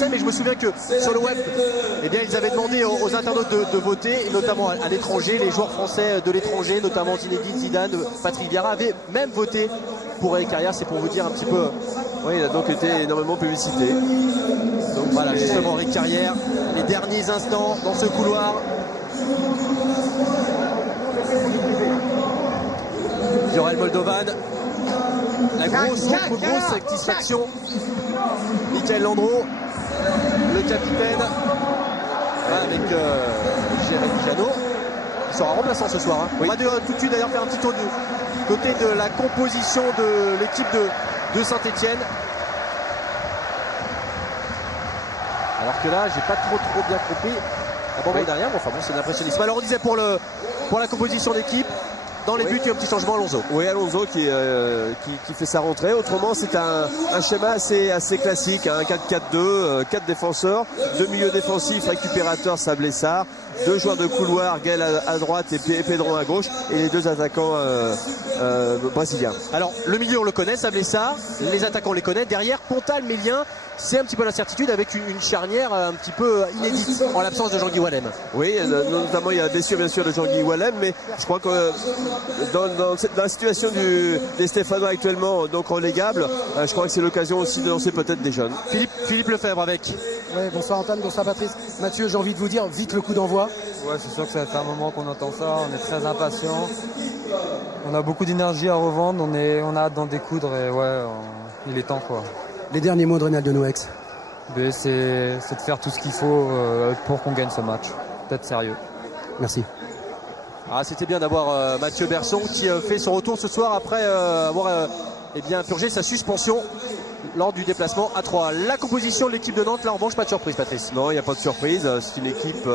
français, mais je me souviens que sur le web, eh bien, ils avaient demandé aux internautes de voter, et notamment à l'étranger, les joueurs français de l'étranger, notamment Zinedine Zidane, Patrick Vieira, avaient même voté pour Eric Carrière. C'est pour vous dire un petit peu. Oui, il a donc été énormément publicité. Donc voilà, justement, Eric Carrière, les derniers instants dans ce couloir. Jorel Moldovan, la grosse satisfaction. Michael Landreau, le capitaine, avec Jérémy Janot. Il sera remplaçant ce soir. Oui. On va tout de suite d'ailleurs faire un petit tour du côté de la composition de l'équipe de Saint-Etienne. Alors que là, j'ai pas trop bien compris. Ah bon, derrière, bon, enfin bon, c'est impressionniste. Alors on disait pour la composition d'équipe. Dans les buts, il y a un petit changement, Alonso. Oui, Alonso qui fait sa rentrée. Autrement, c'est un schéma assez classique, un 4-4-2, 4 défenseurs, 2 milieux défensifs, récupérateurs, Sablessard, 2 joueurs de couloir, Gaël à droite et Pedron à gauche, et les 2 attaquants brésiliens. Alors, le milieu, on le connaît, Sablessard, les attaquants, on les connaît. Derrière, Pontal, Mélien, c'est un petit peu l'incertitude avec une charnière un petit peu inédite en l'absence de Jean-Guy Wallem. Oui, notamment il y a la blessure bien sûr de Jean-Guy Wallem, mais je crois que dans la situation des Stéphanois actuellement, donc relégables, je crois que c'est l'occasion aussi de lancer peut-être des jeunes. Philippe Lefebvre avec. Oui, bonsoir Antoine, bonsoir Patrice. Mathieu, j'ai envie de vous dire, vite le coup d'envoi. Ouais, c'est sûr que ça fait un moment qu'on entend ça, on est très impatients. On a beaucoup d'énergie à revendre, on a hâte d'en découdre et ouais, il est temps quoi. Les derniers mots de Ronaldo Nouex. C'est de faire tout ce qu'il faut pour qu'on gagne ce match. Peut-être sérieux. Merci. Ah, c'était bien d'avoir Mathieu Berson qui fait son retour ce soir après avoir purgé sa suspension lors du déplacement à 3. La composition de l'équipe de Nantes, là en revanche, pas de surprise, Patrice. Non, il n'y a pas de surprise. C'est une équipe,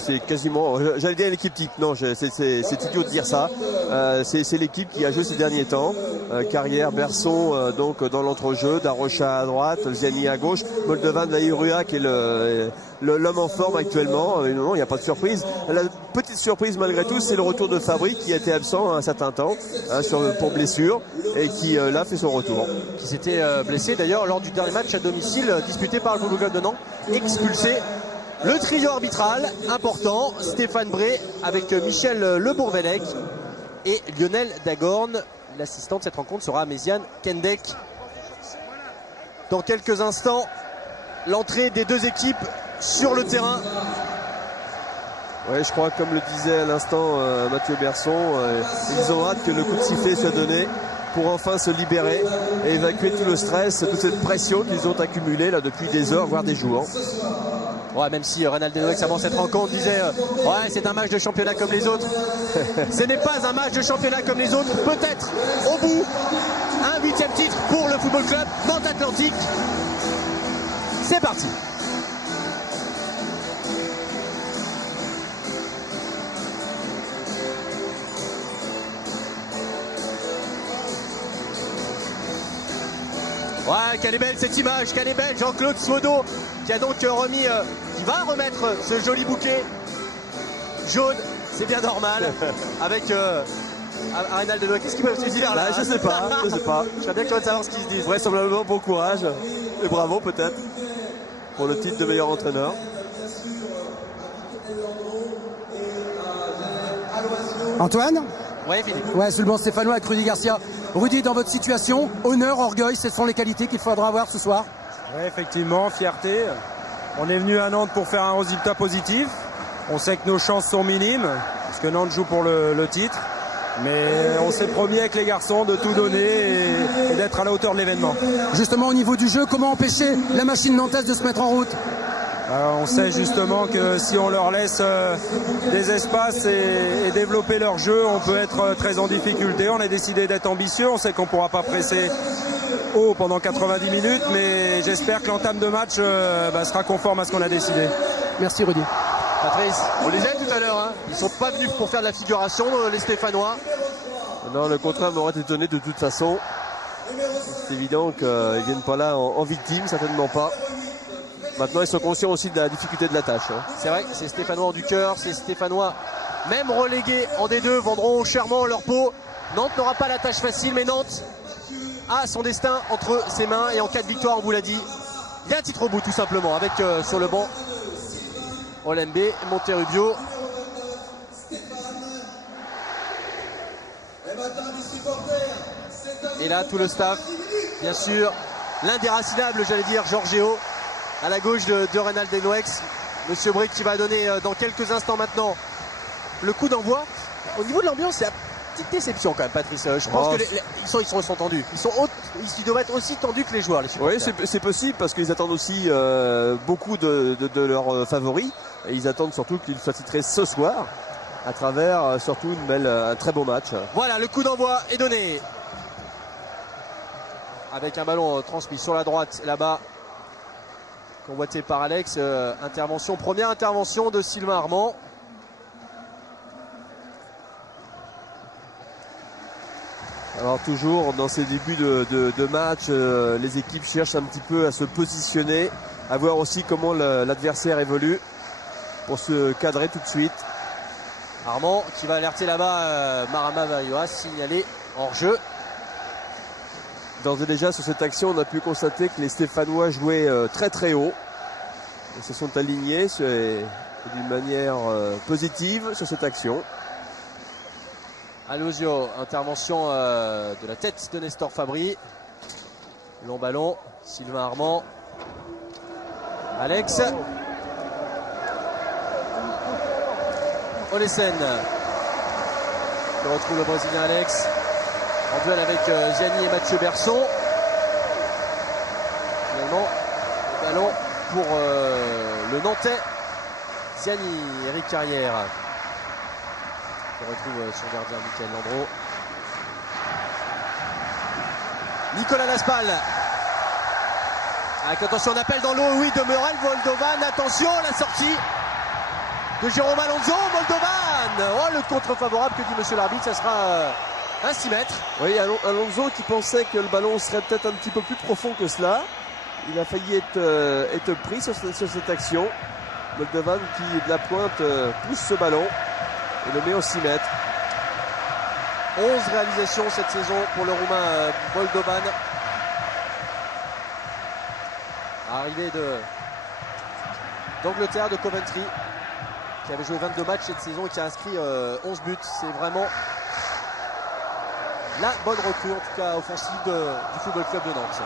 c'est quasiment, j'allais dire l'équipe type. Non, c'est idiot de dire ça. C'est l'équipe qui a joué ces derniers temps. Carrière, Berson, donc dans l'entrejeu, Darocha à droite, Ziani à gauche, Moldovan, Laïrua qui est l'homme en forme actuellement. Non, il n'y a pas de surprise. La petite surprise malgré tout, c'est le retour de Fabry qui a été absent un certain temps pour blessure et qui là fait son retour. Qui s'était blessé d'ailleurs lors du dernier match à domicile disputé par le Football Club de Nantes, expulsé. Le trio arbitral important, Stéphane Bré avec Michel Le Bourvelec et Lionel Dagorne. L'assistant de cette rencontre sera Méziane Kendek. Dans quelques instants, l'entrée des deux équipes sur le terrain. Ouais, je crois, comme le disait à l'instant Mathieu Berson, ils ont hâte que le coup de sifflet soit donné pour enfin se libérer et évacuer tout le stress, toute cette pression qu'ils ont accumulée là depuis des heures, voire des jours. Ouais, même si Ronaldo Nouex avant cette rencontre disait ouais, c'est un match de championnat comme les autres. Ce n'est pas un match de championnat comme les autres. Peut-être au bout un 8e titre pour le Football Club Nantes Atlantique. C'est parti. Ouais, quelle est belle cette image, quelle est belle Jean-Claude Swodo qui a donc remis, qui va remettre ce joli bouquet jaune, c'est bien normal, avec Ronaldo Nouex. Qu'est-ce qu'il peut se dire là? Je sais pas. Je serais bien curieux de savoir ce qu'ils se disent. Vraisemblablement bon courage et bravo peut-être pour le titre de meilleur entraîneur. Antoine? Ouais, Philippe. Ouais, sur le banc stéphanois avec Rudy Garcia. Rudy, dans votre situation, honneur, orgueil, ce sont les qualités qu'il faudra avoir ce soir. Oui, effectivement, fierté. On est venu à Nantes pour faire un résultat positif. On sait que nos chances sont minimes, parce que Nantes joue pour le titre. Mais on s'est promis avec les garçons de tout donner et d'être à la hauteur de l'événement. Justement, au niveau du jeu, comment empêcher la machine nantaise de se mettre en route? On sait justement que si on leur laisse des espaces et développer leur jeu, on peut être très en difficulté. On a décidé d'être ambitieux, on sait qu'on ne pourra pas presser haut pendant 90 minutes, mais j'espère que l'entame de match sera conforme à ce qu'on a décidé. Merci Rudy. Patrice, on les aide tout à l'heure, hein. Ils ne sont pas venus pour faire de la figuration, les Stéphanois. Non, le contraire m'aurait étonné de toute façon. C'est évident qu'ils ne viennent pas là en victime, certainement pas. Maintenant, ils sont conscients aussi de la difficulté de la tâche. Hein. C'est vrai, ces Stéphanois ont du cœur, ces Stéphanois, même relégués en D2, vendront chèrement leur peau. Nantes n'aura pas la tâche facile, mais Nantes a son destin entre ses mains. Et en cas de victoire, on vous l'a dit, Il y a un titre au bout tout simplement avec sur le banc Olembe, Monterrubio. Et là tout le staff, bien sûr, l'indéracinable j'allais dire Giorgio à la gauche de Reynald Denouex. Monsieur Brick qui va donner dans quelques instants maintenant le coup d'envoi. Au niveau de l'ambiance, c'est une petite déception quand même, Patrice. Je pense qu'ils sont tendus. Ils doivent être aussi tendus que les joueurs. Oui, c'est possible parce qu'ils attendent aussi beaucoup de leurs favoris. Et ils attendent surtout qu'ils soient titrés ce soir à travers surtout un très beau match. Voilà, le coup d'envoi est donné. Avec un ballon transmis sur la droite là-bas. Convoité par Alex. Première intervention de Sylvain Armand. Alors toujours dans ces débuts de match, les équipes cherchent un petit peu à se positionner, à voir aussi comment l'adversaire évolue pour se cadrer tout de suite. Armand qui va alerter là-bas Marama Varioa, signalé hors jeu. D'ores et déjà sur cette action, on a pu constater que les Stéphanois jouaient très très haut et se sont alignés d'une manière positive sur cette action. Alosio, intervention de la tête de Nestor Fabri. Long ballon, Sylvain Armand. Alex. Olesen. On retrouve le Brésilien Alex. En duel avec Gianni et Mathieu Berson. Finalement, le ballon pour le Nantais. Gianni, Eric Carrière. On retrouve son gardien Michael Landreau. Nicolas Laspal. Avec attention, on appelle dans l'eau, oui, de Morel, Moldovan. Attention, la sortie de Jérôme Alonso. Moldovan. Oh, le contre favorable que dit monsieur l'arbitre, ça sera un 6 mètres. Oui, Alonso qui pensait que le ballon serait peut-être un petit peu plus profond que cela. Il a failli être pris sur cette action. Moldovan qui, de la pointe, pousse ce ballon et le met au 6 mètres. 11 réalisations cette saison pour le Roumain Moldovan. Arrivé d'Angleterre, de Coventry, qui avait joué 22 matchs cette saison et qui a inscrit 11 buts. C'est vraiment la bonne recrue, en tout cas offensive du Football Club de Nantes.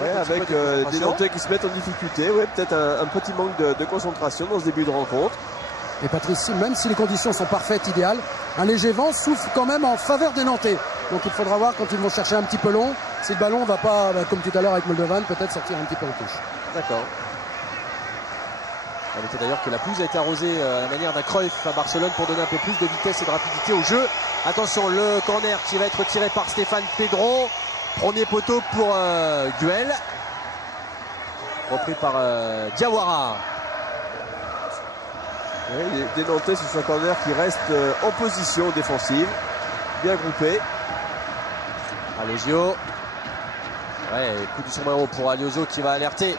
Ouais, avec des Nantais qui se mettent en difficulté. Ouais, peut-être un petit manque de concentration dans ce début de rencontre. Et Patrice, même si les conditions sont parfaites, idéales, un léger vent souffle quand même en faveur des Nantais. Donc il faudra voir quand ils vont chercher un petit peu long, si le ballon ne va pas, comme tout à l'heure avec Moldovan, peut-être sortir un petit peu en touche. D'accord. On était d'ailleurs que la pelouse a été arrosée à la manière d'un Cruyff à Barcelone pour donner un peu plus de vitesse et de rapidité au jeu. Attention, le corner qui va être tiré par Stéphane Pedro. Premier poteau pour Duel. Repris par Diawara. Oui, des Nantais sur ce corner qui reste en position défensive, bien groupé. Alosio. Ouais, coup du sombrero pour Alosio qui va alerter.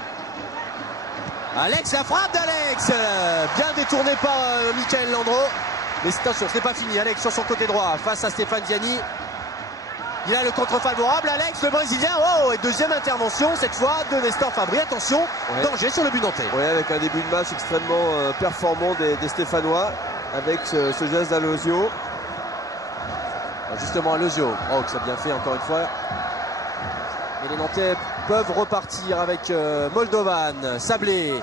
Alex, la frappe d'Alex, bien détourné par Michael Landreau. Mais attention, ce n'est pas fini. Alex sur son côté droit face à Stéphane Gianni. Il a le contre favorable, Alex, le Brésilien. Oh, et deuxième intervention, cette fois de Nestor Fabri. Attention, ouais. Danger sur le but nantais. Oui, avec un début de match extrêmement performant des Stéphanois, avec ce geste d'Alosio. Justement, Alosio, oh, que ça a bien fait encore une fois. Et les Nantais peuvent repartir avec Moldovan, Sablé,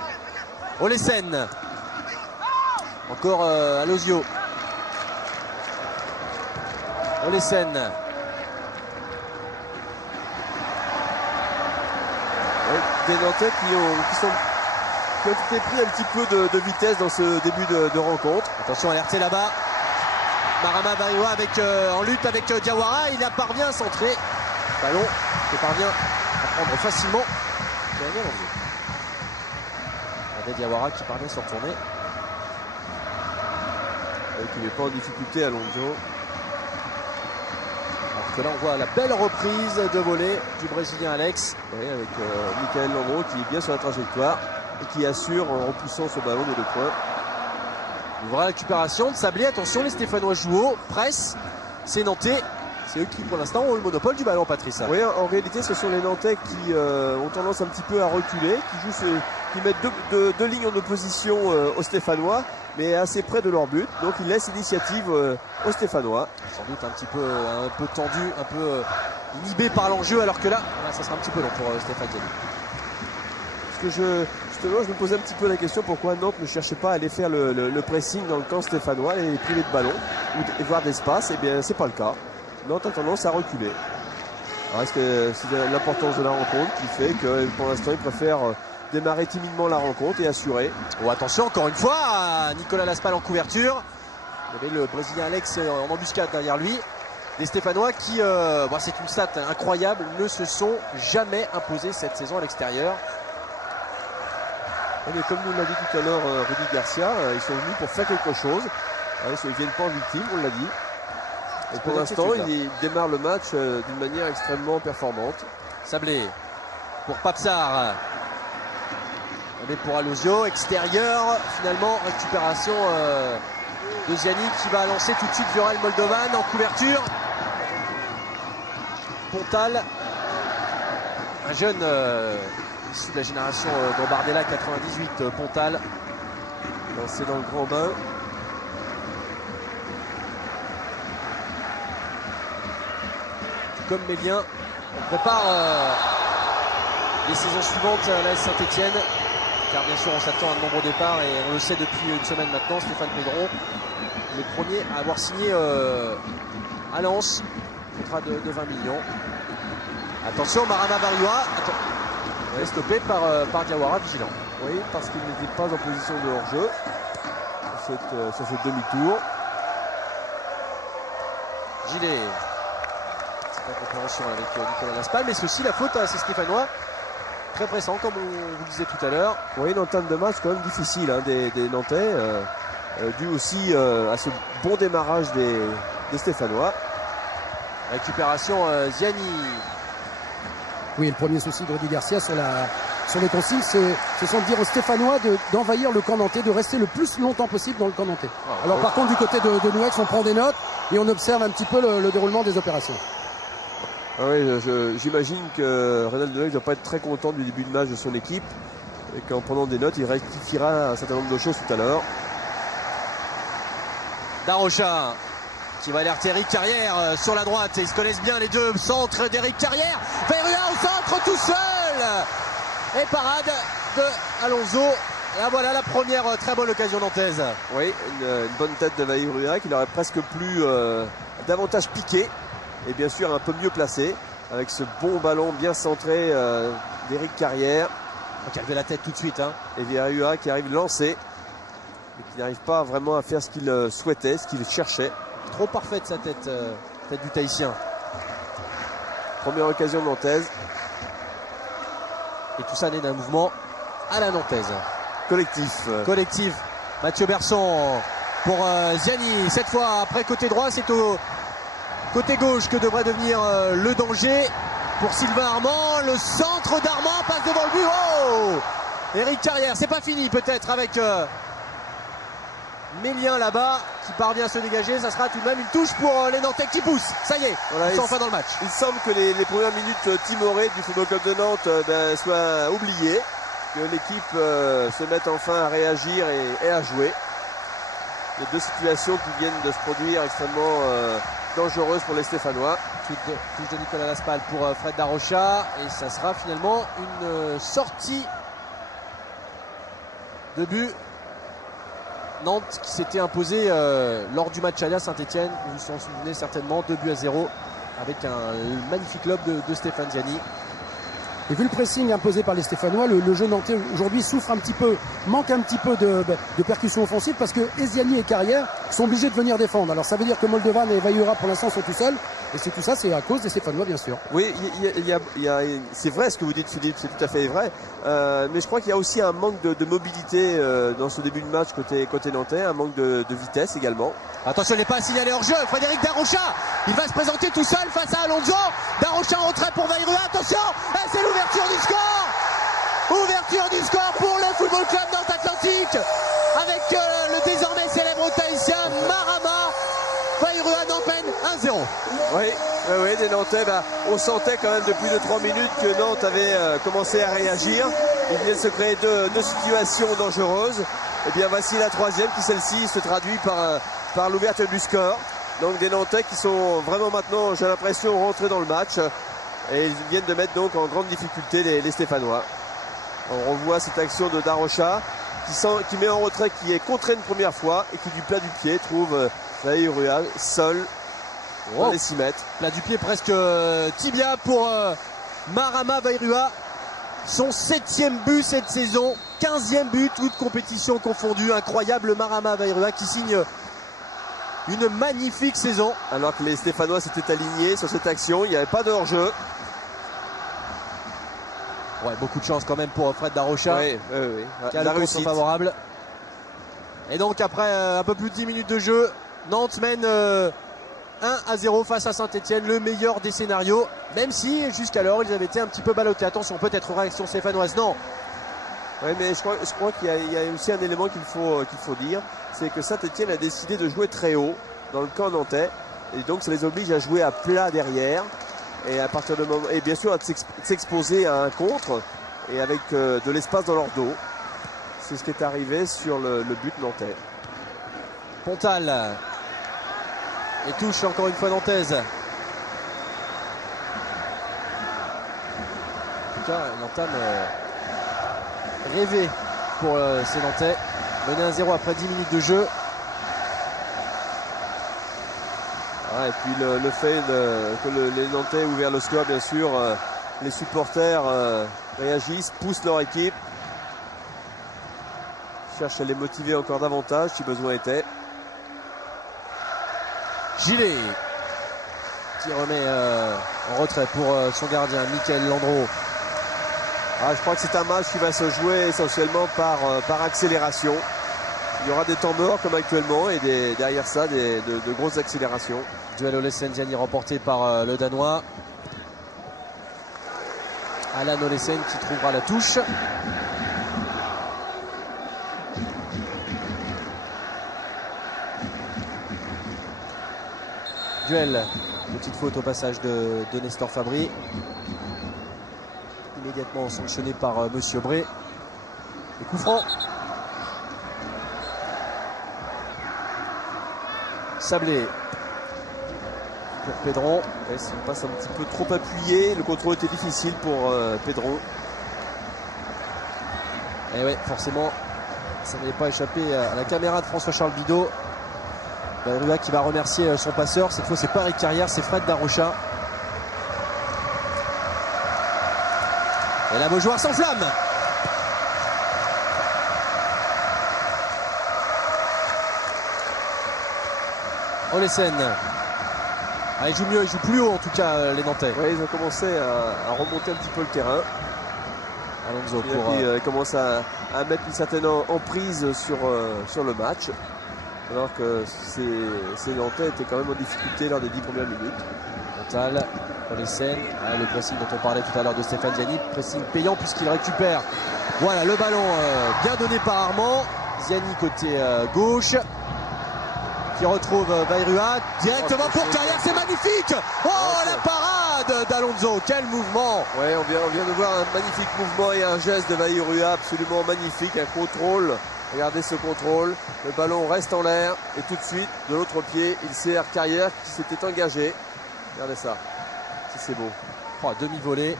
Olesen. Encore Alosio. Olesen. Des Nantais qui ont été pris un petit peu de vitesse dans ce début de rencontre. Attention, alerté là-bas. Marama Varioa en lutte avec Diawara. Il parvient à centrer. Ballon qui parvient à prendre facilement. Avec Diawara qui parvient à se retourner. Et qui n'est pas en difficulté, Alonso. Que là on voit la belle reprise de volée du Brésilien Alex. Oui, avec Michael Landreau qui est bien sur la trajectoire et qui assure en repoussant ce ballon de 2 points. Une vraie récupération de Sablé. Attention, les Stéphanois jouent haut, presse. C'est Nantais C'est eux qui pour l'instant ont le monopole du ballon, Patrice. Oui, en réalité ce sont les Nantais qui ont tendance un petit peu à reculer, qui mettent deux lignes en opposition aux Stéphanois, mais assez près de leur but. Donc ils laissent l'initiative aux Stéphanois. Sans doute un peu tendu, un peu inhibé par l'enjeu, alors que là, ça sera un petit peu long pour Stéphane Gianni. Parce que justement, je me posais un petit peu la question pourquoi Nantes ne cherchait pas à aller faire le pressing dans le camp stéphanois, aller priver de ballon et voir d'espace. Eh bien, c'est pas le cas. Nantes a tendance à reculer. Alors, est-ce que c'est l'importance de la rencontre qui fait que pour l'instant, ils préfèrent démarrer timidement la rencontre et assurer. Oh, attention, encore une fois, Nicolas Laspal en couverture. Il y avait le Brésilien Alex en embuscade derrière lui. Les Stéphanois qui, c'est une stat incroyable, ne se sont jamais imposés cette saison à l'extérieur. Mais comme nous l'a dit tout à l'heure Rudy Garcia, ils sont venus pour faire quelque chose. Ils ne viennent pas en victime, on l'a dit. Et pour l'instant, ils démarrent le match d'une manière extrêmement performante. Sablé pour Papsar. Mais pour Alosio, extérieur, finalement, récupération de Ziani qui va lancer tout de suite Viorel Moldovan en couverture. Pontal, un jeune issu de la génération Gambardella 98, Pontal. C'est dans le grand bain. Comme Mélien, on prépare les saisons suivantes à l'AS Saint-Etienne. Car bien sûr on s'attend à de nombreux départs et on le sait depuis une semaine maintenant. Stéphane Pedron, le premier à avoir signé à Lens, contrat de 20 millions. Attention, Marama Barua, on est stoppé par Diawara, vigilant. Oui, parce qu'il n'était pas en position de hors-jeu sur ce demi-tour. Gilet, c'est en compréhension avec Nicolas Laspal, mais c'est aussi la faute à ces Stéphanois. Très pressant, comme on vous le disait tout à l'heure. Oui, une entame de match quand même difficile des Nantais, dû aussi à ce bon démarrage des Stéphanois. Récupération Ziani. Oui, le premier souci de Rudy Garcia sur les consignes, ce sont de dire aux Stéphanois d'envahir le camp nantais, de rester le plus longtemps possible dans le camp nantais. Alors par contre, du côté de Nouex, on prend des notes et on observe un petit peu le déroulement des opérations. Ah oui, j'imagine que Reynald Deneuve ne doit pas être très content du début de match de son équipe et qu'en prenant des notes, il rectifiera un certain nombre de choses tout à l'heure. Darocha qui va alerter Eric Carrière sur la droite. Ils se connaissent bien les deux. Centre d'Eric Carrière. Vairua au centre tout seul. Et parade de Alonso. Et voilà la première très bonne occasion nantaise. Oui, une bonne tête de Vairua qui aurait presque plus davantage piqué. Et bien sûr un peu mieux placé avec ce bon ballon bien centré d'Eric Carrière. Donc il a levé la tête tout de suite. Et Vairua qui arrive lancé et qui n'arrive pas vraiment à faire ce qu'il souhaitait, ce qu'il cherchait. Trop parfaite sa tête, tête du Tahitien. Première occasion nantaise. Et tout ça naît d'un mouvement à la nantaise. Collectif. Mathieu Berson pour Ziani. Cette fois après côté droit, c'est au côté gauche que devrait devenir le danger pour Sylvain Armand. Le centre d'Armand passe devant le but. Oh, Eric Carrière, c'est pas fini peut-être avec Mélien là-bas qui parvient à se dégager. Ça sera tout de même une touche pour les Nantais qui poussent. Ça y est, ils sont enfin dans le match. Il semble que les premières minutes timorées du Football Club de Nantes soient oubliées, que l'équipe se mette enfin à réagir et à jouer. Il y a deux situations qui viennent de se produire extrêmement dangereuses pour les Stéphanois. Touche de Nicolas Laspal pour Fred Darocha et ça sera finalement une sortie de but. Nantes qui s'était imposé lors du match aller à Saint-Etienne, vous vous en souvenez certainement, 2-0 avec un magnifique lob de Stéphane Ziani. Et vu le pressing imposé par les Stéphanois, le jeu nantais aujourd'hui souffre un petit peu, manque un petit peu de percussion offensive parce que Ziani et Carrière sont obligés de venir défendre. Alors ça veut dire que Moldovan et Vairua pour l'instant sont tout seuls. Et c'est tout ça, c'est à cause des Stéphanois bien sûr. Oui, c'est vrai ce que vous dites Philippe, c'est tout à fait vrai. Mais je crois qu'il y a aussi un manque de mobilité dans ce début de match côté nantais, un manque de vitesse également. Attention, il n'est pas signalé hors jeu. Frédéric Darocha, il va se présenter tout seul face à Alonso. Darocha en retrait pour Vairua. Attention, c'est l'ouverture du score. Ouverture du score pour le Football Club Nantes Atlantique avec le désormais célèbre Tahitien Marama. Vairua n'en peine 1-0. Oui, des Nantais, on sentait quand même depuis 2-3 minutes que Nantes avait commencé à réagir. Il vient de se créer deux situations dangereuses. Et bien voici la troisième qui, celle-ci, se traduit par l'ouverture du score. Donc des Nantais qui sont vraiment maintenant, j'ai l'impression, rentrés dans le match. Et ils viennent de mettre donc en grande difficulté les Stéphanois. On revoit cette action de Darocha qui met en retrait, qui est contré une première fois et qui du plat du pied trouve Vairua seul dans les 6 mètres. Plat du pied presque tibia pour Marama Vairua. Son 7e but cette saison, 15e but, toute compétition confondue. Incroyable Marama Vairua qui signe une magnifique saison. Alors que les Stéphanois s'étaient alignés sur cette action, il n'y avait pas de hors-jeu. Ouais, beaucoup de chance quand même pour Fred Darocha. Oui. Qui a la réussite favorable. Et donc après un peu plus de 10 minutes de jeu, Nantes mène 1-0 face à Saint-Etienne, le meilleur des scénarios, même si jusqu'alors ils avaient été un petit peu ballottés. Attention, peut-être réaction stéphanoise, non. Oui, mais je crois qu'il y a aussi un élément qu'il faut dire, c'est que Saint-Etienne a décidé de jouer très haut dans le camp nantais, et donc ça les oblige à jouer à plat derrière, et à partir de moment, et bien sûr à s'exposer à un contre, et avec de l'espace dans leur dos. C'est ce qui est arrivé sur le but nantais. Pontal. Et touche encore une fois nantaise. En tout cas, une entame rêvée pour ces Nantais. Mené 1-0 après 10 minutes de jeu. Et puis le fait que les Nantais aient ouvert le score, bien sûr, les supporters réagissent, poussent leur équipe, cherchent à les motiver encore davantage si besoin était. Gilet qui remet en retrait pour son gardien Michael Landreau. Je crois que c'est un match qui va se jouer essentiellement par accélération. Il y aura des temps morts comme actuellement et derrière ça de grosses accélérations. Duel Olesen-Ziani remporté par le Danois. Alan Olesen qui trouvera la touche. Duel, petite faute au passage de Nestor Fabry. Immédiatement sanctionné par Monsieur Bré. Le coup franc. Sablé pour Pedron. C'est une passe un petit peu trop appuyée. Le contrôle était difficile pour Pedron. Et oui, forcément, ça n'avait pas échappé à la caméra de François-Charles Bidot. Vairua qui va remercier son passeur. Cette fois, c'est pas Eric Carrière, c'est Fred Darocha. Et là, Beaujoire s'enflamme. Olesen. Il joue mieux, il joue plus haut en tout cas, les Nantais. Oui, ils ont commencé à remonter un petit peu le terrain. Alonso il commence à mettre une certaine emprise sur le match. Alors que ces Nantais étaient quand même en difficulté lors des 10 premières minutes. Pontal, Olesen, le pressing dont on parlait tout à l'heure de Stéphane Ziani, pressing payant puisqu'il récupère. Voilà le ballon bien donné par Armand. Ziani côté gauche. Qui retrouve Vairua directement pour Carrière, c'est magnifique. La parade d'Alonso, quel mouvement. Ouais, on vient de voir un magnifique mouvement et un geste de Vairua absolument magnifique, un contrôle. Regardez ce contrôle, le ballon reste en l'air et tout de suite de l'autre pied il sert Carrière qui s'était engagé. Regardez ça, c'est beau. Demi-volée.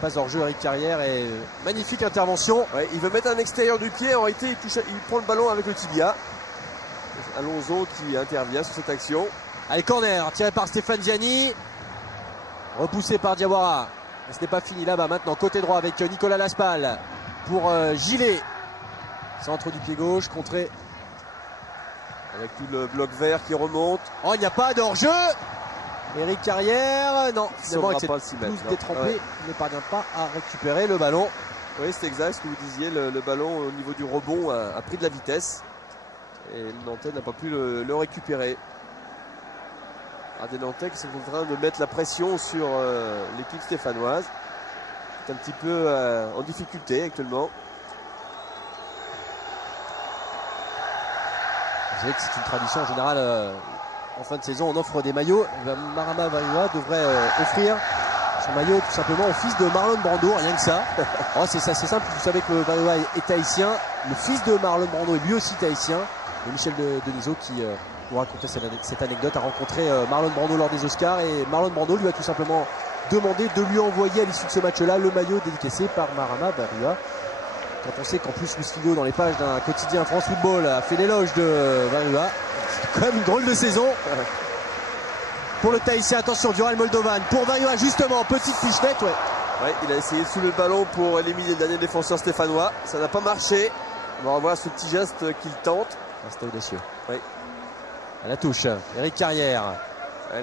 Pas hors jeu Eric Carrière et magnifique intervention. Ouais, il veut mettre un extérieur du pied, en réalité il prend le ballon avec le tibia. Alonso qui intervient sur cette action. Allez, corner tiré par Stéphane Ziani, repoussé par Diawara. Mais ce n'est pas fini là-bas maintenant, côté droit avec Nicolas Laspal pour Gilet. Centre du pied gauche, contré. Avec tout le bloc vert qui remonte. Il n'y a pas d'hors-jeu. Eric Carrière, non, finalement il pas tous détrempé, il ne parvient pas à récupérer le ballon. Oui, c'est exact ce que vous disiez, le ballon au niveau du rebond a pris de la vitesse. Et le Nantais n'a pas pu le récupérer. Des Nantais qui sont en train de mettre la pression sur l'équipe stéphanoise. C'est un petit peu en difficulté actuellement. Vous savez que c'est une tradition en général. en fin de saison, on offre des maillots. Marama Vairua devrait offrir son maillot tout simplement au fils de Marlon Brando, rien que ça. Oh, c'est assez simple, vous savez que Vairua est tahitien. Le fils de Marlon Brando est lui aussi tahitien. Et Michel Denisot qui vous racontait cette anecdote a rencontré Marlon Brando lors des Oscars et Marlon Brando lui a tout simplement demandé de lui envoyer à l'issue de ce match-là le maillot dédicacé par Marama Vairua. Quand on sait qu'en plus Luis Figo dans les pages d'un quotidien France Football a fait l'éloge de Vairua, c'est quand même une drôle de saison pour le Tahitien. Attention, Dioral Moldovan pour Vairua justement, petite fichenette, Ouais, il a essayé de soulever le ballon pour éliminer le dernier défenseur stéphanois, ça n'a pas marché. On va revoir ce petit geste qu'il tente. C'était audacieux. Oui. À la touche, Éric Carrière.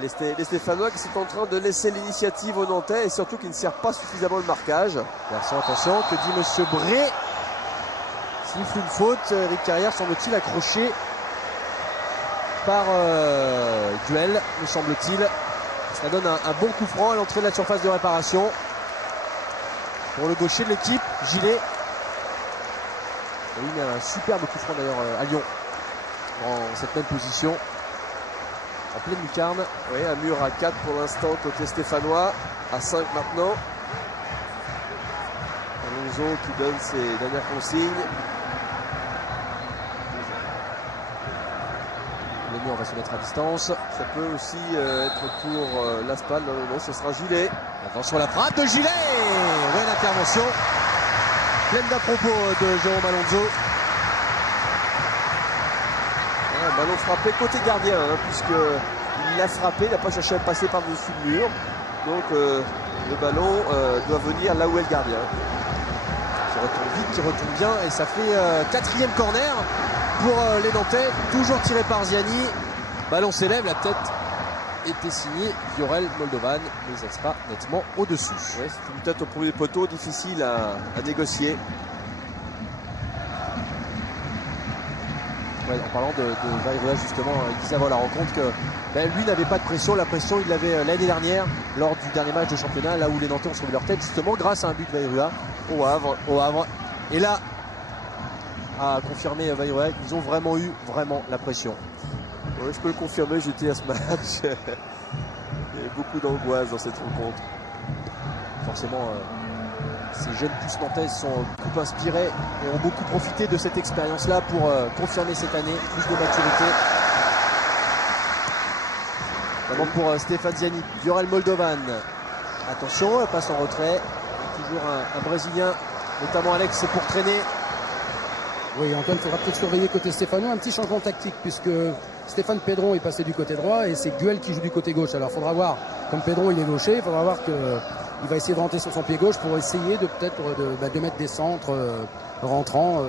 Les Stéphanois qui sont en train de laisser l'initiative aux Nantais et surtout qui ne servent pas suffisamment le marquage. Garçon, attention, que dit Monsieur Bré? Siffle une faute. Éric Carrière semble-t-il accroché par duel, me semble-t-il. Ça donne un bon coup franc à l'entrée de la surface de réparation. Pour le gaucher de l'équipe, Gillet. Il y a un superbe coup franc d'ailleurs à Lyon. Dans cette même position. En pleine lucarne. Oui, un mur à 4 pour l'instant côté stéphanois. À 5 maintenant. Alonso qui donne ses dernières consignes. Le mur va se mettre à distance. Ça peut aussi être pour l'Aspal. Non, ce sera Gillet. Attention à la frappe de Gillet. Belle intervention. Pleine d'à-propos de Jérôme Alonso. Un ballon frappé côté gardien, puisqu'il l'a frappé, il n'a pas cherché à passer par-dessus le mur. Donc le ballon doit venir là où est le gardien. Qui retourne vite, qui retourne bien. Et ça fait 4e corner pour les Nantais. Toujours tiré par Ziani. Ballon s'élève, la tête était signée Dioral Moldovan, mais elle sera nettement au-dessus. Ouais, c'est une tête au premier poteau, difficile à négocier. Ouais, en parlant de Vairua justement, il disait avant la rencontre que lui n'avait pas de pression. La pression il l'avait l'année dernière lors du dernier match de championnat, là où les Nantais ont sauvé leur tête justement grâce à un but de Vairua au Havre. Et là, à confirmer Vairua, ils ont vraiment eu la pression. Ouais, je peux le confirmer, j'étais à ce match. Il y avait beaucoup d'angoisse dans cette rencontre. Forcément, ces jeunes pousses nantaises sont beaucoup inspirés et ont beaucoup profité de cette expérience-là pour confirmer cette année plus de maturité. Notamment pour Stéphane Ziani, Dioral Moldovan. Attention, elle passe en retrait. Toujours un Brésilien, notamment Alex, pour traîner. Oui, Antoine, il faudra peut-être surveiller côté stéphanois. Un petit changement tactique puisque Stéphane Pedron est passé du côté droit et c'est Guel qui joue du côté gauche. Alors il faudra voir, comme Pedron il est gaucher, il faudra voir qu'il va essayer de rentrer sur son pied gauche pour essayer de peut-être de mettre des centres rentrants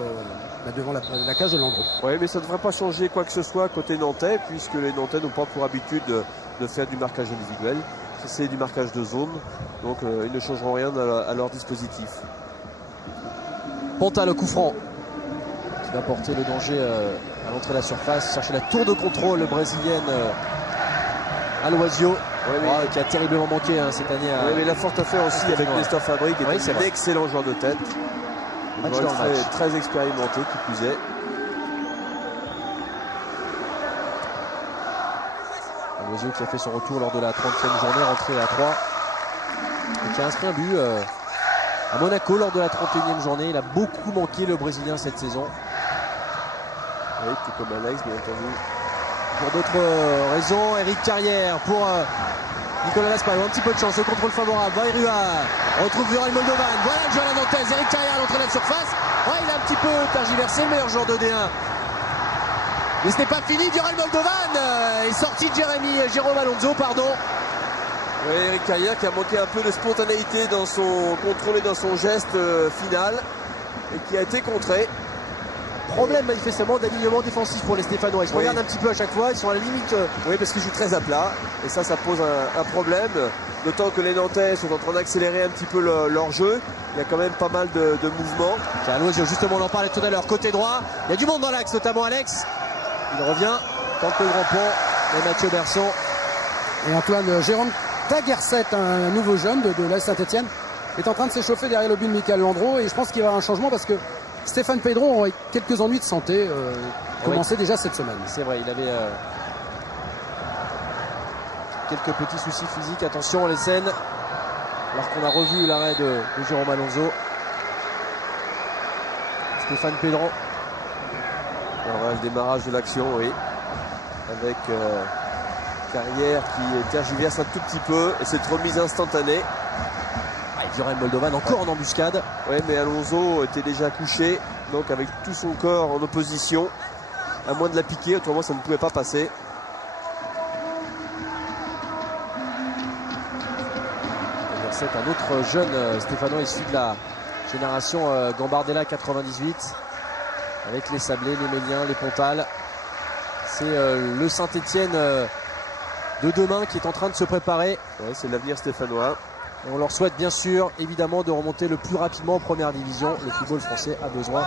devant la cage de Landreau. Oui, mais ça ne devrait pas changer quoi que ce soit côté nantais, puisque les Nantais n'ont pas pour habitude de faire du marquage individuel. C'est du marquage de zone, donc ils ne changeront rien à leur dispositif. Ponta, le coup franc qui va porter le danger à l'entrée de la surface, chercher la tour de contrôle brésilienne Aloisio, qui a terriblement manqué cette année. Oui, mais il a fort à faire aussi avec Nestor Fabri, qui est un excellent joueur de tête. Très expérimenté, qui plus est. Aloisio qui a fait son retour lors de la 30e journée, rentré à 3, et qui a inscrit un but à Monaco lors de la 31e journée. Il a beaucoup manqué, le Brésilien, cette saison. Oui, tout comme Alex, bien entendu. Pour d'autres raisons, Éric Carrière pour Nicolas Laspal. Un petit peu de chance, le contrôle favorable. Vairua retrouve Dioral Moldovan. Voilà le joueur à la Nantaise. Éric Carrière à l'entrée de la surface. Ouais, il a un petit peu tergiversé, le meilleur joueur de D1. Mais ce n'est pas fini. Dioral Moldovan est sorti de Jérôme Alonso, pardon. Oui, Éric Carrière qui a manqué un peu de spontanéité dans son contrôle et dans son geste final et qui a été contré. Problème manifestement d'alignement défensif pour les Stéphanois. Ils se regardent un petit peu à chaque fois, ils sont à la limite. Oui, parce qu'ils jouent très à plat et ça pose un problème. D'autant que les Nantais sont en train d'accélérer un petit peu leur jeu. Il y a quand même pas mal de mouvements. Aloisio, justement, on en parlait tout à l'heure, côté droit. Il y a du monde dans l'axe, notamment Alex. Il revient, tente le grand pont, et Mathieu Berson. Et Antoine, Jérôme Taguerset, un nouveau jeune de l'AS Saint-Etienne, est en train de s'échauffer derrière le but de Michael Landreau. Et je pense qu'il va y avoir un changement parce que Stéphane Pedron aurait quelques ennuis de santé, commencé déjà cette semaine. C'est vrai, il avait quelques petits soucis physiques. Attention les scènes, alors qu'on a revu l'arrêt de Jérôme Alonso. Stéphane Pedron. Alors, voilà le démarrage de l'action, oui. Avec Carrière qui tergiverse un tout petit peu et cette remise instantanée. Juraj Moldovan encore en embuscade. Oui, mais Alonso était déjà couché, donc avec tout son corps en opposition, à moins de la piquer, autrement ça ne pouvait pas passer. C'est un autre jeune stéphanois issu de la génération Gambardella 98, avec les Sablés, les Méliens, les Pontales. C'est le Saint-Étienne de demain qui est en train de se préparer. Ouais, c'est l'avenir stéphanois. Et on leur souhaite bien sûr, évidemment, de remonter le plus rapidement en première division. Le football français a besoin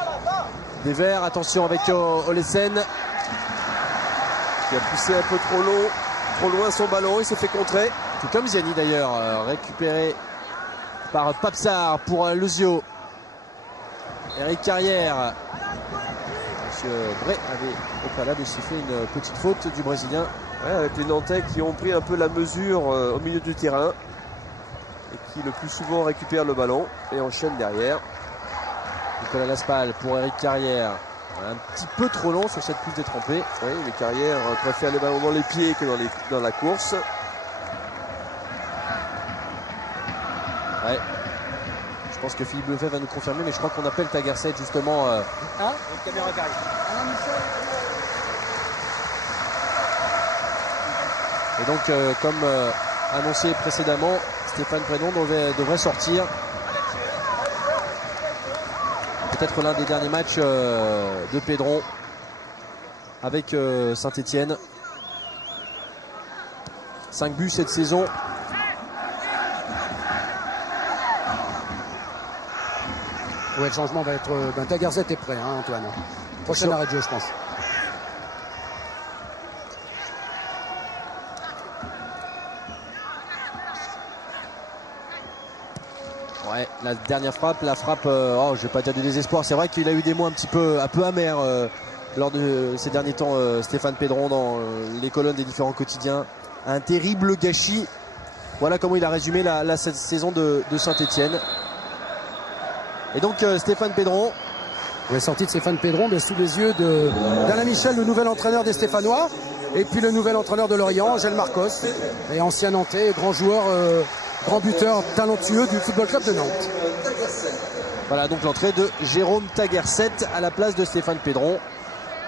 des Verts. Attention avec Olesen. Qui a poussé un peu trop loin son ballon. Il s'est fait contrer. Tout comme Ziani d'ailleurs, récupéré par Papsar pour Lezio. Eric Carrière. Monsieur Bray avait au préalable sifflé une petite faute du Brésilien. Ouais, avec les Nantais qui ont pris un peu la mesure au milieu du terrain. Et qui le plus souvent récupère le ballon et enchaîne derrière. Nicolas Laspal pour Eric Carrière. Un petit peu trop long sur cette pousse détrempée. Oui, mais Carrière préfère les ballons dans les pieds que dans la course. Ouais. Je pense que Philippe Lefebvre va nous confirmer, mais je crois qu'on appelle Tagerset justement. Une caméra qui arrive. Et donc, comme annoncé précédemment, Stéphane Prédon devrait sortir. Peut-être l'un des derniers matchs de Pedron avec Saint-Étienne. 5 buts cette saison. Ouais, le changement va être... Tagerzet est prêt, hein, Antoine. Prochain arrêt de jeu, je pense. Ouais, la dernière frappe, je vais pas dire du désespoir. C'est vrai qu'il a eu des mots un peu amers lors de ces derniers temps, Stéphane Pedron, dans les colonnes des différents quotidiens. Un terrible gâchis. Voilà comment il a résumé cette saison de Saint-Étienne. Et donc Stéphane Pedron. Oui, sortie de Stéphane Pedron, mais sous les yeux d'Alain Michel, le nouvel entraîneur des Stéphanois, et puis le nouvel entraîneur de Lorient, Angèle Marcos, et ancien Nantais, grand joueur, grand buteur talentueux du Football Club de Nantes. Voilà donc l'entrée de Jérôme Tagerset à la place de Stéphane Pedron.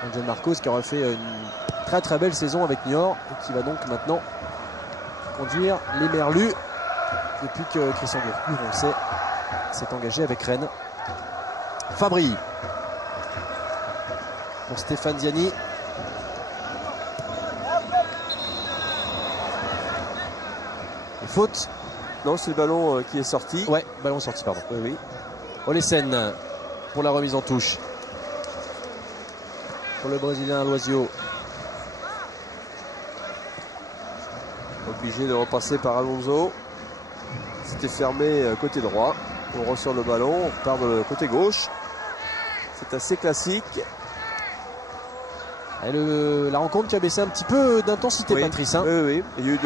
Angèle Marcos qui aura fait une très très belle saison avec Niort et qui va donc maintenant conduire les Merlus depuis que Christian Guron s'est engagé avec Rennes. Fabry pour Stéphane Ziani. Faute. Non, c'est le ballon qui est sorti. Ouais, ballon sorti, pardon. Oui, oui. Olesen pour la remise en touche. Pour le Brésilien Aloisio. Obligé de repasser par Alonso. C'était fermé côté droit. On ressort le ballon, on part de le côté gauche. C'est assez classique. Et la rencontre qui a baissé un petit peu d'intensité, oui. Patrice. Hein. Oui, oui. Il y a eu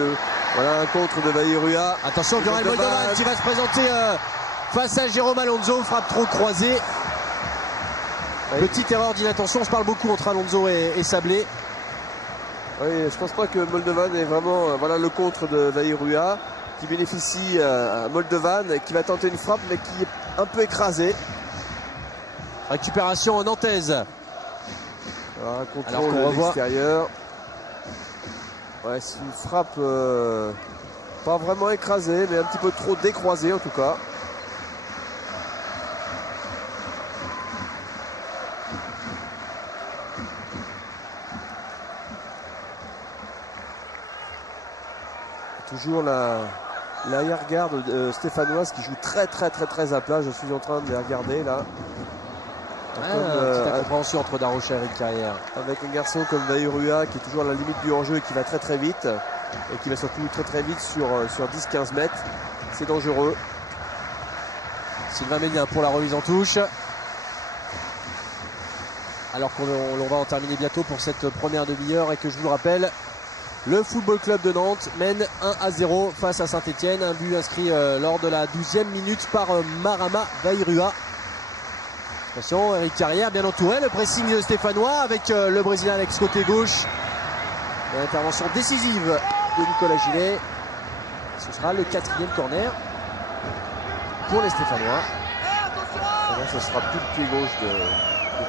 voilà un contre de Vairua. Attention, Juraj Moldovan qui va se présenter face à Jérôme Alonso. Frappe trop croisée. Oui. Petite erreur d'inattention. On se parle beaucoup entre Alonso et Sablé. Oui, je pense pas que Moldovan est vraiment voilà le contre de Vairua qui bénéficie à Moldovan qui va tenter une frappe mais qui est un peu écrasée. Récupération nantaise. Alors, un contrôle de l'extérieur. Ouais, c'est une frappe pas vraiment écrasée mais un petit peu trop décroisée en tout cas. Toujours l'arrière-garde stéphanoise qui joue très à plat. Je suis en train de les regarder là. Petite incompréhension entre Darocha et Eric Carrière. Avec un garçon comme Vairua qui est toujours à la limite du hors-jeu et qui va très vite. Et qui va surtout très vite sur 10-15 mètres. C'est dangereux. Sylvain Ménien pour la remise en touche. Alors qu'on va en terminer bientôt pour cette première demi-heure et que je vous le rappelle, Le Football Club de Nantes mène 1-0 face à Saint-Etienne. Un but inscrit lors de la 12e minute par Marama Vairua. Attention, Eric Carrière bien entouré. Le pressing stéphanois avec le Brésilien Alex côté gauche. L'intervention décisive de Nicolas Gillet. Ce sera le 4e corner pour les Stéphanois. Alors, ce sera plus le pied gauche de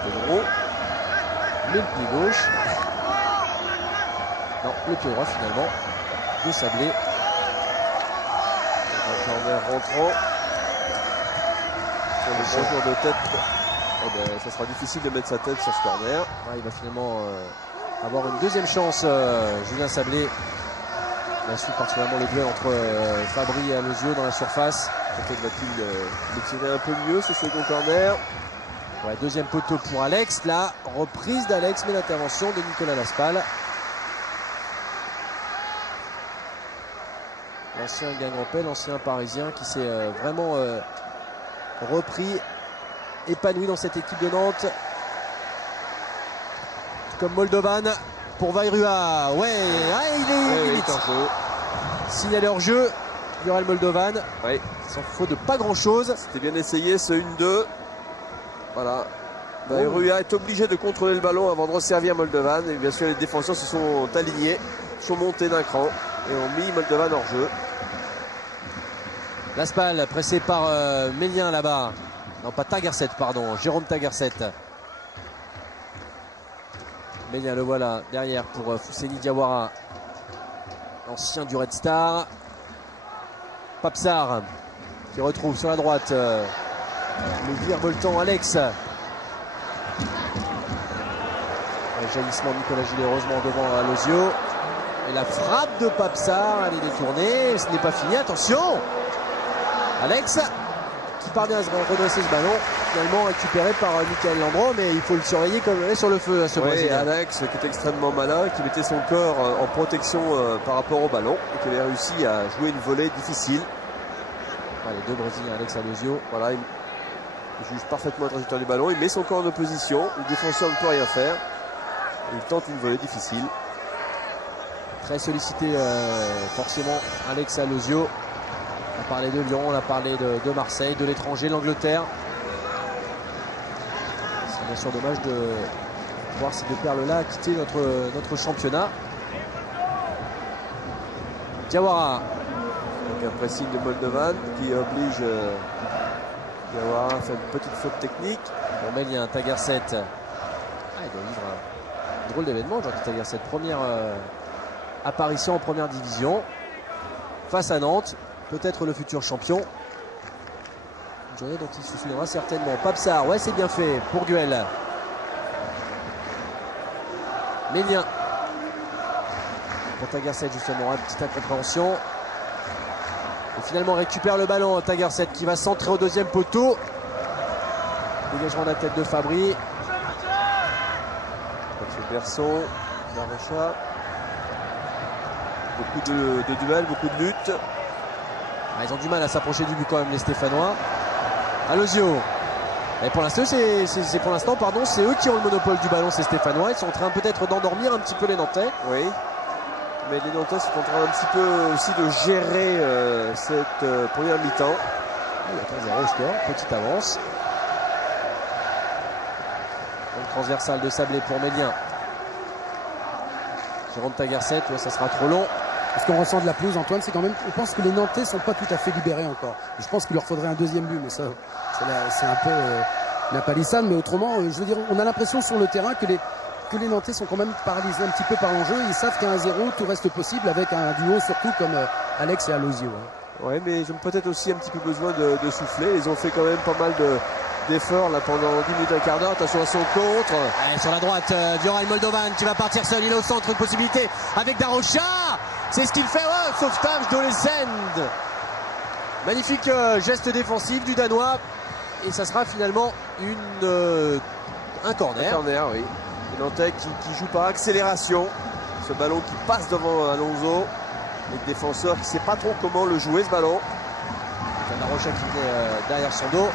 Pedro. Mais le pied gauche. Non, le pied droit finalement de Sablé. Un corner rentrant. Sur le changement de tête, ça sera difficile de mettre sa tête sur ce corner. Il va finalement avoir une deuxième chance, Julien Sablé. Il a su particulièrement le duel entre Fabry et Alozio dans la surface. Peut-être va-t-il le tirer un peu mieux ce second corner. Ouais, deuxième poteau pour Alex. La reprise d'Alex, mais l'intervention de Nicolas Laspal. L'ancien Guingampais, l'ancien Parisien qui s'est vraiment repris, épanoui dans cette équipe de Nantes. Comme Moldovan pour Vairua. Ouais, il est en jeu. Signalé hors jeu, Viorel Moldovan. Oui. S'en faut de pas grand chose. C'était bien essayé ce 1-2. Voilà. Vairua est obligé de contrôler le ballon avant de resservir Moldovan. Et bien sûr, les défenseurs se sont alignés, sont montés d'un cran et ont mis Moldovan hors jeu. Laspal pressé par Mélien là-bas. Non, pas Tagerset, pardon. Jérôme Tagerset. Mélien le voilà derrière pour Fousseni Diawara, l'ancien du Red Star. Papsar qui retrouve sur la droite le virevoltant Alex. Le jaillissement de Nicolas Gillet heureusement devant Alozio. Et la frappe de Papsar, elle est détournée. Ce n'est pas fini, attention. Alex qui parvient à redresser ce ballon, finalement récupéré par Michael Landreau, mais il faut le surveiller comme il est sur le feu à ce Brésilien. Alex qui est extrêmement malin, qui mettait son corps en protection par rapport au ballon et qui avait réussi à jouer une volée difficile. Les deux Brésiliens, Alex Alozio. Voilà, il juge parfaitement la trajectoire du ballon, il met son corps en opposition, le défenseur ne peut rien faire. Il tente une volée difficile. Très sollicité forcément Alex Alozio. On a parlé de Lyon, on a parlé de Marseille, de l'étranger, l'Angleterre. C'est bien sûr dommage de voir ces deux perles-là quitter notre championnat. Diawara. Donc un pressing de Moldovan qui oblige Diawara à faire une petite faute technique. Bon, mais il y a un Tagerset. Il doit vivre un drôle d'événement, Jordi Tagerset. Première apparition en première division face à Nantes. Peut-être le futur champion. Une journée dont il se souviendra certainement. Papsar, ouais, c'est bien fait pour Guel. Mélien. Pour Tagerset, justement, petite incompréhension. Et finalement, récupère le ballon. Tagerset qui va centrer au deuxième poteau. Dégagement de la tête de Fabry. Mathieu Berson, Darocha. Beaucoup de duels, beaucoup de luttes. Ils ont du mal à s'approcher du but quand même, les Stéphanois. Alozio. Et pour l'instant, c'est eux qui ont le monopole du ballon, ces Stéphanois. Ils sont en train peut-être d'endormir un petit peu les Nantais. Oui. Mais les Nantais sont en train un petit peu aussi de gérer cette première mi-temps. Il y a 3-0 au score, petite avance. Donc transversal de Sablé pour Mélien. Jérôme Tagerset, ouais, ça sera trop long. Ce qu'on ressent de la pelouse, Antoine, c'est quand même, on pense que les Nantais ne sont pas tout à fait libérés encore. Et je pense qu'il leur faudrait un deuxième but, mais ça, c'est un peu la palissade. Mais autrement, je veux dire, on a l'impression sur le terrain que les Nantais sont quand même paralysés un petit peu par l'enjeu. Ils savent qu'à 1-0, tout reste possible avec un duo surtout comme Alex et Alozio. Oui, mais ils ont peut-être aussi un petit peu besoin de souffler. Ils ont fait quand même pas mal d'efforts là pendant 10 minutes, un quart d'heure. Attention à son contre. Allez, sur la droite, Viorel Moldovan qui va partir seul. Il est au centre, une possibilité avec Darocha. C'est ce qu'il fait. Oh, sauvetage d'Olesend. Magnifique geste défensif du Danois. Et ça sera finalement un corner. Un corner, oui. Les Nantais qui joue par accélération. Ce ballon qui passe devant Alonso. Le défenseur qui ne sait pas trop comment le jouer, ce ballon. Darocha qui est derrière son dos.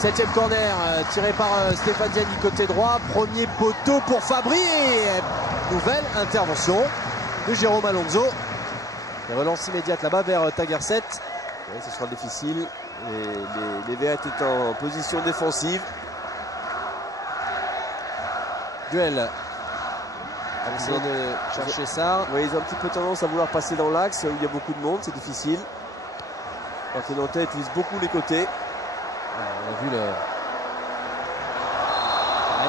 7e corner tiré par Stéphane Dienne du côté droit. Premier poteau pour Fabry. Et nouvelle intervention de Jérôme Alonso. Et relance immédiate là-bas vers Tagerset. Ouais, ce sera difficile. Les Verts étaient en position défensive. Duel. On va essayer de chercher ça. Ouais, ils ont un petit peu tendance à vouloir passer dans l'axe où il y a beaucoup de monde, c'est difficile. Alors que les Nantais utilisent beaucoup les côtés. On a vu le.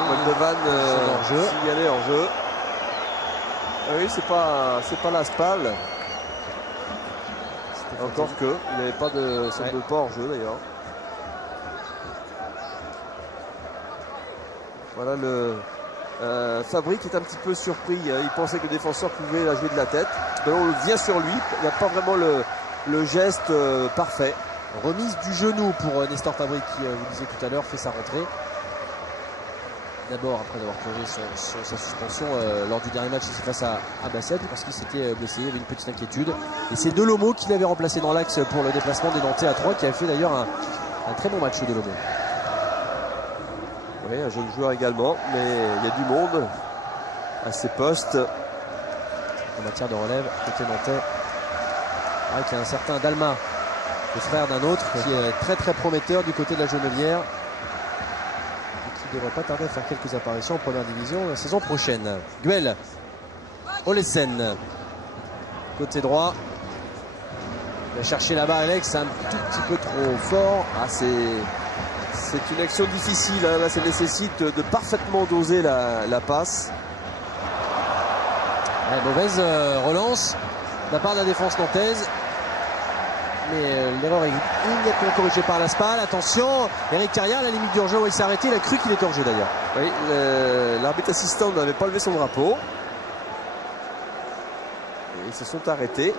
Moldovan signalé en jeu. Ah oui, c'est pas la Spal. Encore que, il n'y avait pas de semble pas en jeu d'ailleurs. Voilà le Fabry qui est un petit peu surpris. Il pensait que le défenseur pouvait la jouer de la tête. Donc on vient sur lui. Il n'y a pas vraiment le geste parfait. Remise du genou pour Nestor Fabry qui, vous disiez tout à l'heure, fait sa rentrée. D'abord après avoir plongé sur sa suspension lors du dernier match face à Bassett parce qu'il s'était blessé, il y avait une petite inquiétude. Et c'est Delomo qui l'avait remplacé dans l'axe pour le déplacement des Nantais à 3 qui a fait d'ailleurs un très bon match Delomo. Oui, un jeune joueur également, mais il y a du monde à ses postes. En matière de relève, côté Nantais, il y a un certain Dalma, le frère d'un autre, qui est très très prometteur du côté de la Genelière. Il ne devrait pas tarder à faire quelques apparitions en première division la saison prochaine. Guel, Olesen, côté droit. Il va chercher là-bas Alex, un tout petit peu trop fort. C'est une action difficile, hein. Là ça nécessite de parfaitement doser la passe. Ouais, mauvaise relance de la part de la défense nantaise. Mais l'erreur est immédiatement corrigée par la Spal. Attention, Eric Carrière à la limite du hors-jeu où il s'est arrêté, il a cru qu'il était hors-jeu d'ailleurs. Oui, l'arbitre assistant n'avait pas levé son drapeau. Et ils se sont arrêtés.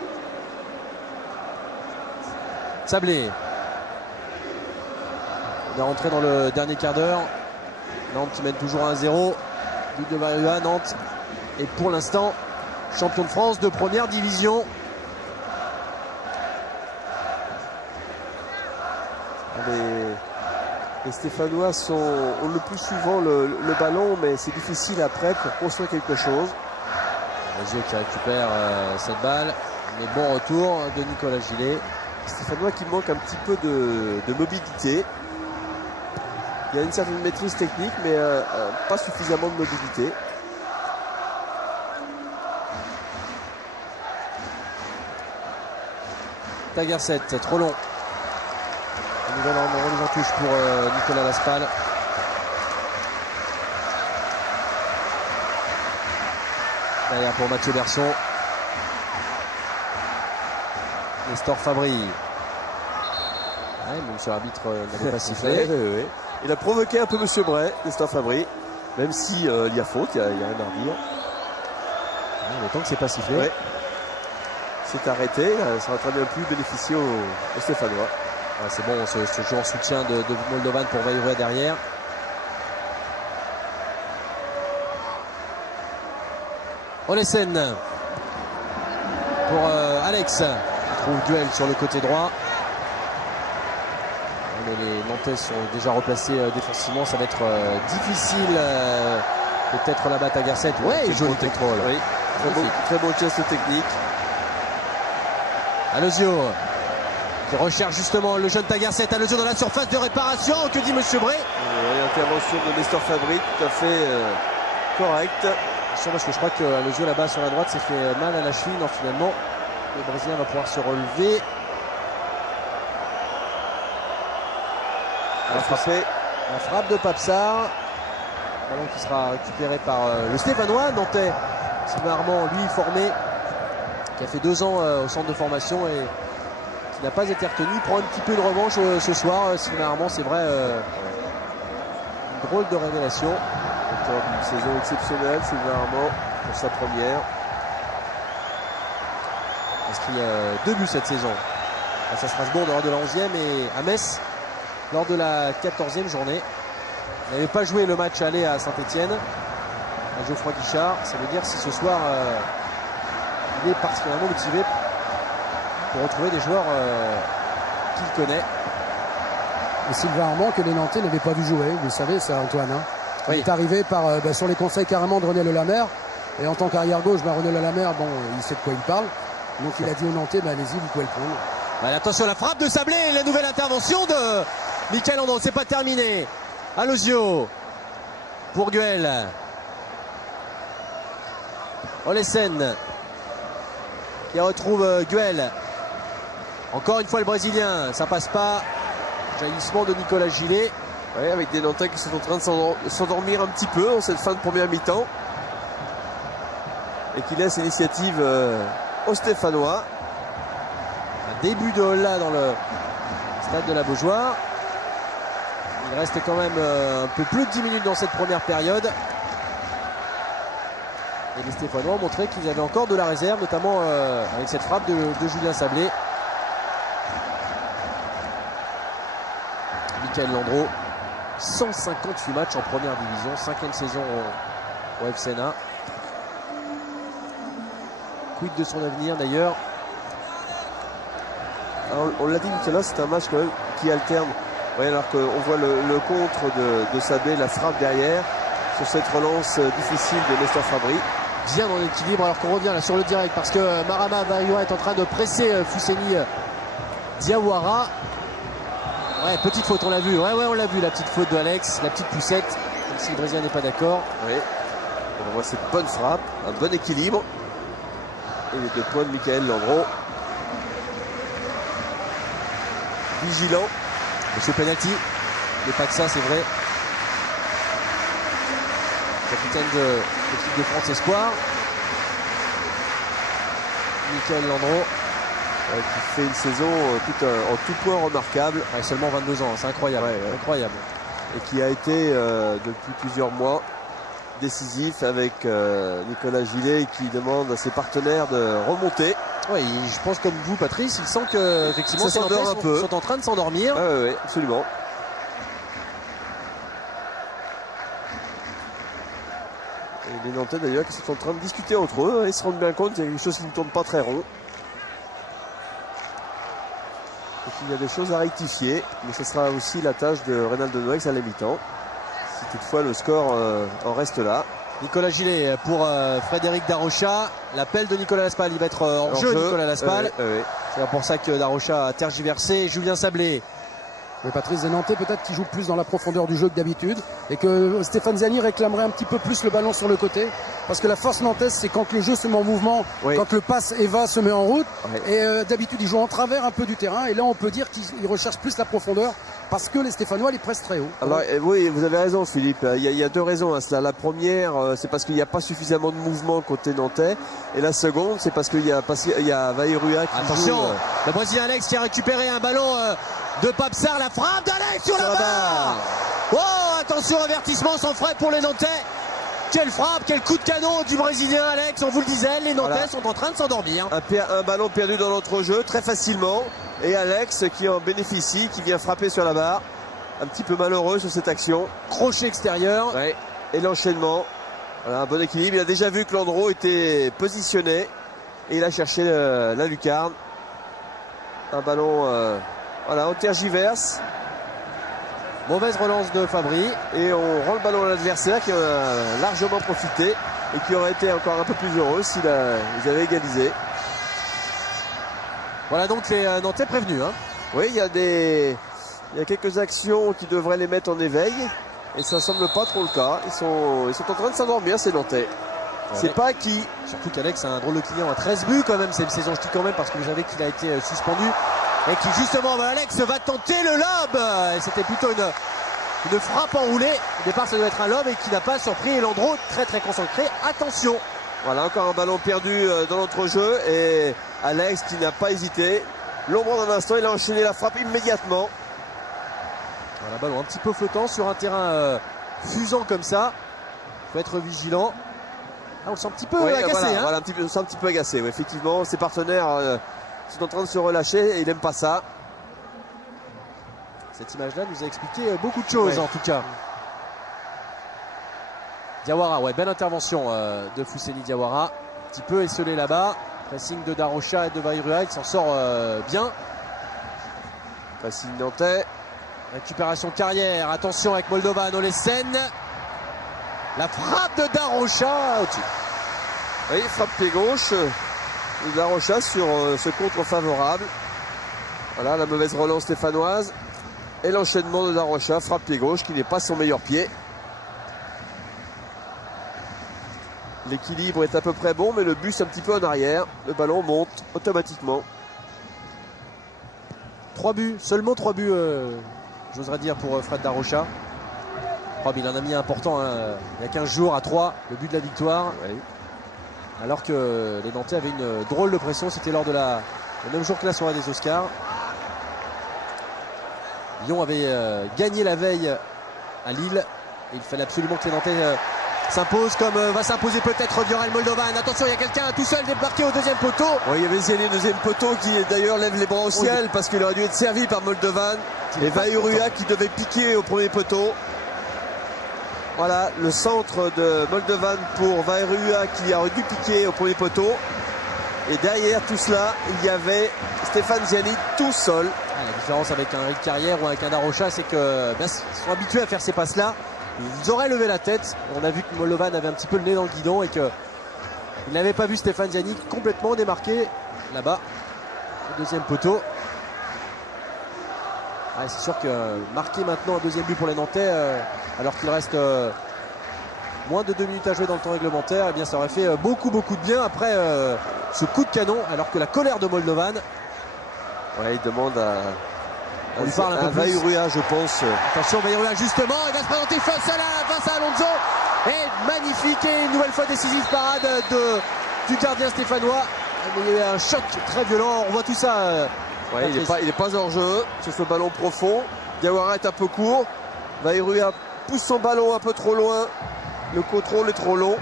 Sablé. On est rentré dans le dernier quart d'heure. Nantes qui mène toujours 1-0. But de Varua, Nantes. Et pour l'instant, champion de France de première division. Les Stéphanois ont le plus souvent le ballon, mais c'est difficile après pour construire quelque chose. Légieux qui récupère cette balle. Mais bon retour de Nicolas Gillet. Les Stéphanois qui manquent un petit peu de mobilité. Il y a une certaine maîtrise technique, mais pas suffisamment de mobilité. Tagerset, trop long. Une nouvelle remise en touche pour Nicolas Laspal. Derrière pour Mathieu Berson. Nestor Fabry. Ouais, monsieur l'arbitre n'avait pas sifflé. Oui. Il a provoqué un peu monsieur Bray, Nestor Fabry. Même si il y a faute, il y a rien à dire. Le temps que c'est pas sifflé. Ouais. C'est arrêté, ça va très bien pu bénéficier aux Stéphanois. Ah, c'est bon, ce jeu en soutien de Moldovan pour Vaillevray derrière. Olesen pour Alex qui trouve duel sur le côté droit. Mais les Nantais sont déjà replacés défensivement, ça va être difficile. Peut-être la batte à Garcet. Ouais, joli contrôle. Oui. Très beau geste technique. Alozio qui recherche justement le jeune Tagerset. Alozio dans la surface de réparation. Que dit monsieur Bray? Intervention de Nestor Fabry tout à fait correcte. Parce que je crois que Alozio là-bas sur la droite s'est fait mal à la cheville. Non, finalement, le Brésilien va pouvoir se relever. La frappe de Papsar. Ballon qui sera récupéré par le Stéphanois nantais. Sylvain Armand, lui formé, qui a fait 2 ans au centre de formation et qui n'a pas été retenu. Il prend un petit peu de revanche ce soir. Sylvain Armand, c'est vrai, une drôle de révélation. Une saison exceptionnelle, Sylvain Armand pour sa première. Il a inscrit 2 buts cette saison. Face à Strasbourg lors de la 11e et à Metz lors de la 14e journée. Il n'avait pas joué le match aller à Saint-Etienne. À Geoffroy Guichard. Ça veut dire si ce soir il est particulièrement motivé pour retrouver des joueurs qu'il connaît. Et Sylvain Armand que les Nantais n'avaient pas vu jouer, vous le savez, c'est Antoine. Hein. Oui. Il est arrivé sur les conseils carrément de René Lelamer. Et en tant qu'arrière gauche, René Lalamère, bon, il sait de quoi il parle. Donc il a dit aux Nantais, allez-y, vous pouvez le prendre. Allez, attention, la frappe de Sablé, la nouvelle intervention de Michael Landreau. C'est pas terminé. Alozio pour Guel. Olesen qui retrouve Guel. Encore une fois le Brésilien, ça passe pas. Jaillissement de Nicolas Gillet. Ouais, avec des Nantais qui sont en train de s'endormir un petit peu en cette fin de première mi-temps. Et qui laisse l'initiative aux Stéphanois. Un début de Holla dans le stade de la Beaujoire. Il reste quand même un peu plus de 10 minutes dans cette première période. Et les Stéphanois ont montré qu'ils avaient encore de la réserve, notamment avec cette frappe de Julien Sablé. Michael Landreau, 158 matchs en première division, 5e saison au FCNA. Quid de son avenir d'ailleurs? On l'a dit, Nicolas, c'est un match quand même qui alterne. Ouais, alors qu'on voit le contre de Sablé, la frappe derrière, sur cette relance difficile de Nestor Fabry. Bien dans l'équilibre, alors qu'on revient là sur le direct parce que Marama Bayura est en train de presser Fousseni Diawara. Ouais, petite faute, on l'a vu. Ouais, on l'a vu, la petite faute de Alex, la petite poussette, même si le Brésilien n'est pas d'accord. Oui. On voit cette bonne frappe, un bon équilibre. Et les 2 points de Michael Landreau. Vigilant. Monsieur penalty, mais pas que ça, c'est vrai. Capitaine de l'équipe de France Espoir. Michael Landreau. Qui fait une saison en tout point remarquable. Ouais, seulement 22 ans, c'est incroyable. Ouais. Incroyable. Et qui a été depuis plusieurs mois décisif avec Nicolas Gillet qui demande à ses partenaires de remonter. Oui, je pense comme vous, Patrice, il sent que effectivement ça s'endort un peu. Sont en train de s'endormir. Oui, absolument. Et les Nantais d'ailleurs qui sont en train de discuter entre eux, ils se rendent bien compte qu'il y a quelque chose qui ne tourne pas très rond. Et qu'il y a des choses à rectifier, mais ce sera aussi la tâche de Reynaldo Noëx à la mi-temps. Si toutefois le score en reste là. Nicolas Gillet pour Frédéric Darocha. L'appel de Nicolas Laspal, il va être en jeu, Nicolas Laspal. C'est pour ça que Darocha a tergiversé. Julien Sablé. Mais Patrice des Nantais peut-être qui joue plus dans la profondeur du jeu que d'habitude et que Stéphane Zani réclamerait un petit peu plus le ballon sur le côté parce que la force nantaise c'est quand le jeu se met en mouvement, quand le passe Eva se met en route et d'habitude ils jouent en travers un peu du terrain et là on peut dire qu'ils recherchent plus la profondeur parce que les Stéphanois les pressent très haut. Alors oui, vous avez raison Philippe, il y a 2 raisons à cela. La première c'est parce qu'il n'y a pas suffisamment de mouvement côté nantais et la seconde c'est parce qu'il y a Vairua qui attention, joue, le Brésilien Alex qui a récupéré un ballon de Papsar, la frappe d'Alex sur la barre. Oh, attention, avertissement sans frais pour les Nantais. Quelle frappe, quel coup de canon du Brésilien Alex, on vous le disait, les Nantais sont en train de s'endormir. Un ballon perdu dans l'entrejeu très facilement et Alex qui en bénéficie, qui vient frapper sur la barre. Un petit peu malheureux sur cette action. Crochet extérieur. Ouais. Et l'enchaînement. Voilà, un bon équilibre. Il a déjà vu que Landreau était positionné et il a cherché la lucarne. Un ballon... Voilà, on tergiverse. Mauvaise relance de Fabry. Et on rend le ballon à l'adversaire qui en a largement profité et qui aurait été encore un peu plus heureux s'ils avaient égalisé. Voilà donc les Nantais prévenus. Hein. Oui, il y a quelques actions qui devraient les mettre en éveil. Et ça semble pas trop le cas. Ils sont en train de s'endormir ces Nantais. Ouais. C'est pas acquis. Surtout qu'Alex a un drôle de client à 13 buts quand même. C'est une saison, je dis quand même parce que vous savez qu'il a été suspendu. Et qui justement, Alex va tenter le lob. C'était plutôt une frappe enroulée. Au départ, ça doit être un lob et qui n'a pas surpris. Et Landreau, très concentré. Attention. Voilà, encore un ballon perdu dans l'entrejeu. Et Alex qui n'a pas hésité. L'ombre d'un instant, il a enchaîné la frappe immédiatement. Voilà, ballon un petit peu flottant sur un terrain fusant comme ça. Il faut être vigilant. Ah, on le sent un petit peu agacé. Voilà, hein. Voilà, on le sent un petit peu agacé. Oui, effectivement, ses partenaires... sont en train de se relâcher et il n'aime pas ça. Cette image-là nous a expliqué beaucoup de choses en tout cas. Diawara, belle intervention de Fousseni Diawara. Un petit peu esselé là-bas. Pressing de Darocha et de Vairua, il s'en sort bien. Pressing nantais. Récupération carrière, attention avec Moldovan, Olesen. La frappe de Darocha au-dessus. Oui, frappe pied gauche de La Rocha sur ce contre favorable. Voilà la mauvaise relance stéphanoise. Et l'enchaînement de La Rocha, frappe pied gauche qui n'est pas son meilleur pied. L'équilibre est à peu près bon, mais le bus un petit peu en arrière. Le ballon monte automatiquement. 3 buts, seulement 3 buts, j'oserais dire, pour Fred Da Rocha. Il en a mis un important, hein, il y a 15 jours à 3, le but de la victoire. Oui. Alors que les Nantais avaient une drôle de pression, c'était lors de le même jour que la soirée des Oscars. Lyon avait gagné la veille à Lille. Et il fallait absolument que les Nantais s'imposent, comme va s'imposer peut-être Viorel Moldovan. Attention, il y a quelqu'un tout seul débarqué au deuxième poteau. Oui, il y avait Ziani, deuxième poteau, qui d'ailleurs lève les bras au ciel parce qu'il aurait dû être servi par Moldovan. Et Vairua qui devait piquer au premier poteau. Voilà le centre de Moldovan pour Vairua qui aurait dû piquer au premier poteau. Et derrière tout cela, il y avait Stéphane Ziani tout seul. La différence avec un Eric Carrière ou avec un Da Rocha, c'est que ils sont habitués à faire ces passes-là. Ils auraient levé la tête. On a vu que Moldovan avait un petit peu le nez dans le guidon et qu'il n'avait pas vu Stéphane Ziani complètement démarqué là-bas au deuxième poteau. C'est sûr que marquer maintenant un deuxième but pour les Nantais alors qu'il reste moins de 2 minutes à jouer dans le temps réglementaire, eh bien ça aurait fait beaucoup de bien après ce coup de canon, alors que la colère de Moldovan. Ouais, il demande à Vairua, je pense. Attention, Vairua justement, il va se présenter face à Alonso. Et magnifique et une nouvelle fois décisive parade du gardien stéphanois. Mais il y a un choc très violent, on voit tout ça. Il n'est pas hors jeu sur ce ballon profond. Diawara est un peu court. Vairua pousse son ballon un peu trop loin. Le contrôle est trop long.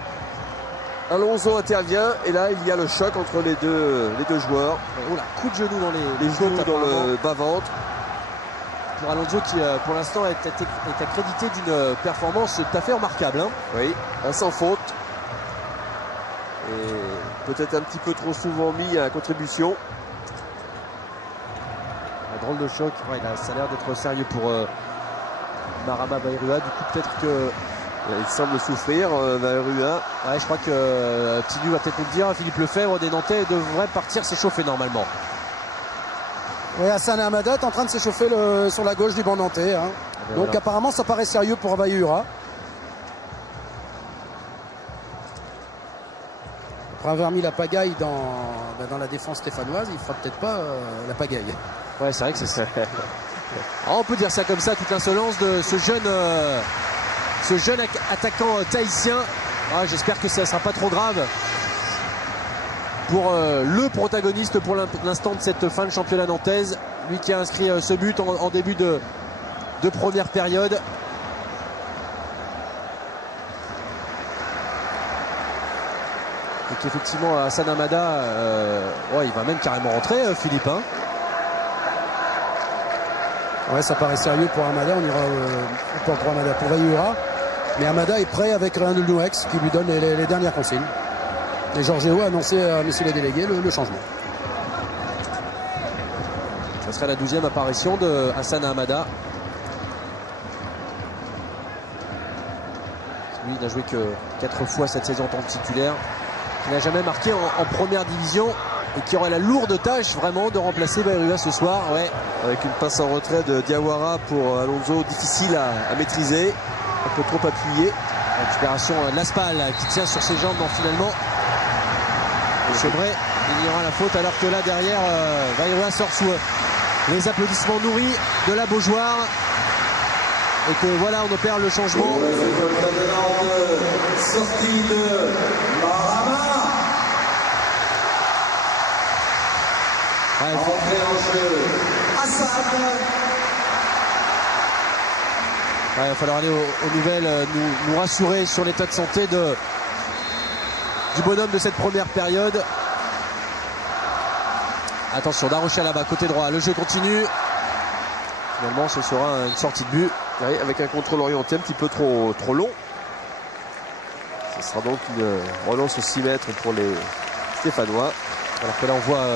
Alonso intervient et là il y a le choc entre les deux joueurs. Coup de genou dans les genoux dans le bas-ventre. Pour Alonso qui pour l'instant est accrédité d'une performance tout à fait remarquable. Hein. Oui, sans faute. Et peut-être un petit peu trop souvent mis à la contribution. Un drôle de choc. Ça a l'air d'être sérieux pour Marama Vairua. Du coup peut-être que il semble souffrir, Vairua. Je crois que Tilu va peut-être nous le dire. Philippe Lefebvre des Nantais devrait partir s'échauffer normalement. Oui, Hassan Hamada est en train de s'échauffer sur la gauche du banc nantais. Hein. Donc voilà. Apparemment ça paraît sérieux pour Vairua. Après avoir mis la pagaille dans la défense stéphanoise, il ne fera peut-être pas la pagaille. Ouais, c'est vrai que c'est ça. On peut dire ça comme ça, toute l'insolence de ce jeune attaquant tahitien. J'espère que ça ne sera pas trop grave pour le protagoniste pour l'instant de cette fin de championnat nantaise. Lui qui a inscrit ce but en début de première période. Donc effectivement Hassan Hamada, il va même carrément rentrer, Philippe. Hein. Ouais, ça paraît sérieux pour Hamada. On ira pas pour Hamada, pour Vairua. Mais Hamada est prêt avec Randall Nouex qui lui donne les dernières consignes. Et Georgeo a annoncé à messieurs les délégués le changement. Ça serait la 12e apparition de Hassan Hamada. Lui, il n'a joué que 4 fois cette saison en tant que titulaire. Il n'a jamais marqué en première division et qui aurait la lourde tâche vraiment de remplacer Vairua ce soir. Ouais. Avec une passe en retrait de Diawara pour Alonso, difficile à maîtriser, un peu trop appuyé. Récupération de Laspal qui tient sur ses jambes finalement. Et Chebret, il y aura la faute alors que là derrière Vairua sort sous les applaudissements nourris de la Beaujoire. Et que voilà, on opère le changement. Sortie de Marama. Entrée en jeu. Hassan. Il va falloir aller aux nouvelles, nous rassurer sur l'état de santé du bonhomme de cette première période. Attention, Da Rocha là-bas, côté droit, le jeu continue. Finalement, ce sera une sortie de but. Oui, avec un contrôle orienté un petit peu trop long. Ce sera donc une relance au 6 mètres pour les Stéphanois. Alors que là, on voit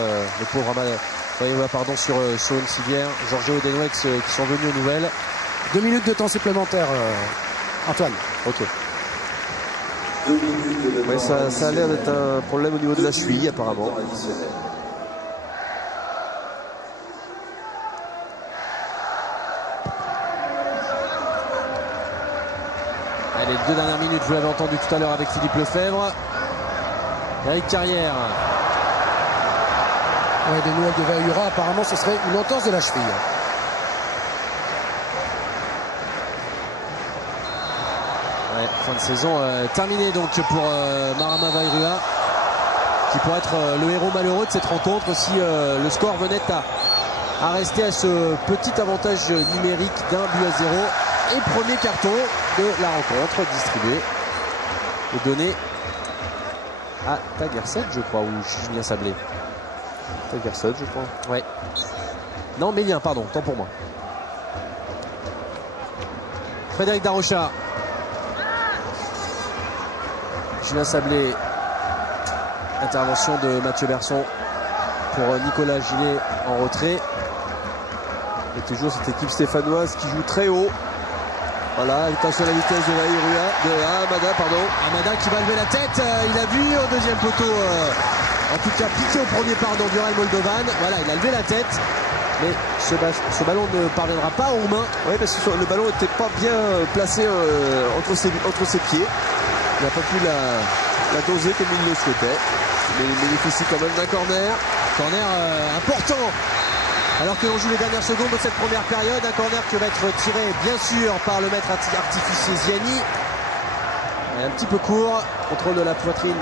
le pauvre Vairua sur une civière. Georgeo Denouex qui sont venus aux nouvelles. 2 minutes de temps supplémentaire, Antoine. Ok. 2 minutes de Ouais, ça a l'air d'être un problème au niveau de la cheville apparemment. Allez, 2 dernières minutes, vous l'avez entendu tout à l'heure avec Philippe Lefebvre. Eric Carrière. Ouais, des nouvelles de Vaihura, apparemment ce serait une entorse de la cheville. Ouais, fin de saison terminée donc pour Marama Vaihura, qui pourrait être le héros malheureux de cette rencontre si le score venait à rester à ce petit avantage numérique d'1-0. Et premier carton de la rencontre distribué et donné à Tagerset, je crois, ou Julien Sablé. Tagerset, je crois. Ouais. Non, Mélien, pardon, tant pour moi. Frédéric Darocha. Julien Sablé. Intervention de Mathieu Berson pour Nicolas Gillet en retrait. Et toujours cette équipe stéphanoise qui joue très haut. Voilà, attention à la vitesse de Vaihura, de Hamada, pardon. Hamada qui va lever la tête, il a vu au deuxième poteau, en tout cas piqué au premier par Dural Moldovan. Voilà, il a levé la tête, mais ce ballon ne parviendra pas aux mains. Oui, parce que le ballon n'était pas bien placé entre ses pieds. Il n'a pas pu la doser comme il le souhaitait. Mais il bénéficie quand même d'un corner. Corner important. Alors que l'on joue les dernières secondes de cette première période, un corner qui va être tiré bien sûr par le maître artificier Ziani. Et un petit peu court, contrôle de la poitrine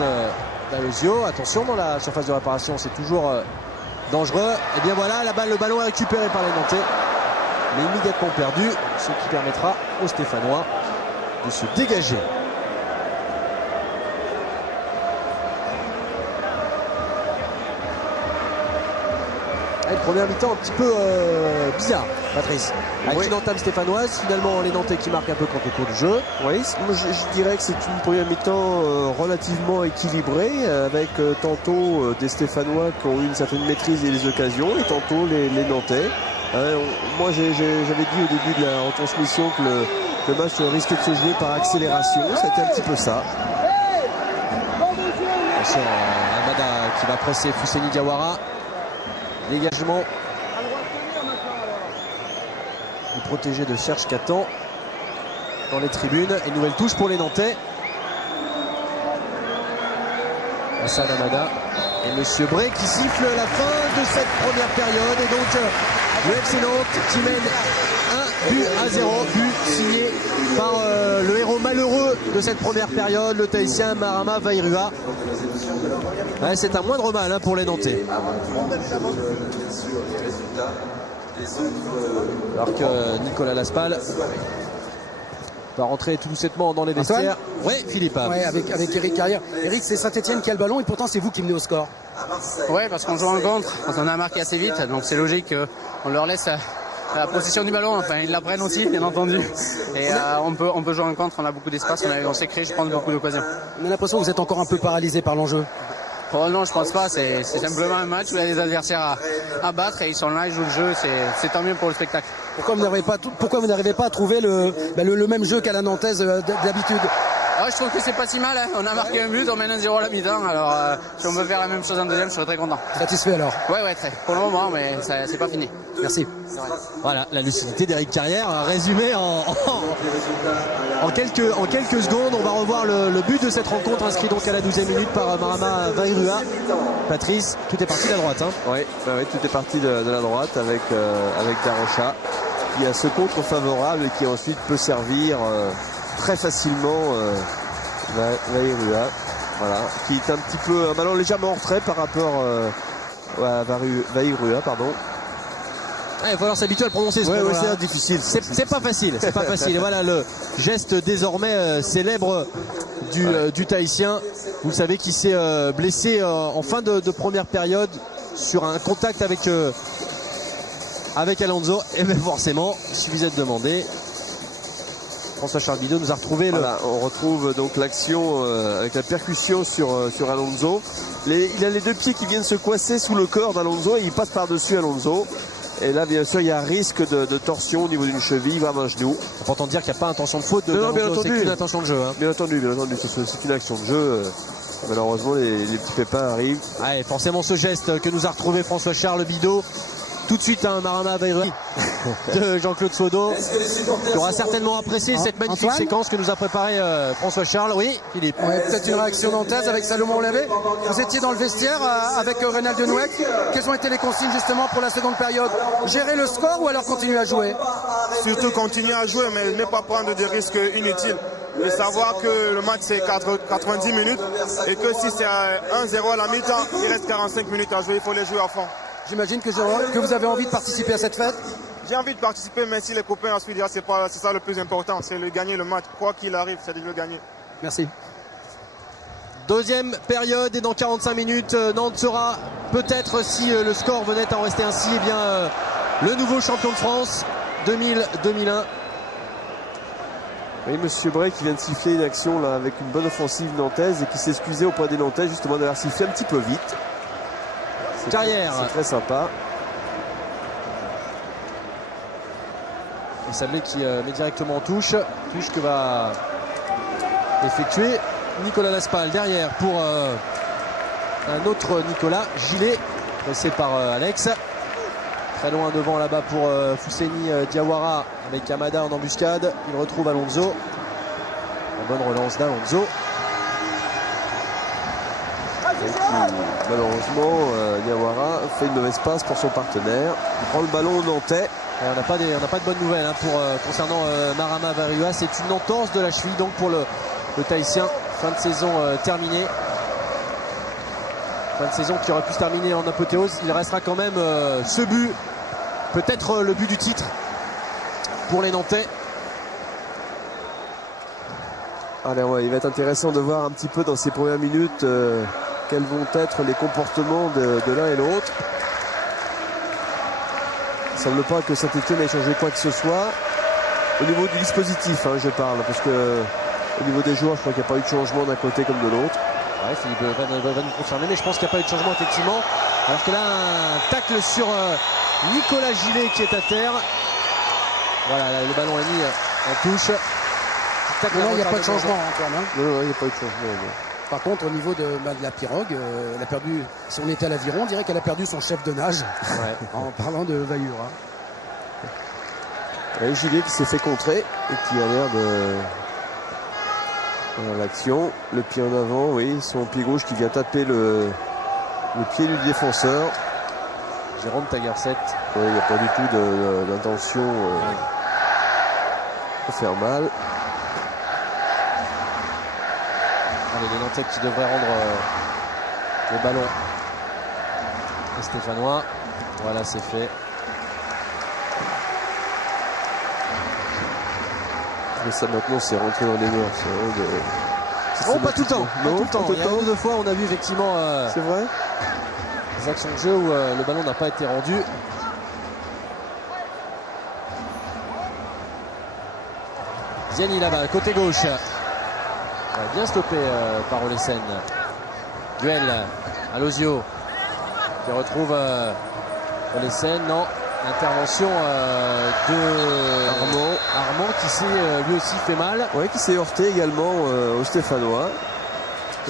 d'Alesio. Attention, dans la surface de réparation, c'est toujours dangereux. Et bien voilà, le ballon est récupéré par les Nantais, mais immédiatement perdu, ce qui permettra aux Stéphanois de se dégager. Première mi-temps un petit peu bizarre, Patrice. Avec une entame stéphanoise, finalement les Nantais qui marquent un peu contre le cours du jeu. Oui, moi je dirais que c'est une première mi-temps relativement équilibrée, avec tantôt des Stéphanois qui ont eu une certaine maîtrise des occasions et tantôt les Nantais. Moi j'avais dit au début de la retransmission que le match risquait de se jouer par accélération, c'était un petit peu ça. Attention, Hamada qui va presser Fousseni Diawara. Dégagement. Le protégé de Cherche Catan dans les tribunes. Et nouvelle touche pour les Nantais. Hassan Hamada et Monsieur Bray qui siffle la fin de cette première période. Et donc le FC Nantes qui mène 1-0. But signé par le héros malheureux de cette première période, le Tahitien Marama Vaihura. Ouais, c'est un moindre mal pour les Nantais. Alors que Nicolas Laspal va rentrer tout doucettement dans les vestiaires. Oui, Philippe. Ouais, avec Eric Carrière. Eric, c'est Saint-Etienne qui a le ballon et pourtant c'est vous qui menez au score. Ouais, parce qu'on joue en contre, on a marqué assez vite, donc c'est logique qu'on leur laisse la possession du ballon, enfin ils la prennent aussi bien entendu. Et on peut jouer en contre, on a beaucoup d'espace, on s'est créé je pense beaucoup d'occasions. On a l'impression que vous êtes encore un peu paralysé par l'enjeu. Oh non, je pense pas, c'est simplement un match où il y a des adversaires à battre et ils sont là, ils jouent le jeu, c'est tant mieux pour le spectacle. Pourquoi vous n'arrivez pas à trouver le même jeu qu'à la Nantaise d'habitude? Je trouve que c'est pas si mal, hein. On a marqué un but, on mène 1-0 à la mi-temps, alors si on veut faire la même chose en deuxième, je serais très content. Satisfait alors? Ouais, très. Pour le moment, mais c'est pas fini. Merci. Voilà, la lucidité d'Eric Carrière résumée en quelques secondes. On va revoir le but de cette rencontre inscrit donc à la 12e minute par Marama Vaihura. Patrice, tout est parti de la droite. Oui, tout est parti de la droite avec Darocha qui a ce contre favorable et qui ensuite peut servir très facilement Vaihura, voilà, qui est un petit peu un ballon légèrement en retrait par rapport à Vaihura, pardon. Il va falloir s'habituer à le prononcer ce mot-là. C'est difficile. C'est pas facile, c'est pas facile. Et voilà le geste désormais célèbre du Tahitien. Vous le savez, qui s'est blessé en fin de première période sur un contact avec Alonso. Et bien forcément, si vous êtes demandé, François Charles Bidot nous a retrouvé on retrouve donc l'action avec la percussion sur Alonso. Il a les deux pieds qui viennent se coincer sous le corps d'Alonso et il passe par-dessus Alonso. Et là, bien sûr, il y a un risque de torsion au niveau d'une cheville, voire d'un genou. C'est important de dire qu'il n'y a pas intention de faute de Non, bien D'Alonso, c'est entendu. qu'une intention de jeu. Hein. Bien entendu, c'est une action de jeu. Malheureusement, les petits pépins arrivent. Ouais, forcément, ce geste que nous a retrouvé François-Charles Bidot. Tout de suite, un Marama Bayrou de Jean-Claude Sodo, qui aura certainement apprécié cette magnifique Antoine séquence que nous a préparé François-Charles. Oui, Philippe. Ouais, peut-être une réaction nantaise avec Salomon Lavé. Vous étiez dans le vestiaire avec Reynald Nouek. Quelles ont été les consignes justement pour la seconde période? Gérer le score ou alors continuer à jouer? Surtout continuer à jouer, mais ne pas prendre des risques inutiles. Et savoir que le match c'est 90 minutes et que si c'est 1-0 à la mi-temps, il reste 45 minutes à jouer, il faut les jouer à fond. J'imagine que vous avez envie de participer à cette fête. J'ai envie de participer, mais si les copains ensuite diront c'est ça le plus important, c'est de gagner le match. Quoi qu'il arrive, c'est de le gagner. Merci. Deuxième période et dans 45 minutes, Nantes sera peut-être, si le score venait à en rester ainsi, eh bien, le nouveau champion de France 2000-2001. Oui, monsieur Bray qui vient de siffler une action là avec une bonne offensive nantaise et qui s'est excusé auprès des Nantais justement d'avoir sifflé un petit peu vite. Carrière. C'est très sympa. Et Sablé qui met directement en touche. Touche que va effectuer Nicolas Laspal derrière pour un autre Nicolas Gillet, pressé par Alex. Très loin devant là-bas pour Fousseni Diawara avec Amada en embuscade. Il retrouve Alonso. La bonne relance d'Alonso. Et qui, malheureusement, Diawara fait une mauvaise passe pour son partenaire. Il prend le ballon au Nantais. Et on n'a pas de bonnes nouvelles hein, concernant Marama Bayrou. C'est une entorse de la cheville donc pour le Tahitien. Fin de saison terminée. Fin de saison qui aurait pu se terminer en apothéose. Il restera quand même ce but, peut-être le but du titre pour les Nantais. Allez, ouais, il va être intéressant de voir un petit peu dans ces premières minutes quels vont être les comportements de l'un et l'autre. Il ne semble pas que Saint-Etienne ait changé quoi que ce soit. Au niveau du dispositif, hein, je parle, parce que au niveau des joueurs, je crois qu'il n'y a pas eu de changement d'un côté comme de l'autre. Ouais, Philippe va nous confirmer, mais je pense qu'il n'y a pas eu de changement effectivement. Alors que là, un tacle sur Nicolas Gillet qui est à terre. Voilà, là, le ballon est mis en touche. Non, il n'y a pas de changement, Antoine. Hein. Non, il n'y a pas eu de changement. Non. Par contre, au niveau de la pirogue, elle a perdu, si on était à l'aviron, on dirait qu'elle a perdu son chef de nage. Ouais. En parlant de Vayura. Et Gillet qui s'est fait contrer et qui a l'air de... Voilà l'action, le pied en avant, oui, son pied gauche qui vient taper le pied du défenseur. Jérôme Tagarset. Oui, il n'y a pas du tout d'intention de faire mal. Allez, les Nantais qui devraient rendre le ballon aux Stéphanois. Voilà, c'est fait. Mais ça maintenant c'est rentré dans les mœurs. Oh, pas tout le temps. Pas tout le temps. Il y a une ou deux fois on a vu effectivement c'est vrai des actions de jeu où le ballon n'a pas été rendu. Ziani là-bas, côté gauche. Ouais, bien stoppé par Olesen. Duel à Lozio qui retrouve Olesen. Non, intervention de Armand qui s'est lui aussi fait mal. Oui, qui s'est heurté également au Stéphanois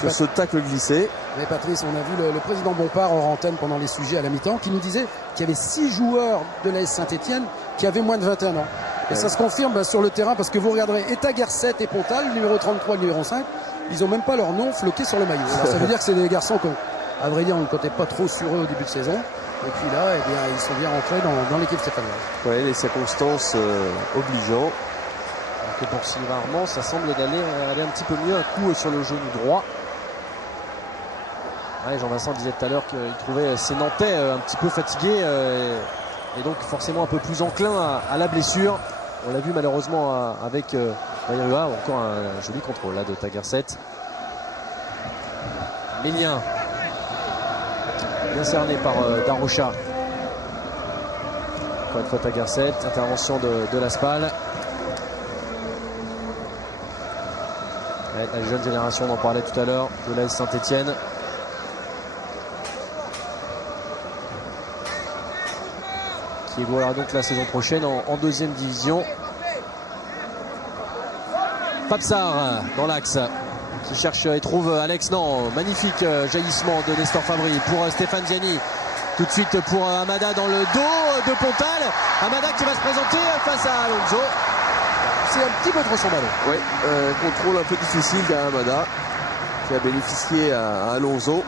sur ce tacle glissé. Mais Patrice, on a vu le président Bompard en antenne pendant les sujets à la mi-temps qui nous disait qu'il y avait 6 joueurs de l'AS Saint-Etienne qui avaient moins de 21 ans. Et ça se confirme sur le terrain parce que vous regarderez Tagarset et Pontal, le numéro 33 et le numéro 5, ils n'ont même pas leur nom floqué sur le maillot. Alors ça veut dire que c'est des garçons qu'à vrai dire on ne comptait pas trop sur eux au début de saison. Et puis là, eh bien, ils sont bien rentrés dans l'équipe stéphanoise. Oui, les circonstances obligeant. Que pour Sylvain Armand, ça semble aller un petit peu mieux. Un coup sur le genou droit. Ouais, Jean-Vincent disait tout à l'heure qu'il trouvait ses Nantais un petit peu fatigués et donc forcément un peu plus enclin à la blessure. On l'a vu malheureusement avec Bayrua. Encore un joli contrôle là de Tagarset. Mélien. Bien cerné par Darocha. Encore une fois Tagarset. Intervention de Laspal. Ouais, la jeune génération, on en parlait tout à l'heure, de l'AS Saint-Etienne. qui évoluera donc la saison prochaine en deuxième division. Papsar dans l'axe qui cherche et trouve Alex. Non, magnifique jaillissement de Nestor Fabri pour Stéphane Ziani. Tout de suite pour Amada dans le dos de Pontal. Amada qui va se présenter face à Alonso. C'est un petit peu trop son ballon. Oui, contrôle un peu difficile d'Amada qui a bénéficié à Alonso.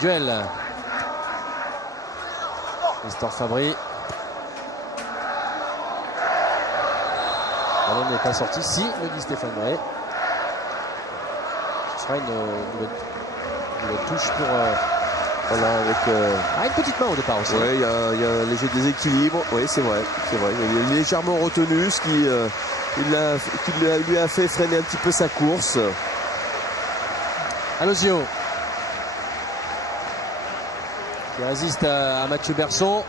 Duel. Nestor Fabri. Le ballon n'est pas sorti. Si, me dit Stéphane Bray. Ce sera une nouvelle touche pour... Voilà, avec une petite main au départ aussi. Oui, il y a un léger déséquilibre. Oui, c'est vrai. Il est légèrement retenu, ce qui lui a fait freiner un petit peu sa course. Alosio qui résiste à Mathieu Berson.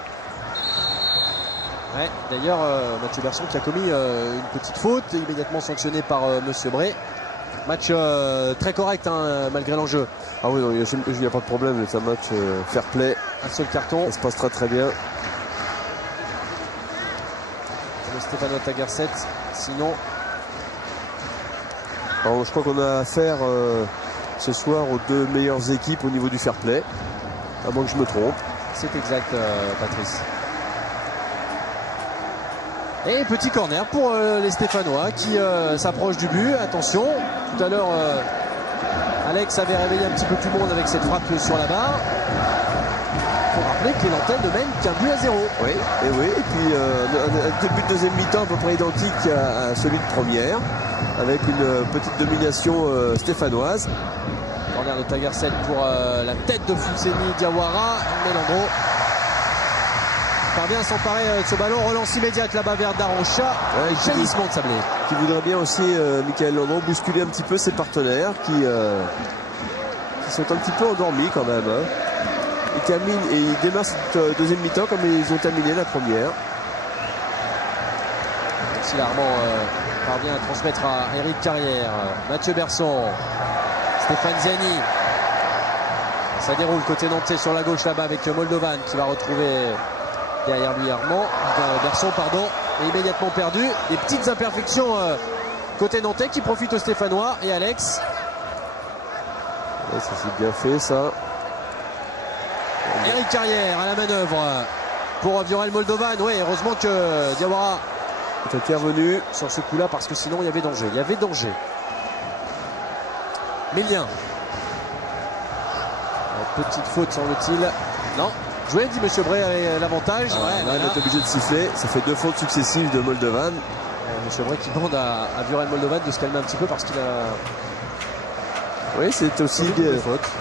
Ouais, d'ailleurs, Mathieu Berson qui a commis une petite faute, immédiatement sanctionné par Monsieur Bray. Match très correct malgré l'enjeu. Ah oui, il n'y a pas de problème, c'est un match fair play. Un seul carton. Ça se passe très très bien. Le Stéphanois Tagarset, sinon. Alors, je crois qu'on a affaire ce soir aux deux meilleures équipes au niveau du fair play. À moins que je me trompe. C'est exact, Patrice. Et petit corner pour les Stéphanois qui s'approchent du but. Attention, tout à l'heure Alex avait réveillé un petit peu tout le monde avec cette frappe sur la barre. Il faut rappeler que les Nantais ne mènent qu'un but à 0. Oui, et puis un début de deuxième mi-temps à peu près identique à celui de première, avec une petite domination stéphanoise. Corner de Tagarset pour la tête de Fousseni Diawara. Mélandreau parvient à s'emparer de ce ballon. Relance immédiate là-bas vers Daroncha. Jaillissement de Sablé. Qui voudrait bien aussi, Michael Landreau, bousculer un petit peu ses partenaires qui sont un petit peu endormis quand même. Hein. Ils démarrent cette deuxième mi-temps comme ils ont terminé la première. Si Armand parvient à transmettre à Eric Carrière. Mathieu Berson. Stéphane Ziani. Ça déroule côté nantais sur la gauche là-bas avec Moldovan qui va retrouver derrière lui Armand. Berson, pardon, est immédiatement perdu. Des petites imperfections côté nantais qui profitent aux Stéphanois et Alex. Ouais, ça c'est bien fait ça. Eric Carrière à la manœuvre pour Viorel Moldovan. Oui, heureusement que Diawara est intervenu sur ce coup-là parce que sinon il y avait danger. Il y avait danger. Mélien. Petite faute semble-t-il. Non. Joué, dit Monsieur Bray avait l'avantage. Là, il est obligé de siffler. Ça fait 2 fautes successives de Moldovan. Monsieur Bray qui demande à Viorel Moldovan de se calmer un petit peu parce qu'il a... Oui, c'est aussi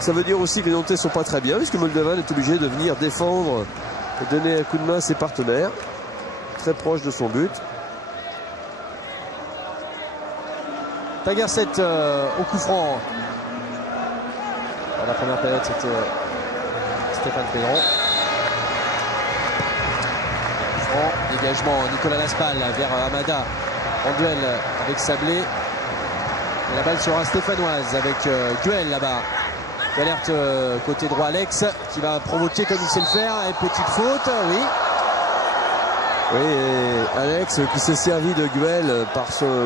ça veut dire aussi que les Nantais sont pas très bien puisque Moldovan est obligé de venir défendre et donner un coup de main à ses partenaires. Très proche de son but. Tagarset au coup franc. La première période, c'était Stéphane Pédron. Dégagement Nicolas Laspal vers Amada en duel avec Sablé. Et la balle sera stéphanoise avec duel là-bas. Alerte côté droit Alex qui va provoquer comme il sait le faire. Et petite faute, oui. Oui, et Alex qui s'est servi de Guel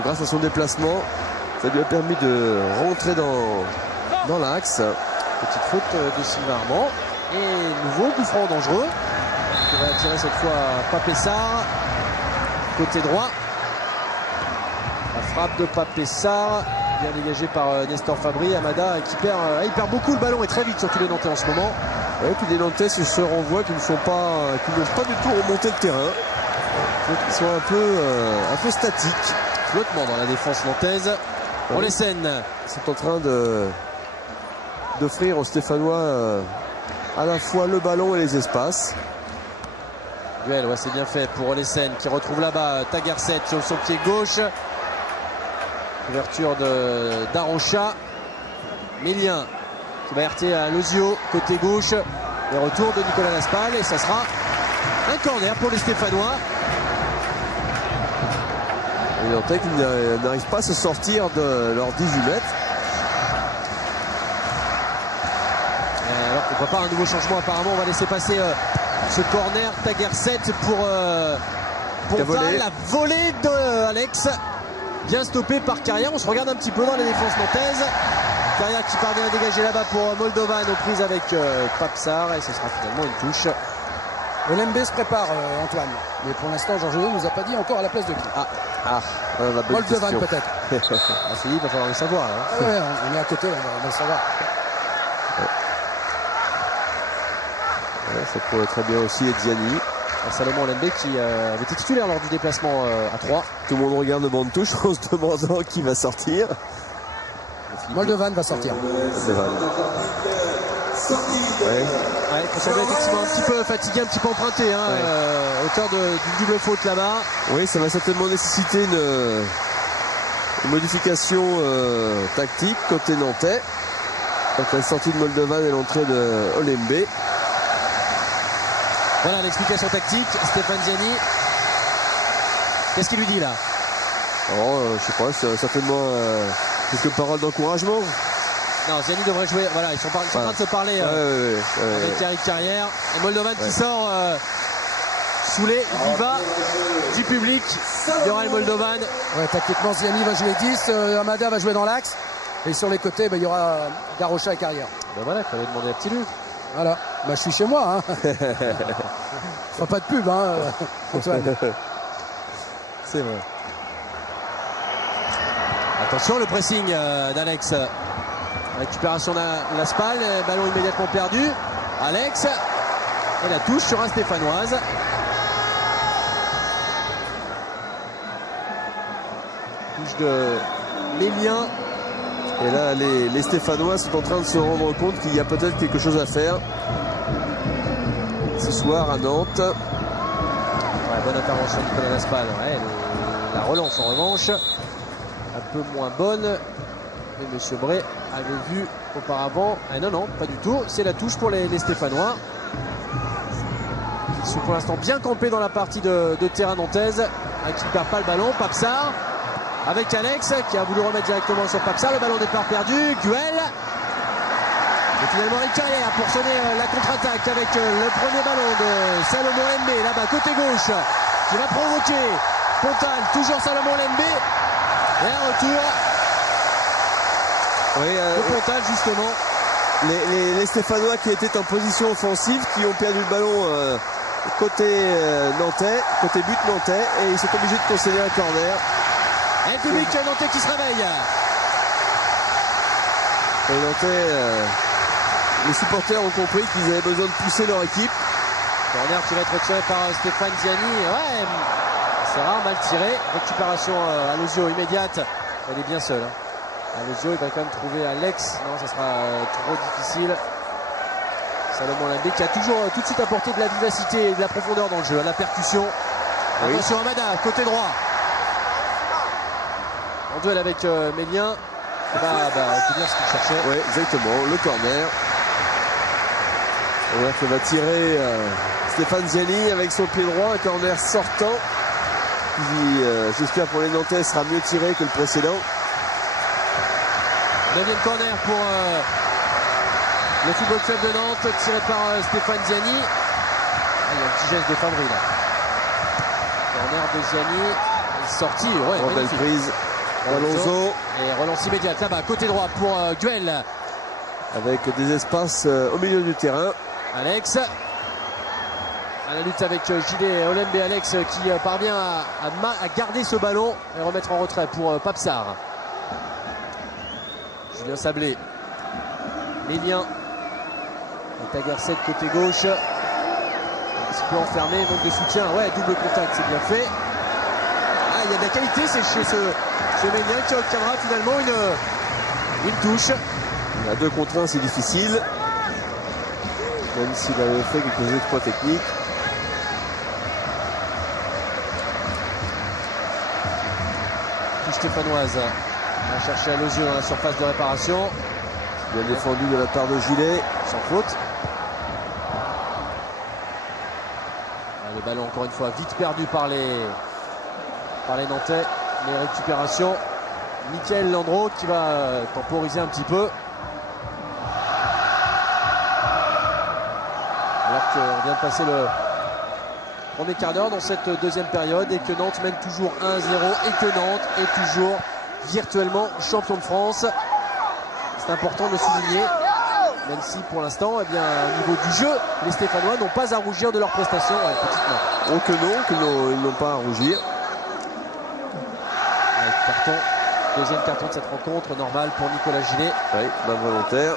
grâce à son déplacement. Ça lui a permis de rentrer dans l'axe. Petite faute de Sylvain Armand. Et nouveau coup franc dangereux. Qui va attirer cette fois Papessard. Côté droit. La frappe de Papessard. Bien dégagée par Nestor Fabri. Amada qui il perd beaucoup le ballon et très vite sur tous les Nantais en ce moment. Oui, puis les Nantais se renvoient qui n'ont pas du tout remonté le terrain. Donc ils sont un peu statiques. Flottement dans la défense nantaise. On les scènes. Ils sont en train d'offrir aux Stéphanois à la fois le ballon et les espaces. Duel, ouais, c'est bien fait pour Olesen qui retrouve là-bas Tagarset sur son pied gauche. Ouverture de Daroncha. Mélien qui va heurter à Lozio côté gauche. Et retour de Nicolas Laspal et ça sera un corner pour les Stéphanois. Les Nantais qui n'arrivent pas à se sortir de leurs 18 mètres. Alors qu'on pourquoi pas un nouveau changement apparemment. On va laisser passer ce corner. Tagerset pour Pontal. La volée de Alex. Bien stoppé par Carrière. On se regarde un petit peu dans les défenses nantaises. Carrière qui parvient à dégager là-bas pour Moldovan aux prises avec Papsar. Et ce sera finalement une touche. Olembe se prépare, Antoine. Mais pour l'instant, Georges ne nous a pas dit encore à la place de qui. Moldovan peut-être. C'est lui, il va falloir le savoir. Hein. Ouais, on est à côté, on va le savoir. Ouais, ça pourrait très bien aussi être Ziani. Salomon Olembe qui avait été titulaire lors du déplacement à 3. Tout le monde regarde le banc de touche en se demandant qui va sortir. Moldovan va sortir. Moldovan. Ouais, il semble effectivement un petit peu fatigué, un petit peu emprunté, hein, auteur d'une double faute là-bas. Oui, ça va certainement nécessiter une modification tactique côté nantais. Donc la sortie de Moldovan et l'entrée de Olembe. Voilà l'explication tactique, Stéphane Ziani. Qu'est-ce qu'il lui dit là? Je sais pas, c'est certainement quelques paroles d'encouragement. Non, Ziani devrait jouer. Voilà, ils sont en train de se parler avec Thierry Carrière. Et Moldovan qui sort sous les viva du public. Yorael Moldovan. Ouais, tactiquement, Ziani va jouer 10. Amada va jouer dans l'axe. Et sur les côtés, il y aura Darocha et Carrière. Ben voilà, il fallait demander à Petit Lu. Voilà, je suis chez moi. Hein. Faut pas de pub, hein, Antoine. C'est vrai. Attention, le pressing d'Alex. Récupération de Laspal, ballon immédiatement perdu. Alex, et la touche sur un Stéphanoise. Touche de Mélian. Et là, les Stéphanois sont en train de se rendre compte qu'il y a peut-être quelque chose à faire ce soir à Nantes. Ouais, bonne intervention de Nicolas Laspal. Ouais, la relance en revanche, un peu moins bonne. Et M. Bray avait vu auparavant. Non, pas du tout. C'est la touche pour les Stéphanois. Ils sont pour l'instant bien campés dans la partie de terrain nantaise. Qui ne perd pas le ballon. Papsar avec Alex qui a voulu remettre directement sur Papsar. Le ballon départ perdu. Guel. Et finalement une carrière pour sonner la contre-attaque avec le premier ballon de Salomon Lembe. Là-bas, côté gauche, qui va provoquer Pontal. Toujours Salomon Lembe. Et un retour. Le Pontal justement. Les Stéphanois qui étaient en position offensive, qui ont perdu le ballon côté nantais, côté but nantais, et ils sont obligés de concéder un corner. Et le public nantais qui se réveille. Et nantais, les supporters ont compris qu'ils avaient besoin de pousser leur équipe. Corner qui va être retiré par Stéphane Ziani. Ouais, c'est rare, mal tiré. Récupération à Lozio immédiate. Elle est bien seule. Lozio, il va quand même trouver Alex. Non, ça sera trop difficile. Salomon Lembe qui a toujours tout de suite apporté de la vivacité et de la profondeur dans le jeu. À la percussion. Oui. Attention Amada, côté droit. En duel avec Mélian. C'est bien ce qu'il cherchait. Oui, exactement. Le corner. On voit qu'il va tirer Stéphane Ziani avec son pied droit. Un corner sortant. Qui, j'espère pour les Nantais, sera mieux tiré que le précédent. 9e corner pour le Football Club de Nantes, tiré par Stéphane Ziani. Il y a un petit geste de Fabry là. Corner de Ziani, sortie, ouais, belle prise. Alonso. Et relance immédiate là-bas, côté droit pour Guel. Avec des espaces au milieu du terrain. Alex. À la lutte avec Gilet Olembe. Alex qui parvient à garder ce ballon et remettre en retrait pour Papsar. Julien Sablé. Mélian. Tagerset côté gauche. Un petit peu enfermé, manque de soutien. Ouais, double contact, c'est bien fait. Ah, il y a de la qualité, c'est chez ce Mélian qui obtiendra finalement une touche. À 2 contre 1, c'est difficile. Même s'il avait fait quelques exploits techniques. Touche stéphanoise. On va chercher à Lozio dans la surface de réparation. Bien défendu de la part de Gilet. Sans faute. Le ballon encore une fois vite perdu par les Nantais. Les récupérations. Mickaël Landreau qui va temporiser un petit peu. qu'on vient de passer le premier quart d'heure dans cette deuxième période et que Nantes mène toujours 1-0 et que Nantes est toujours virtuellement champion de France. C'est important de le souligner, même si pour l'instant, eh bien, au niveau du jeu, les Stéphanois n'ont pas à rougir de leur prestation. Ouais, petite main. Oh que non, ils n'ont pas à rougir. Avec carton, deuxième carton de cette rencontre, normal pour Nicolas Gillet. Oui, main volontaire.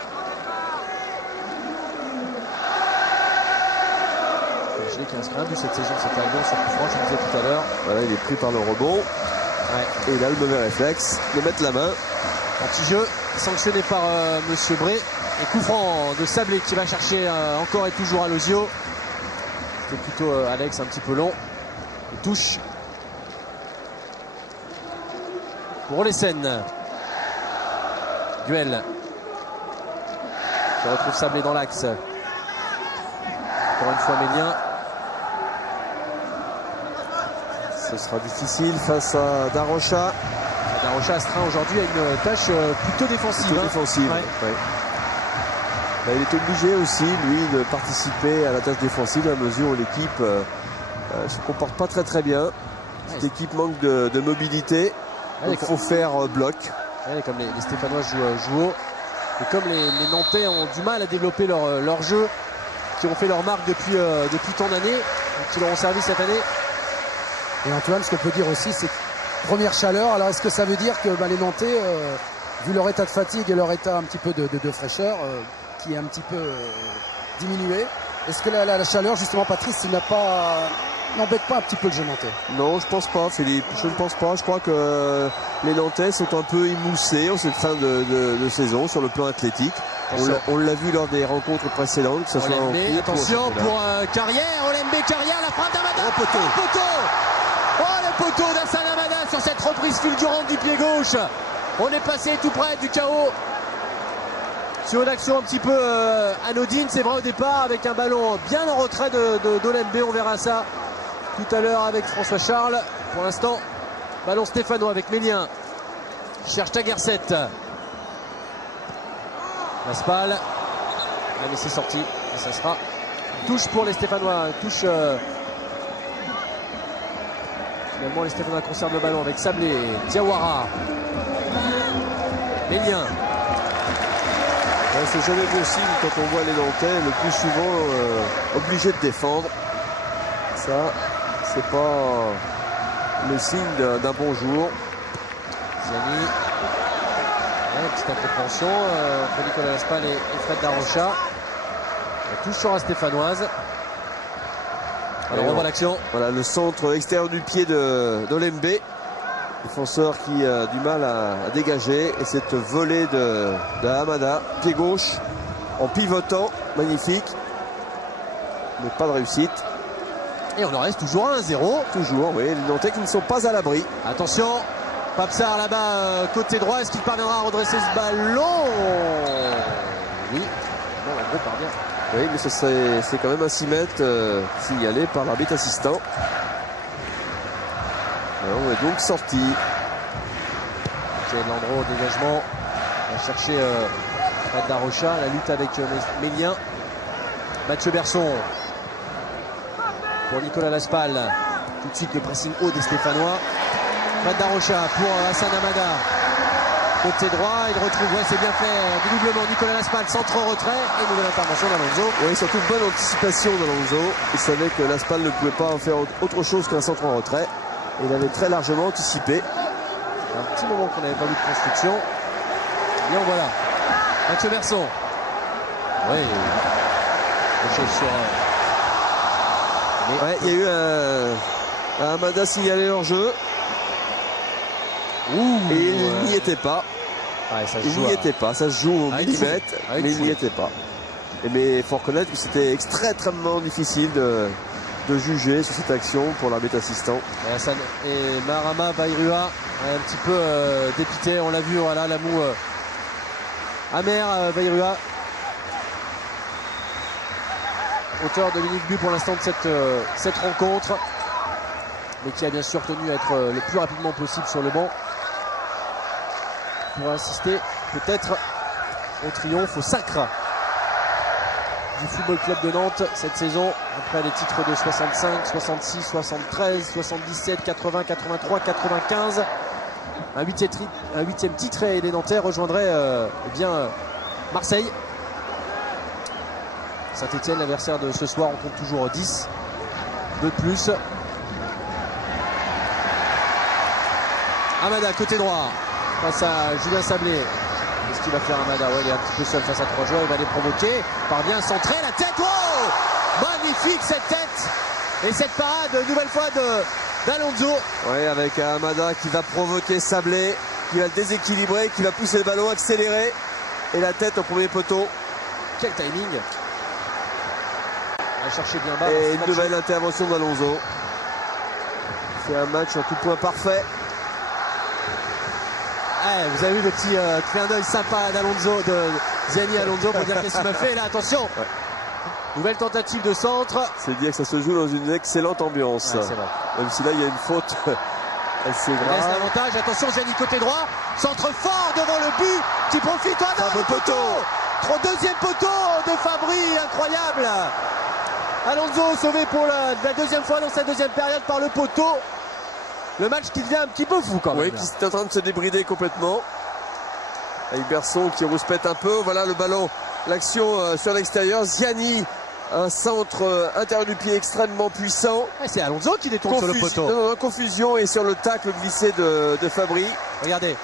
Gillet qui a inscrit un but cette saison, c'était un bon sur coup franc, je le disais tout à l'heure. Voilà, il est pris par le rebond. Ouais. Et il a le mauvais réflexe de mettre la main. Anti-jeu sanctionné par Monsieur Bré. Et coup franc de Sablé qui va chercher encore et toujours Alozio. C'est plutôt Alex un petit peu long. Il touche. Pour les scènes. Duel. Qui retrouve Sablé dans l'axe. Encore une fois Mélien. Ce sera difficile face à Darocha. Darocha Astrein aujourd'hui a une tâche plutôt défensive. Plutôt défensive. Ouais. Ouais. Bah, il est obligé aussi, lui, de participer à la tâche défensive à mesure où l'équipe ne se comporte pas très bien. Cette équipe manque de mobilité. Ouais, donc il faut faire bloc. Ouais, comme les Stéphanois jouent haut. Et comme les Nantais ont du mal à développer leur jeu, qui ont fait leur marque depuis tant d'années, qui leur ont servi cette année. Et Antoine, ce qu'on peut dire aussi, c'est première chaleur. Alors est-ce que ça veut dire que les Nantais, vu leur état de fatigue et leur état un petit peu de fraîcheur, qui est un petit peu diminué, est-ce que la chaleur, justement, Patrice, n'embête pas un petit peu le jeu nantais? Non, je pense pas, Philippe. Je ne pense pas. Je crois que les Nantais sont un peu émoussés en cette fin de saison sur le plan athlétique. On l'a vu lors des rencontres précédentes, que ce soit en coupe, attention pour Carrière, Olembe Carrière, la frappe d'Amada. Oh, poteau. Oh, le poteau d'Hassan Amada sur cette reprise fulgurante du pied gauche. On est passé tout près du chaos. Sur une action un petit peu anodine, c'est vrai au départ, avec un ballon bien en retrait d'Olembe. On verra ça tout à l'heure avec François Charles. Pour l'instant, ballon stéphanois avec Mélien qui cherche Tagerset. Laspal. Mais c'est sorti. Et ça sera touche pour les Stéphanois. Touche. Finalement, les Stéphanois conservent le ballon avec Sablé, Diawara. Mélien. C'est jamais bon signe quand on voit les Nantais le plus souvent obligés de défendre. Ça, c'est pas le signe d'un bon jour. Ziani. Petite incompréhension entre Nicolas Laspal et Fred Darocha. Touche sur la stéphanoise. Alors on voit l'action. Voilà le centre extérieur du pied d'Olembe. Défenseur qui a du mal à dégager. Et cette volée de Hamada, pied gauche, en pivotant, magnifique. Mais pas de réussite. Et on en reste toujours à 1-0. Toujours, oui. Les Nantais qui ne sont pas à l'abri. Attention, Papsar là-bas, côté droit. Est-ce qu'il parviendra à redresser ce ballon? Oui. Bon, la gros parvient. Oui, mais c'est quand même un 6 mètres signalé par l'arbitre assistant. Alors, on est donc sorti. Jay Landreau au dégagement. On va chercher Fred Darocha. La lutte avec Mélien. Mathieu Berson. Pour Nicolas Laspal. Tout de suite le pressing haut des Stéphanois. Fred Darocha pour Hassan Amada. Côté droit, il retrouve, c'est bien fait, doublement Nicolas Laspal, centre retrait et nouvelle intervention d'Alonso. Oui, surtout bonne anticipation d'Alonso. Il savait que Laspal ne pouvait pas en faire autre chose qu'un centre en retrait. Et il avait très largement anticipé. Un petit moment qu'on n'avait pas vu de construction. Bien voilà. Mathieu Berson. Oui. Ouais, il y a eu un Amada signalé hors jeu. Et il n'y était pas. Ouais, il n'y était pas. Ça se joue au millimètre, mais il n'y était pas. Mais il faut reconnaître que c'était extrêmement difficile de juger sur cette action pour l'arbitre assistant. Et Marama Bayrua un petit peu dépité. On l'a vu, voilà, la moue amer Bayrua. Auteur de l'unique but pour l'instant de cette rencontre. Mais qui a bien sûr tenu à être le plus rapidement possible sur le banc. Pour assister peut-être au triomphe, au sacre du Football Club de Nantes cette saison, après les titres de 65, 66, 73, 77, 80, 83, 95. Un huitième titre et les Nantais rejoindraient Marseille. Saint-Etienne, l'adversaire de ce soir, on compte toujours 10. 2 de plus. Amada, côté droit, face à Julien Sablé. Qu'est-ce qu'il va faire Amada? Ouais, il est un petit peu seul face à 3 joueurs, il va les provoquer. Parvient à centrer la tête. Oh, magnifique cette tête. Et cette parade, nouvelle fois d'Alonso. Oui, avec Amada qui va provoquer Sablé, qui va le déséquilibrer, qui va pousser le ballon, accélérer. Et la tête au premier poteau. Quel timing. On va chercher bien bas. Et une nouvelle intervention d'Alonso. C'est un match en tout point parfait. Vous avez vu le petit clin d'œil sympa d'Alonso, de Gianni Alonso, pour dire qu'est-ce qu'il m'a fait là, attention. Ouais. Nouvelle tentative de centre. C'est dire que ça se joue dans une excellente ambiance. Ouais, c'est vrai. Même si là il y a une faute assez grave. Laisse l'avantage, attention Gianni côté droit. Centre fort devant le but qui profite. Oh non, le poteau. Deuxième poteau de Fabry, incroyable. Alonso sauvé pour la deuxième fois dans sa deuxième période par le poteau. Le match qui devient un petit peu fou quand même. Oui, qui est en train de se débrider complètement. Avec Berson qui rouspète un peu. Voilà le ballon, l'action sur l'extérieur. Gianni, un centre intérieur du pied extrêmement puissant. C'est Alonso qui détourne sur le poteau. Non, confusion et sur le tacle glissé de Fabry. Regardez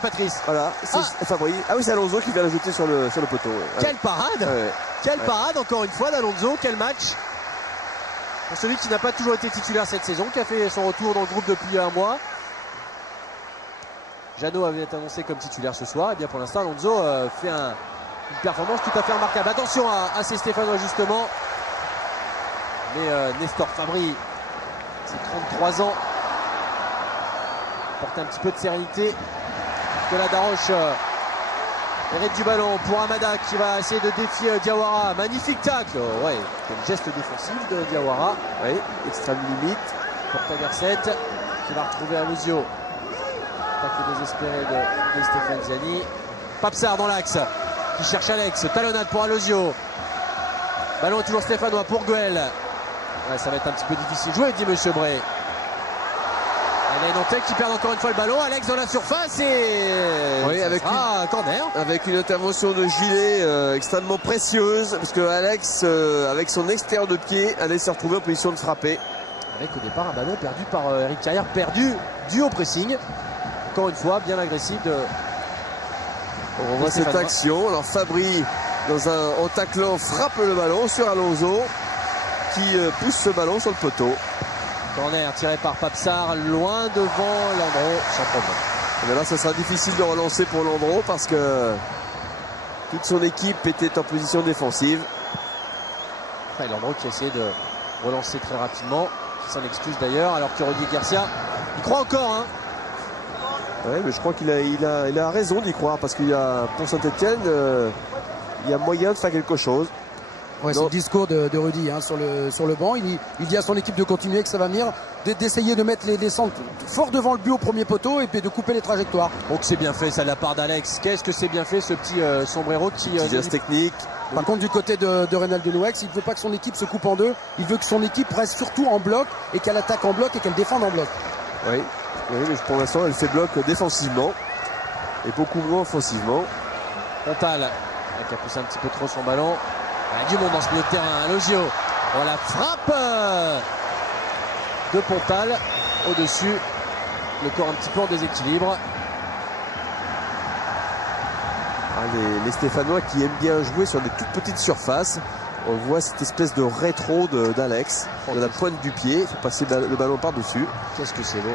Patrice. Voilà, c'est Fabry. Ah oui, c'est Alonso qui vient la jeter sur le poteau. Ouais. Quelle parade. Ouais. Quelle parade encore une fois d'Alonso. Quel match. Pour celui qui n'a pas toujours été titulaire cette saison, qui a fait son retour dans le groupe depuis un mois. Jeannot avait été annoncé comme titulaire ce soir. Et bien pour l'instant, Alonso fait une performance tout à fait remarquable. Attention à ces Stéphanois justement. Mais Nestor Fabry, c'est 33 ans. Porte un petit peu de sérénité. Que la Daroche hérite du ballon pour Amada qui va essayer de défier Diawara. Magnifique tacle. Ouais, quel geste défensif de Diawara. Oui, extrême limite. Pour Taverset qui va retrouver Alosio. Tacle désespéré de Stéphane Gianni. Papsard dans l'axe qui cherche Alex. Talonnade pour Alosio. Ballon est toujours stéphanois pour Goël. Ouais, ça va être un petit peu difficile. Jouer, dit Monsieur Bray. Les Nantais qui perdent encore une fois le ballon. Alex dans la surface et oui, avec corner. Avec une intervention de Gilet extrêmement précieuse parce que Alex, avec son extérieur de pied, allait se retrouver en position de frapper. Avec au départ un ballon perdu par Eric Carrière, perdu dû au pressing. Encore une fois, bien agressif de. On voit cette action. Alors Fabry, en taclant, frappe le ballon sur Alonso qui pousse ce ballon sur le poteau. Corner tiré par Papsard, loin devant Landreau, sans problème. Mais là, ça sera difficile de relancer pour Landreau parce que toute son équipe était en position défensive. Landreau qui a essayé de relancer très rapidement, qui s'en excuse d'ailleurs, alors que Rudy Garcia, il croit encore. Hein. Ouais, mais je crois qu'il a raison d'y croire parce qu'il y a, pour Saint-Etienne, il y a moyen de faire quelque chose. Ouais, c'est le discours de Rudy hein, sur le banc. Il dit à son équipe de continuer, que ça va venir, d'essayer de mettre les centres fort devant le but au premier poteau et puis de couper les trajectoires. Donc c'est bien fait ça de la part d'Alex. Qu'est-ce que c'est bien fait ce petit sombrero qui geste technique. Par contre du côté de Reynald Nouex, il ne veut pas que son équipe se coupe en deux. Il veut que son équipe reste surtout en bloc et qu'elle attaque en bloc et qu'elle défende en bloc. Oui, mais pour l'instant elle fait bloc défensivement et beaucoup moins offensivement. Pontal qui a poussé un petit peu trop son ballon. Il y a du monde dans ce milieu de terrain. Logio. Oh, la frappe de Pontal au-dessus. Le corps un petit peu en déséquilibre. Les Stéphanois qui aiment bien jouer sur des toutes petites surfaces. On voit cette espèce de rétro d'Alex, de la pointe du pied. Il faut passer le ballon par-dessus. Qu'est-ce que c'est beau.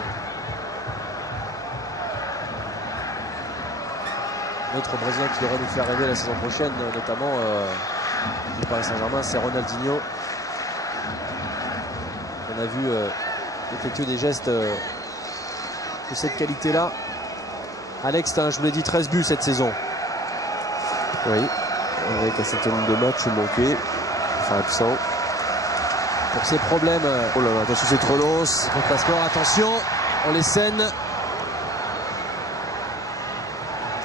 Notre Brésilien qui devrait nous faire rêver la saison prochaine, notamment du Paris Saint-Germain, c'est Ronaldinho. On a vu effectuer des gestes de cette qualité-là. Alex, je vous l'ai dit, 13 buts cette saison. Oui, avec un certain nombre de matchs manqués, enfin absents. Pour ces problèmes. Oh là là, attention, c'est trop long. Attention, on les scène.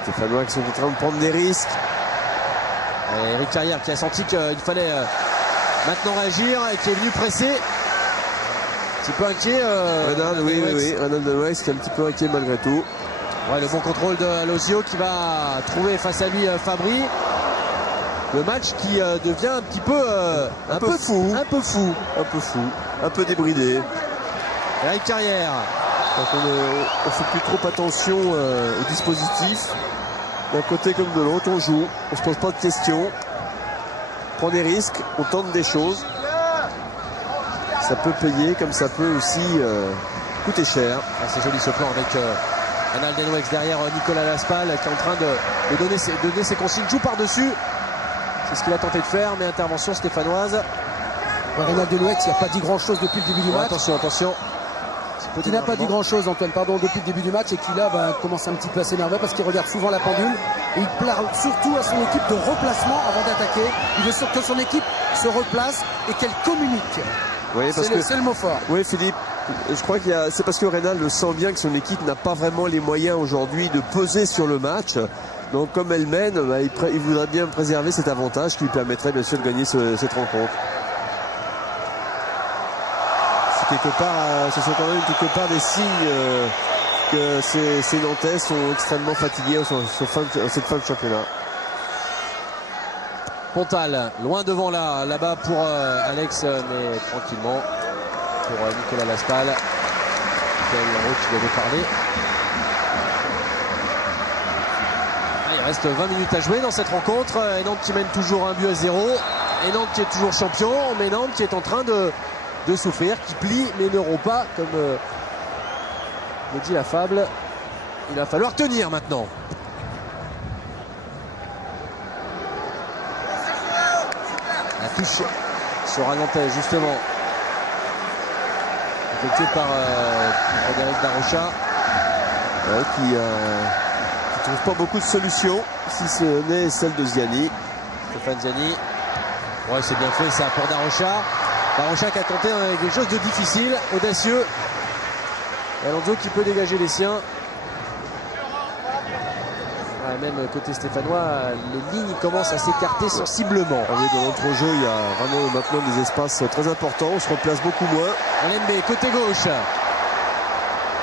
Stéphanois qui sont en train de prendre des risques. Et Eric Carrière qui a senti qu'il fallait maintenant réagir et qui est venu presser. Un petit peu inquiet. Reynald, oui. Reynald Denwex qui est un petit peu inquiet malgré tout. Ouais, le bon contrôle de Lozio qui va trouver face à lui Fabry. Le match qui devient un petit peu un peu fou, un peu débridé. Eric Carrière. On fait plus trop attention au dispositif. D'un côté comme de l'autre, on joue, on se pose pas de questions, on prend des risques, on tente des choses. Ça peut payer comme ça peut aussi coûter cher. Ah, c'est joli ce plan avec Reynald Denwex derrière Nicolas Laspal qui est en train de donner ses consignes. Joue par-dessus. C'est ce qu'il a tenté de faire, mais intervention stéphanoise. Reynald Denwex, il n'a pas dit grand-chose depuis le début du match. Attention. Il n'a pas dit grand-chose, Antoine, depuis le début du match, et qui là commence un petit peu à s'énerver parce qu'il regarde souvent la pendule. Et il parle surtout à son équipe de replacement avant d'attaquer. Il veut que son équipe se replace et qu'elle communique. Oui, c'est le mot fort. Oui, Philippe, je crois que c'est parce que Reynald le sent bien que son équipe n'a pas vraiment les moyens aujourd'hui de peser sur le match. Donc comme elle mène, il voudrait bien préserver cet avantage qui lui permettrait bien sûr de gagner cette rencontre. Ce sont quand même quelque part des signes que ces Nantais sont extrêmement fatigués sur cette fin de championnat. Pontal, loin devant là-bas pour Alex, mais tranquillement pour Nicolas Laspal. Qui devait parler. Il reste 20 minutes à jouer dans cette rencontre. Et Nantes qui mène toujours 1-0. Et Nantes qui est toujours champion, mais Nantes qui est en train de souffrir, qui plie mais ne rompt pas, comme le dit la fable. Il va falloir tenir maintenant. La touche sera nantaise justement, effectuée par Frédéric Darocha, qui ne trouve pas beaucoup de solutions, si ce n'est celle de Ziani. Stéphane Ziani. Ouais, c'est bien fait ça pour Darocha. Darocha qui a tenté quelque chose de difficile, audacieux. Et Alonso qui peut dégager les siens. Même côté stéphanois, les lignes commencent à s'écarter sensiblement. Dans l'entrejeu, il y a vraiment maintenant des espaces très importants. On se replace beaucoup moins. Lembe, côté gauche.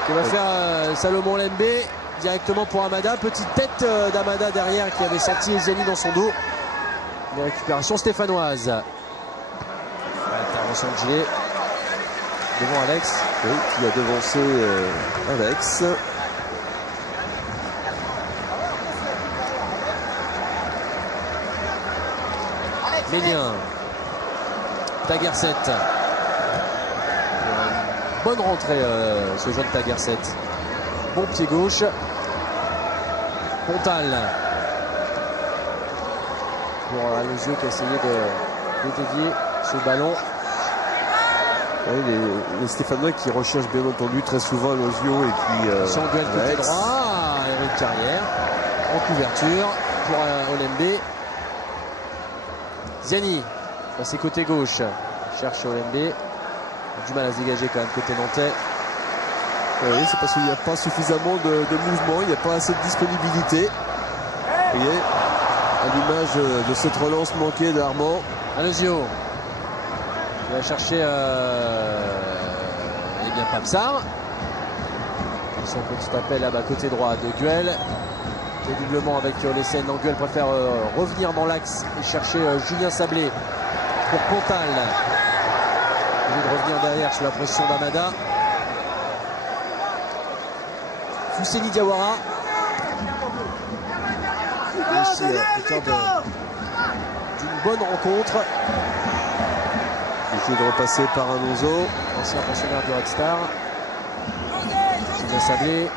Qui va faire Salomon Lembe directement pour Amada. Petite tête d'Amada derrière qui avait senti Ziani dans son dos. Une récupération stéphanoise. Intervention de Gillet devant Alex. Oui, qui a devancé Alex. Ménien. Tagerset. Bonne rentrée ce jeune Tagerset. Bon pied gauche. Pontal. Pour Alozio qui a essayé de dévier ce ballon. Oui, les Stéphanois qui recherchent bien entendu très souvent Alozio et qui... Sans duel côté droit, Eric Carrière en couverture pour Olembe. Ziani, passé côté gauche, cherche Olembe. Du mal à se dégager quand même côté nantais. Oui, c'est parce qu'il n'y a pas suffisamment de mouvement, il n'y a pas assez de disponibilité. Vous voyez, à l'image de cette relance manquée d'Armand. Alozio. Il va chercher Papsar. Son petit appel là-bas côté droit de Guel. Doublement avec Lessène. Guel préfère revenir dans l'axe et chercher Julien Sablé pour Pontal. Il veut revenir derrière sous la pression d'Amada. Fousseni Diawara. Aussi d'une bonne rencontre. Essayé de repasser par Alonso. Ancien pensionnaire du Red Star. Julien Sablé.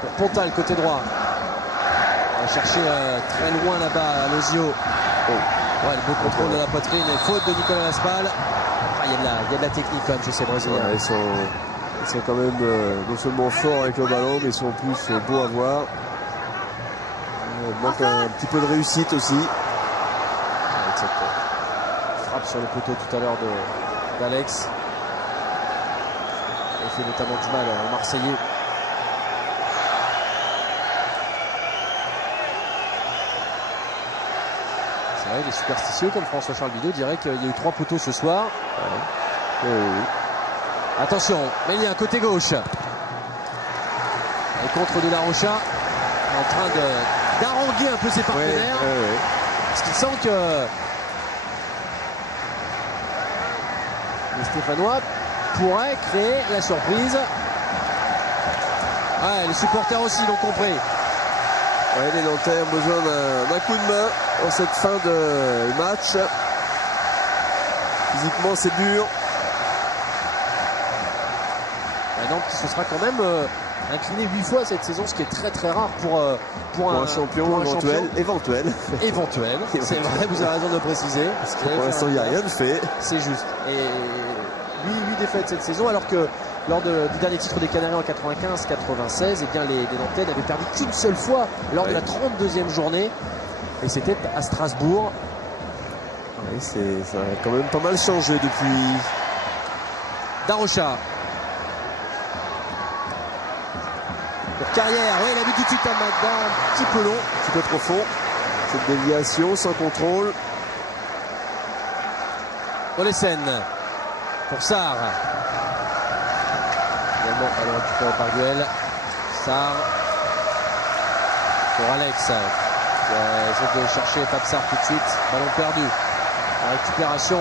Pour Pontal côté droit. On va chercher très loin là-bas Alozio. Ouais, le beau contrôle de la poitrine et faute de Nicolas Laspal. Il y a de la technique quand même chez ces Brésiliens. Ouais, ils sont quand même non seulement forts avec le ballon, mais ils sont en plus beaux à voir. Il manque un petit peu de réussite aussi. Avec cette frappe sur le poteau tout à l'heure d'Alex. Il fait notamment du mal au Marseillais. Ouais, les superstitieux comme François Charles Bidot diraient qu'il y a eu 3 poteaux ce soir. Oui. Attention, Mélien côté gauche. Et contre de la Rocha, en train d'haranguer un peu ses partenaires. Parce qu'il sent que les Stéphanois pourraient créer la surprise. Ouais, les supporters aussi l'ont compris. Ouais, les Nantais ont besoin d'un coup de main en cette fin de match. Physiquement, c'est dur. Nantes qui se sera quand même incliné 8 fois cette saison, ce qui est très très rare pour un champion éventuel. C'est vrai, vous avez raison de le préciser. Parce que pour l'instant, il n'y a rien de fait. C'est juste. Et 8 défaites cette saison, alors que lors du dernier titre des Canaries en 95-96, eh bien les Nantais n'avaient perdu qu'une seule fois lors de la 32e journée. Et c'était à Strasbourg. Oui, ça a quand même pas mal changé depuis. Darocha. Pour Carrière, oui, il a vu tout de suite un petit peu long. Un petit peu profond. Cette déviation sans contrôle. Olesen pour Sarr. Également, elle récupère par duel. Sarr pour Alex. Essaie de chercher Pape Sarr tout de suite. Ballon perdu. La récupération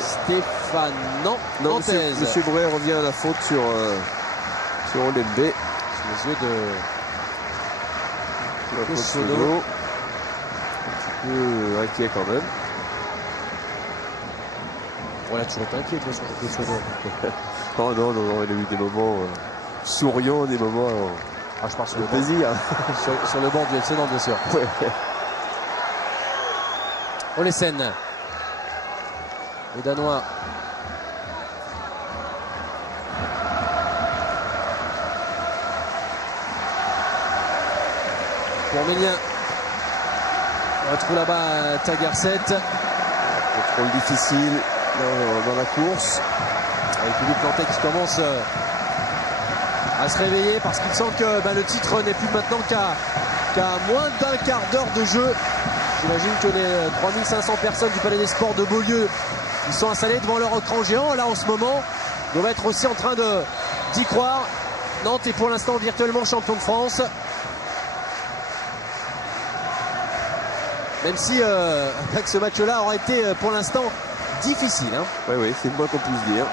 Stéphane. Non, Monsieur Brouet revient à la faute sur Olembe. Sous les yeux de Sono. Un petit peu inquiet quand même. Voilà, tu es inquiet de Sono. Oh non, il a eu des moments souriants, des moments je pars sur de le plaisir. sur le banc du FC Nantes, bien sûr. Olesen. Les Danois. Pour Mélien. On retrouve là-bas Tagarset. Contrôle difficile dans la course. Avec Philippe Lantais qui commence à se réveiller parce qu'il sent que le titre n'est plus maintenant qu'à moins d'un quart d'heure de jeu. J'imagine que les 3500 personnes du Palais des Sports de Beaulieu qui sont installées devant leur écran géant là en ce moment doivent être aussi en train d'y croire. Nantes est pour l'instant virtuellement champion de France. Même si ce match-là aurait été pour l'instant difficile. Oui, c'est le moins qu'on puisse dire.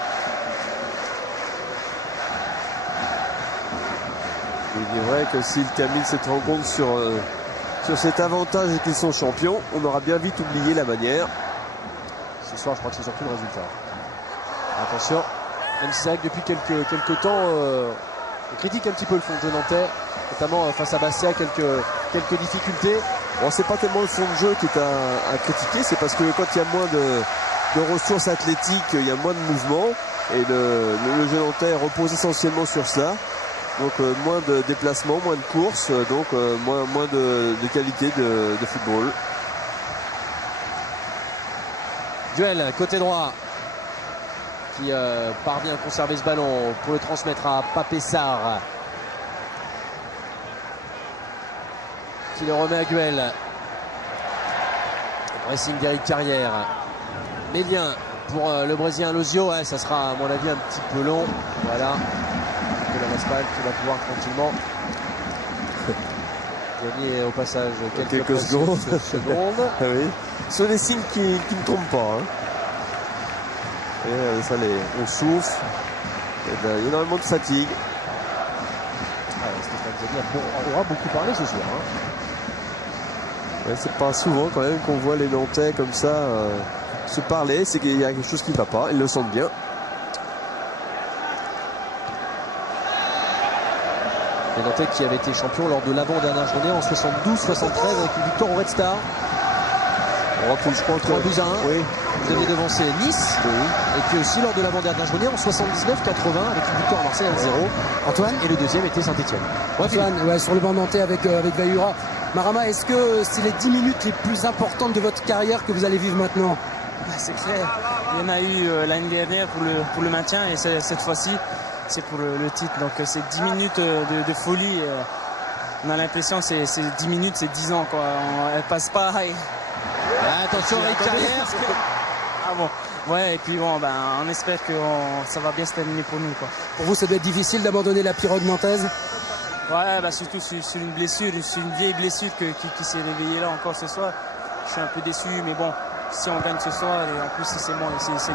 Il est vrai que s'ils terminent cette rencontre sur cet avantage et qu'ils sont champions, on aura bien vite oublié la manière. Ce soir, je crois que c'est surtout le résultat. Attention, même si c'est vrai que depuis quelques temps, on critique un petit peu le fond de Nantais, notamment face à Bastia, quelques difficultés. Bon, c'est pas tellement le fond de jeu qui est à critiquer, c'est parce que quand il y a moins de ressources athlétiques, il y a moins de mouvement, et le jeu nantais repose essentiellement sur ça. Donc moins de déplacements, moins de courses, donc moins de qualité de football. Duel côté droit qui parvient à conserver ce ballon pour le transmettre à Pape Sarr qui le remet à Guel. Pressing d'Éric Carrière. Mélien pour le Brésilien Lozio. Ouais, ça sera à mon avis un petit peu long. Voilà. De la Maspal qui va pouvoir tranquillement gagner au passage quelques secondes. Ah oui. Ce sont des signes qui ne trompent pas. Et ça, on souffle. Il y a énormément de fatigue. Stéphane Zadia aura beaucoup parlé ce soir. Ouais, c'est pas souvent quand même qu'on voit les Nantais comme ça se parler. C'est qu'il y a quelque chose qui ne va pas. Ils le sentent bien. Les Nantais qui avaient été champions lors de l'avant-dernière journée en 72-73 avec une victoire au Red Star. Je crois 3-12-1. Oui. Vous avez devancé Nice. Oui. Et puis aussi lors de l'avant-dernière journée en 79-80 avec une victoire à Marseille 1-0. Antoine. Et le deuxième était Saint-Etienne. Antoine, sur le banc nantais avec Bayura. Marama, est-ce que c'est les 10 minutes les plus importantes de votre carrière que vous allez vivre maintenant? C'est clair. Il y en a eu l'année dernière pour le maintien et cette fois-ci c'est pour le titre. Donc c'est 10 minutes de folie. On a l'impression que c'est 10 minutes, c'est 10 ans. Elles passent pas. Attention avec carrière. Ah bon. Ouais, et puis bon, ben, on espère que ça va bien se terminer pour nous, quoi. Pour vous, ça doit être difficile d'abandonner la pirogue nantaise? Ouais, bah surtout sur une blessure, sur une vieille blessure qui s'est réveillée là encore ce soir. Je suis un peu déçu, mais bon, si on gagne ce soir, et en plus si c'est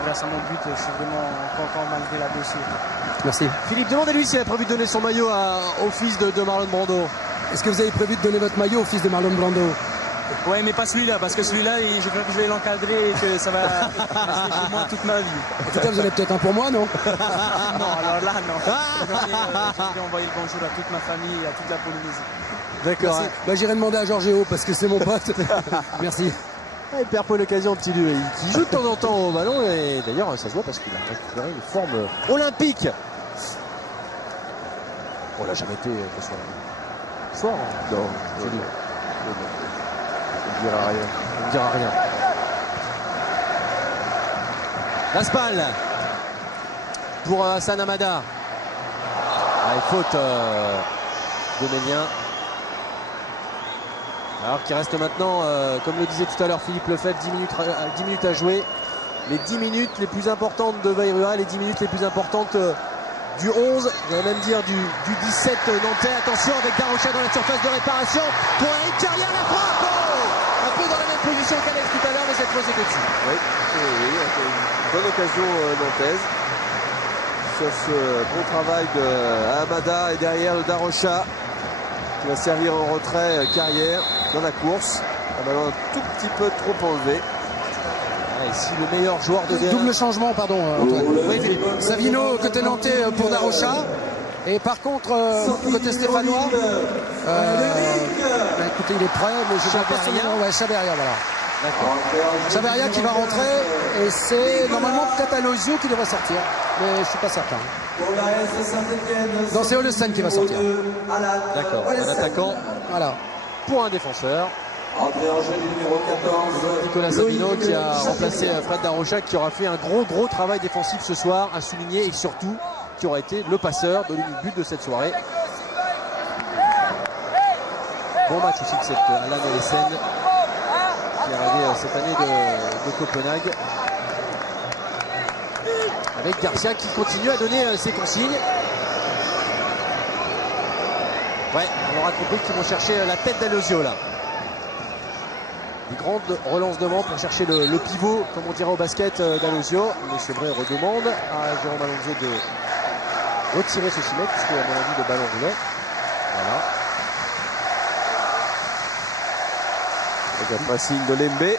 grâce à mon but, je suis vraiment content malgré la blessure. Merci. Philippe, demandez-lui s'il a prévu de donner son maillot au fils de Marlon Brando. Est-ce que vous avez prévu de donner votre maillot au fils de Marlon Brando? Ouais, mais pas celui-là, parce que celui-là, je crois que je vais l'encadrer et que ça va rester chez moi toute ma vie. En tout cas, vous en avez peut-être un pour moi, non? Non, alors là, non. J'aimerais envoyer le bonjour à toute ma famille et à toute la Polynésie. D'accord. Merci. Bah, j'irai demander à Georgéo parce que c'est mon pote. Merci. Il perd pas l'occasion, petit lui. Il joue de temps en temps au ballon et d'ailleurs ça se voit parce qu'il a récupéré une forme olympique. On l'a jamais été ce soir. Ce soir, Non, je dis. on ne dira rien. On ne dira rien. Laspal pour Hassan Hamada. Faute de Ménien. Alors qu'il reste maintenant, comme le disait tout à l'heure Philippe Lefebvre, 10 minutes à jouer. Les 10 minutes les plus importantes de Bayrua, les 10 minutes les plus importantes du 11, j'allais même dire du 17 nantais. Attention avec Darocha dans la surface de réparation pour Eric Carrière, la frappe, un peu dans la même position qu'Alex tout à l'heure, mais cette fois c'est dessus. Oui, une bonne occasion nantaise. Sur ce bon travail de Hamada et derrière le Darocha qui va servir en retrait Carrière dans la course. Un ballon un tout petit peu trop enlevé. Et si le meilleur joueur de DA... Double changement, pardon, Antoine. Oui, Philippe. Savino côté nantais pour Darocha. Et par contre, côté stéphanois, écoutez, il est prêt, mais je vais pas son nom. Ouais, Chaberria, voilà. D'accord. Chaberria qui va rentrer, et c'est normalement peut-être Aloisio qui devrait sortir, mais je suis pas certain. Non, c'est Olesen qui va sortir. D'accord. Un attaquant Voilà. pour un défenseur. Entrée en jeu du numéro 14. Nicolas Savino qui a remplacé Fred Darocha, qui aura fait un gros travail défensif ce soir à souligner, et surtout qui aura été le passeur de l'unique but de cette soirée. Bon match aussi de cette Alan Olesen qui est arrivé cette année de Copenhague, avec Garcia qui continue à donner ses consignes. Ouais, on aura compris qu'ils vont chercher la tête d'Aloisio là. Des grandes relances devant pour chercher le pivot, comme on dirait au basket, d'Aloisio. Mais c'est vrai, redemande à Jérôme Alonso de retirer ce cimet, puisque à mon avis le ballon roulait. Voilà. Avec un passing de Lembe.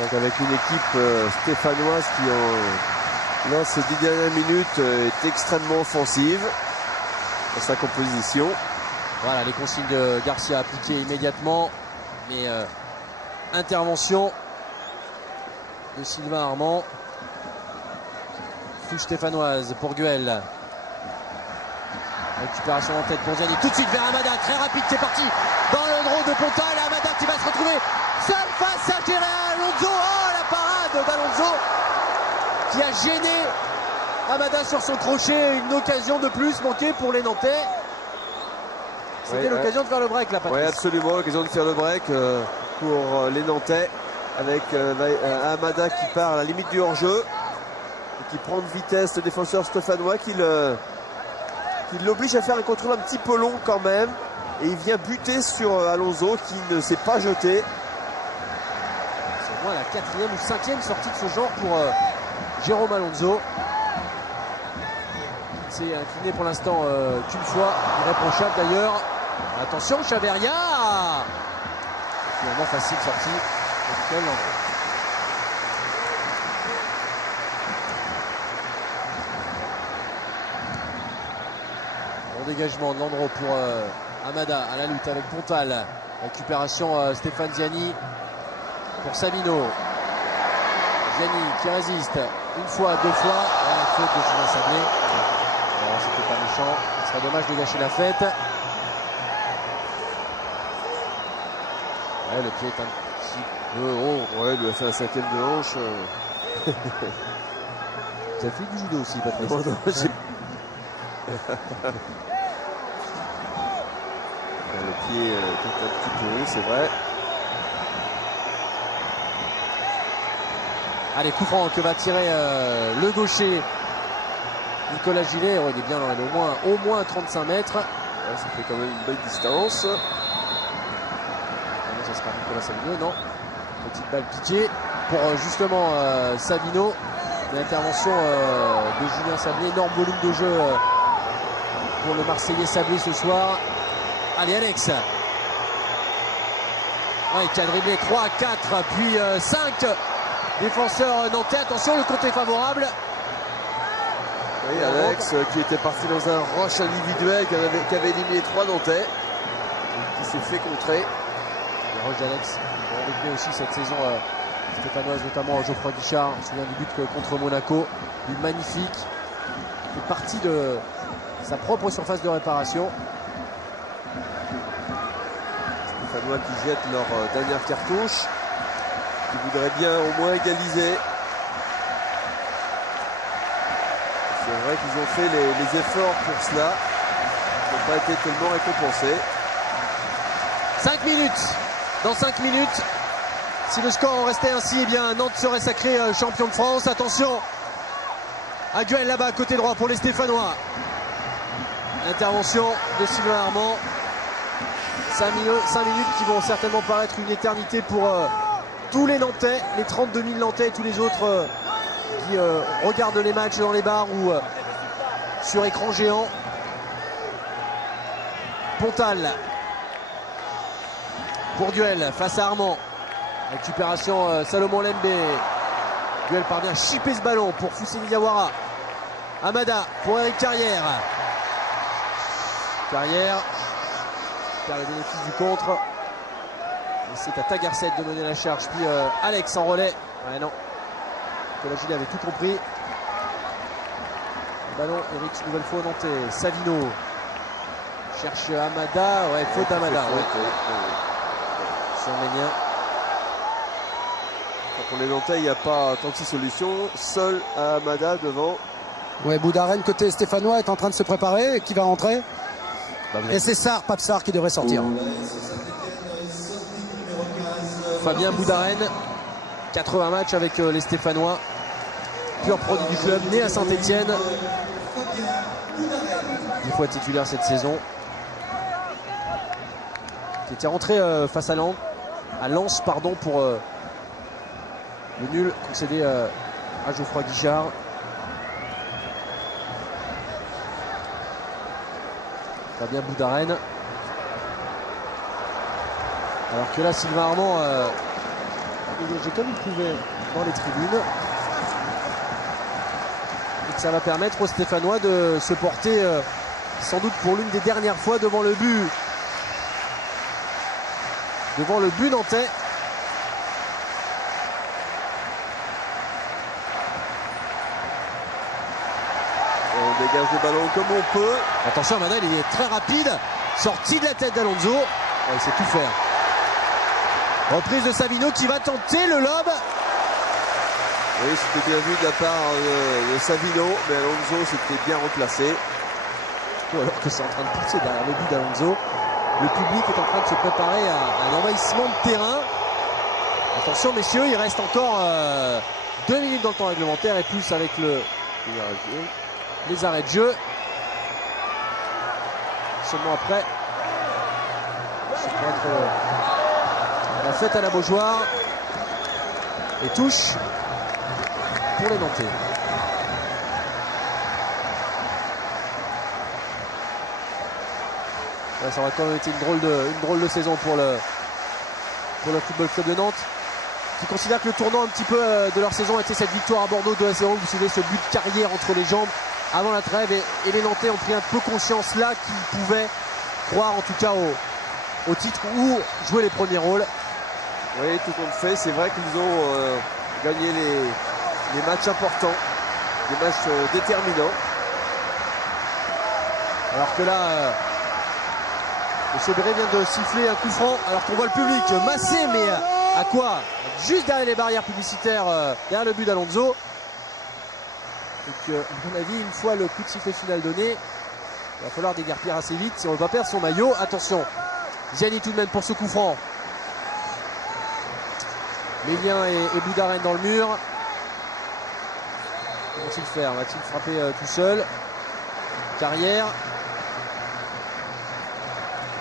Donc avec une équipe stéphanoise qui en ces 10 dernières minutes est extrêmement offensive dans sa composition. Voilà, les consignes de Garcia appliquées immédiatement. Mais intervention de Sylvain Armand. Touche stéphanoise pour Guel. Récupération en tête pour Ziani. Tout de suite vers Hamada. Très rapide, c'est parti. Dans le drôle de Pontal. Hamada qui va se retrouver seul face à Gérard Alonso. Oh, la parade d'Alonso qui a gêné Hamada sur son crochet. Une occasion de plus manquée pour les Nantais. C'était l'occasion de faire le break là, Patrice. Oui, absolument, l'occasion de faire le break pour les Nantais, avec Hamada qui part à la limite du hors-jeu et qui prend de vitesse le défenseur stéphanois qui l'oblige à faire un contrôle un petit peu long quand même, et il vient buter sur Alonso qui ne s'est pas jeté. C'est au moins la 4e ou 5e sortie de ce genre pour Jérôme Alonso. Il s'est incliné pour l'instant qu'une fois, irréprochable d'ailleurs. Attention, Chaberria, finalement facile sortie. Bon dégagement de Landreau pour Hamada à la lutte avec Pontal. Récupération Stéphane Ziani pour Savino. Ziani qui résiste une fois, deux fois. La faute de Julien Sablé. C'était pas méchant. Ce serait dommage de gâcher la fête. Ouais, le pied est un petit peu haut. Ouais, il lui a fait un 5e de hanche. Tu as fait du judo aussi, Patrice. pied un petit peu haut, c'est vrai. Allez, coup franc que va tirer le gaucher Nicolas Gillet. Oh, il est bien loin, au moins 35 mètres. Ouais, ça fait quand même une belle distance. Ça sera Nicolas Savino, non. Petite balle piquée pour justement Savino. L'intervention de Julien Sablé. Énorme volume de jeu pour le Marseillais Sablé ce soir. Allez, Alex. Ouais, qui a dribblé 3, 4, puis 5 défenseurs nantais. Attention, le compte est favorable. Oui, Alex qui était parti dans un rush individuel, qui avait éliminé 3 nantais, qui s'est fait contrer. Le rush d'Alex, on a vécu aussi cette saison stéphanoise, notamment Geoffroy Guichard. On se souvient du but contre Monaco, du magnifique. Il fait partie de sa propre surface de réparation. Stéphanois qui jettent leur dernière cartouche, qui voudraient bien au moins égaliser. C'est vrai qu'ils ont fait les efforts pour cela. Ils n'ont pas été tellement récompensés. 5 minutes. Dans 5 minutes, si le score en restait ainsi, eh bien Nantes serait sacré champion de France. Attention à duel là-bas, côté droit pour les Stéphanois. L'intervention de Sylvain Armand. 5 minutes qui vont certainement paraître une éternité pour tous les Nantais, les 32 000 Nantais et tous les autres qui regardent les matchs dans les bars ou sur écran géant. Pontal pour duel face à Armand. Récupération Salomon Lembe. Duel parvient à chipper ce ballon pour Fousseni Diawara. Amada pour Eric Carrière. Carrière perd le bénéfice du contre. Et c'est à Tagarset de mener la charge. Puis Alex en relais. Ouais, non. Nicolas Gillet avait tout compris. Le ballon, Eric, une nouvelle fois nantais. Savino cherche Amada. Ouais, faute Amada. Ouais. Saint-Ménien. Pour les Nantais, il n'y a pas 36 solutions. Seul Amada devant. Ouais, Boudaren côté stéphanois est en train de se préparer et qui va rentrer. Et c'est Sarr, Papsar qui devrait sortir. Fabien Boudaren, 80 matchs avec les Stéphanois. Pur produit du club, né à Saint-Etienne. 10 fois titulaire cette saison. Qui était rentré face à Lens pour le nul concédé à Geoffroy Guichard. Fabien Boudaren. Alors que là, Sylvain Armand j'ai comme il pouvait dans les tribunes. Et que ça va permettre aux Stéphanois de se porter sans doute pour l'une des dernières fois devant le but. Devant le but nantais. On dégage le ballon comme on peut. Attention, Amada, il est très rapide. Sorti de la tête d'Alonso. Il sait tout faire. Reprise de Savino qui va tenter le lob. Oui, c'était bien vu de la part de Savino, mais Alonso s'était bien replacé. Alors que c'est en train de pousser derrière le but d'Alonso. Le public est en train de se préparer à un envahissement de terrain. Attention messieurs, il reste encore 2 minutes dans le temps réglementaire et plus avec les arrêts de jeu. Seulement après, ça peut être la fête à la Beaujoire. Et touche pour les Nantais. Ouais, ça aurait quand même été une drôle de saison pour le Football Club de Nantes, qui considère que le tournant un petit peu de leur saison était cette victoire à Bordeaux 2-0. Vous savez, ce but de Carrière entre les jambes avant la trêve, et les Nantais ont pris un peu conscience là qu'ils pouvaient croire en tout cas au titre ou jouer les premiers rôles. Oui, tout compte fait, c'est vrai qu'ils ont gagné les matchs importants, des matchs déterminants. Alors que là, M. Béré vient de siffler un coup franc, alors qu'on voit le public massé, mais à quoi? Juste derrière les barrières publicitaires, derrière le but d'Alonso. Donc, à mon avis, une fois le coup de sifflet final donné, il va falloir déguerpir assez vite si on ne veut pas perdre son maillot. Attention, Ziani tout de même pour ce coup franc. Mélien et Boudaren dans le mur. Comment va-t-il faire? Va-t-il frapper tout seul? Carrière.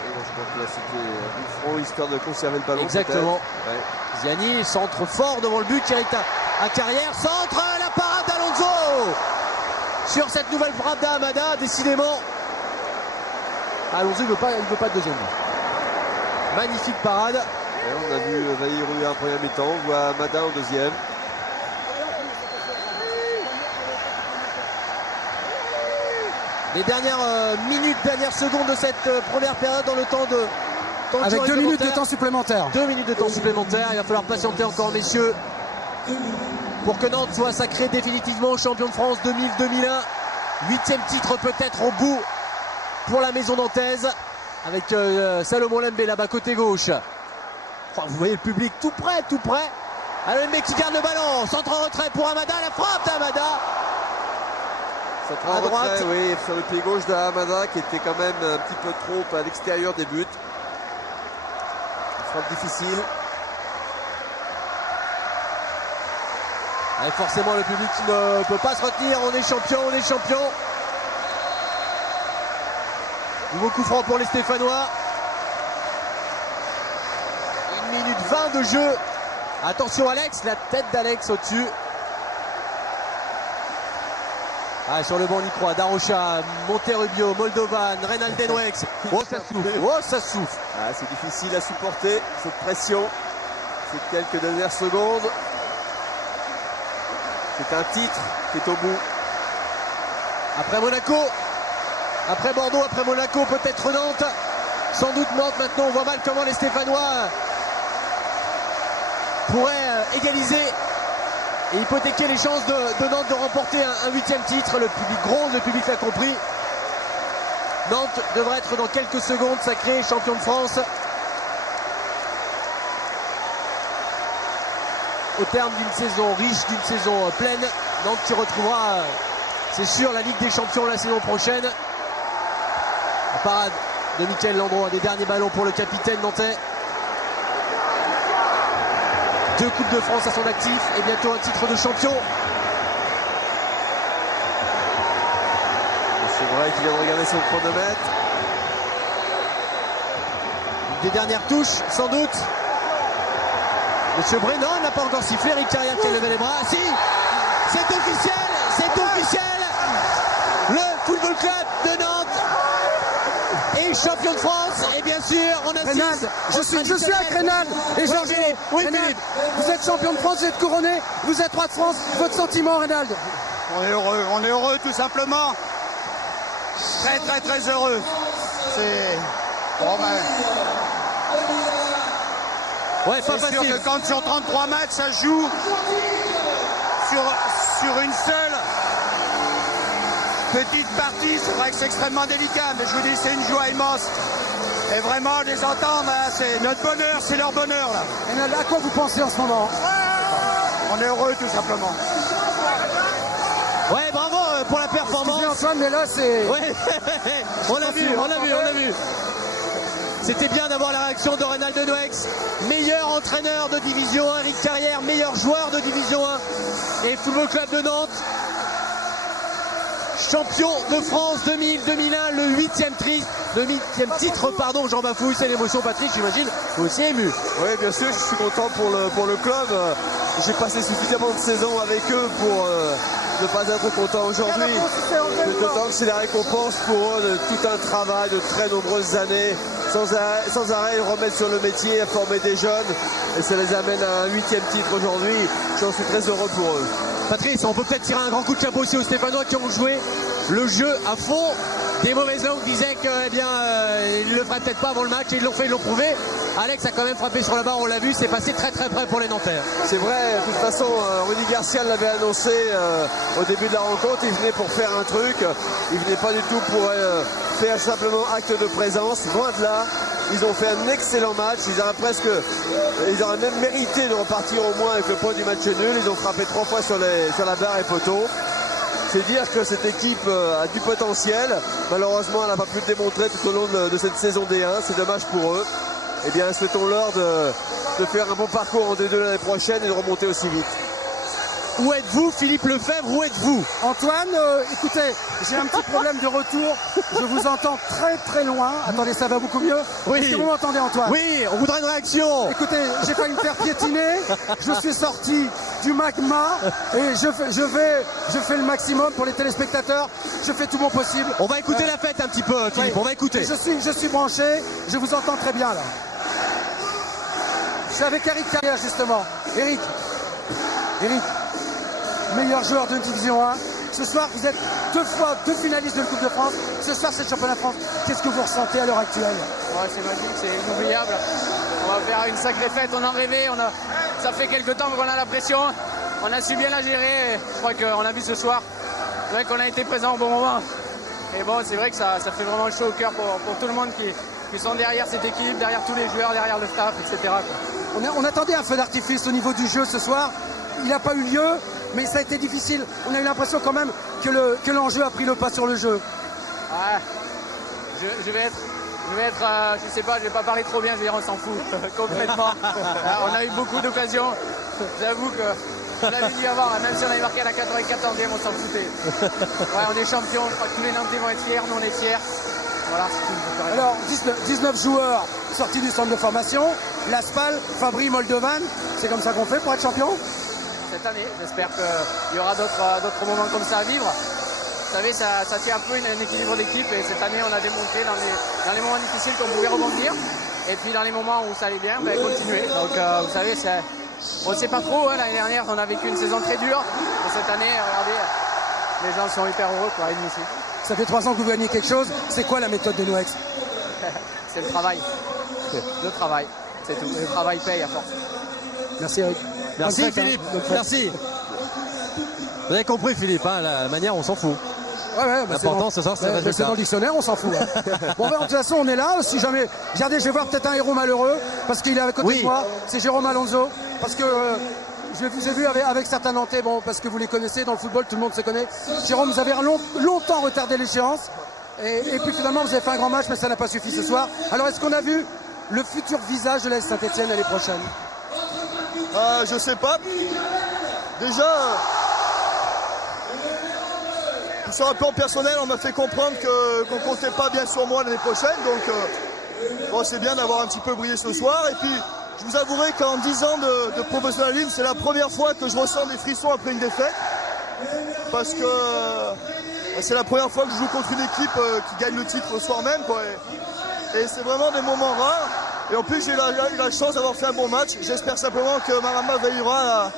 Je pense que là c'était une front histoire de conserver le ballon. Exactement. Ouais. Ziani, centre fort devant le but, qui est à Carrière. Centre, la parade d'Alonso sur cette nouvelle frappe d'Hamada, décidément. Alonso, il veut pas de deuxième. Magnifique parade. Et on a vu Bayrou en première mi-temps, on voit Hamada en deuxième. Les dernières minutes, dernières secondes de cette première période dans le temps de... Avec 2 minutes de temps supplémentaire. 2 minutes de temps supplémentaire. Il va falloir patienter encore, messieurs, pour que Nantes soit sacré définitivement champion de France 2000-2001. 8e titre peut-être au bout pour la maison nantaise, avec Salomon Lembe là-bas côté gauche. Oh, vous voyez le public tout près. Alors Lembe qui garde le ballon. Centre en retrait pour Hamada. La frappe d'Hamada. À droite, oui, sur le pied gauche d'Hamada qui était quand même un petit peu trop à l'extérieur des buts. Frappe difficile. Et forcément le public qui ne peut pas se retenir. On est champion. Nouveau coup franc pour les Stéphanois. 1 minute 20 de jeu. Attention Alex, la tête d'Alex au-dessus. Ah, sur le banc, on y croit. Darocha, Monterrubio, Moldovan, Reynald Denwex. Oh, ça souffle. Ah, c'est difficile à supporter, cette pression. C'est quelques dernières secondes. C'est un titre qui est au bout. Après Monaco, après Bordeaux, après Monaco, peut-être Nantes. Sans doute Nantes maintenant. On voit mal comment les Stéphanois pourraient égaliser et hypothéquer les chances de Nantes de remporter un 8e titre. Le public gronde, le public l'a compris. Nantes devrait être dans quelques secondes sacré champion de France. Au terme d'une saison riche, d'une saison pleine, Nantes qui retrouvera, c'est sûr, la Ligue des Champions la saison prochaine. La parade de Mickaël Landreau, un des derniers ballons pour le capitaine nantais. 2 Coupes de France à son actif et bientôt un titre de champion. C'est vrai qu'il vient de regarder son chronomètre. Des dernières touches, sans doute. Monsieur Brénan, il n'a pas encore sifflé. Eric Carrière qui a levé les bras. Si, c'est officiel. Le Football Club de Nantes est champion de France. Et bien sûr, on assiste. Je suis avec Reynald et Georges. Oui, Reynald, Philippe. vous êtes champion de France, vous êtes couronné, vous êtes roi de France. Votre sentiment, Reynald? On est heureux tout simplement. Très heureux. C'est bon, ouais, pas c'est sûr facile. que quand sur 33 matchs ça se joue sur une seule petite partie, c'est vrai que c'est extrêmement délicat, mais je vous dis c'est une joie immense. Et vraiment les entendre, hein, c'est notre bonheur, c'est leur bonheur là. Reynald, à quoi vous pensez en ce moment? On est heureux tout simplement. Ouais, bravo pour la performance. Antoine, mais là c'est... Ouais, on l'a vu. C'était bien d'avoir la réaction de Reynald Denwex, meilleur entraîneur de Division 1, Eric Carrière, meilleur joueur de Division 1 et Football Club de Nantes. Champion de France 2000-2001, le 8e titre, pardon, Jean Bafouille, c'est l'émotion, Patrick, j'imagine, vous aussi ému. Oui, bien sûr, je suis content pour le club. J'ai passé suffisamment de saisons avec eux pour ne pas être content aujourd'hui. D'autant que c'est la récompense pour eux de tout un travail de très nombreuses années. Sans arrêt, ils remettent sur le métier à former des jeunes. Et ça les amène à un 8e titre aujourd'hui. J'en suis très heureux pour eux. Patrice, on peut peut-être tirer un grand coup de chapeau aussi aux Stéphanois qui ont joué le jeu à fond. Des mauvaises langues disaient que, ils le feraient peut-être pas avant le match et ils l'ont fait, ils l'ont prouvé. Alex a quand même frappé sur la barre, on l'a vu, c'est passé très près pour les Nantais. C'est vrai, de toute façon, Rudy Garcia l'avait annoncé au début de la rencontre, il venait pour faire un truc, il venait pas du tout pour faire simplement acte de présence, loin de là. Ils ont fait un excellent match, ils auraient même mérité de repartir au moins avec le point du match nul. Ils ont frappé 3 fois sur la barre et poteau. C'est dire que cette équipe a du potentiel. Malheureusement, elle n'a pas pu le démontrer tout au long de cette saison D1. C'est dommage pour eux. Eh bien, souhaitons-leur de faire un bon parcours en D2 l'année prochaine et de remonter aussi vite. Où êtes-vous, Philippe Lefebvre? Où êtes-vous? Antoine, écoutez, j'ai un petit problème de retour. Je vous entends très très loin. Attendez, ça va beaucoup mieux? Oui. Est-ce que vous m'entendez, Antoine? Oui, on voudrait une réaction. Écoutez, j'ai failli me faire piétiner. Je suis sorti du magma et je fais le maximum pour les téléspectateurs. Je fais tout mon possible. On va écouter la fête un petit peu, Philippe. Oui. On va écouter. Je suis branché. Je vous entends très bien là. Je suis avec Eric Carrière justement. Eric, meilleur joueur de Division 1. Ce soir, vous êtes deux finalistes de la Coupe de France. Ce soir, c'est le championnat de France. Qu'est-ce que vous ressentez à l'heure actuelle? Ouais, c'est magique, c'est inoubliable. On va faire une sacrée fête, on en rêvait. Ça fait quelques temps qu'on a la pression. On a su bien la gérer. Et je crois qu'on a vu ce soir. C'est vrai qu'on a été présent au bon moment. Et bon, c'est vrai que ça fait vraiment chaud au cœur pour tout le monde qui sont derrière cette équipe, derrière tous les joueurs, derrière le staff, etc. quoi. On attendait un feu d'artifice au niveau du jeu ce soir. Il n'a pas eu lieu, mais ça a été difficile. On a eu l'impression quand même que l'enjeu a pris le pas sur le jeu. Ouais, je vais être, je sais pas, je vais pas parler trop bien, je vais dire on s'en fout complètement. On a eu beaucoup d'occasions. J'avoue que on l'avait dû avoir, même si on avait marqué à la 94e, on s'en foutait. Ouais, on est champions, je crois que tous les Nantais vont être fiers, nous on est fiers. Voilà, c'est tout. Alors, 19 joueurs sortis du centre de formation. L'Aspal, Fabry, Moldovan, c'est comme ça qu'on fait pour être champion? Cette année, j'espère qu'il y aura d'autres moments comme ça à vivre. Vous savez, ça tient un peu un équilibre d'équipe et cette année on a démontré dans les moments difficiles qu'on pouvait rebondir et puis dans les moments où ça allait bien, continuer. Donc vous savez, on ne sait pas trop, hein, l'année dernière on a vécu une saison très dure et cette année, regardez, les gens sont hyper heureux pour être ici. Ça fait 3 ans que vous gagnez quelque chose. C'est quoi la méthode de Noex? C'est le travail. Le travail, c'est tout. Le travail paye à force. Merci Eric. Merci Bonne fête, Philippe, hein. merci. Vous avez compris Philippe, hein, la manière on s'en fout. Ouais, L'important ce soir c'est le c'est résultat. dans le dictionnaire, on s'en fout. Hein. Bon, de toute façon, on est là. Si jamais, regardez, je vais voir peut-être un héros malheureux parce qu'il est à côté de moi. C'est Jérôme Alonso. Parce que je vous ai vu avec certains Nantais, bon, parce que vous les connaissez dans le football, tout le monde se connaît. Jérôme, vous avez longtemps retardé l'échéance. Et puis finalement, vous avez fait un grand match, mais ça n'a pas suffi ce soir. Alors, est-ce qu'on a vu le futur visage de l'AS Saint-Etienne l'année prochaine? Je sais pas. Déjà, sur un plan personnel, on m'a fait comprendre qu'on comptait pas bien sur moi l'année prochaine. Donc, bon, c'est bien d'avoir un petit peu brillé ce soir. Et puis, je vous avouerai qu'en 10 ans de professionnalisme, c'est la première fois que je ressens des frissons après une défaite. Parce que c'est la première fois que je joue contre une équipe qui gagne le titre le soir même, quoi. Et c'est vraiment des moments rares. Et en plus, j'ai eu la chance d'avoir fait un bon match. J'espère simplement que Marama veillera.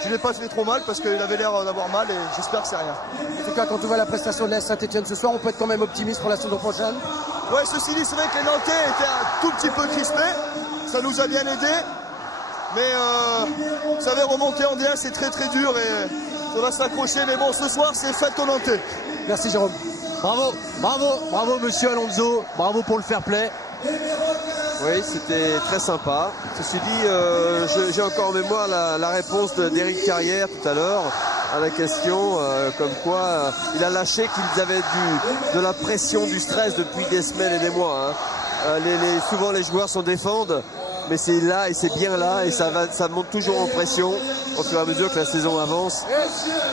Je ne l'ai pas fait trop mal parce qu'il avait l'air d'avoir mal et j'espère que c'est rien. En tout cas, quand on voit la prestation de l'AS Saint-Etienne ce soir, on peut être quand même optimiste pour la saison prochaine. Ouais, ceci dit, c'est vrai que les Nantais étaient un tout petit peu crispés. Ça nous a bien aidé. Mais vous savez, remonter en D1, c'est très très dur et on va s'accrocher. Mais bon, ce soir, c'est fête aux Nantais. Merci Jérôme. Bravo monsieur Alonso. Bravo pour le fair play. Oui, c'était très sympa. Ceci dit, j'ai encore en mémoire la réponse d'Éric Carrière tout à l'heure à la question comme quoi il a lâché qu'ils avaient de la pression, du stress depuis des semaines et des mois. Hein. Souvent les joueurs s'en défendent, mais c'est là et c'est bien là et ça monte toujours en pression au fur et à mesure que la saison avance.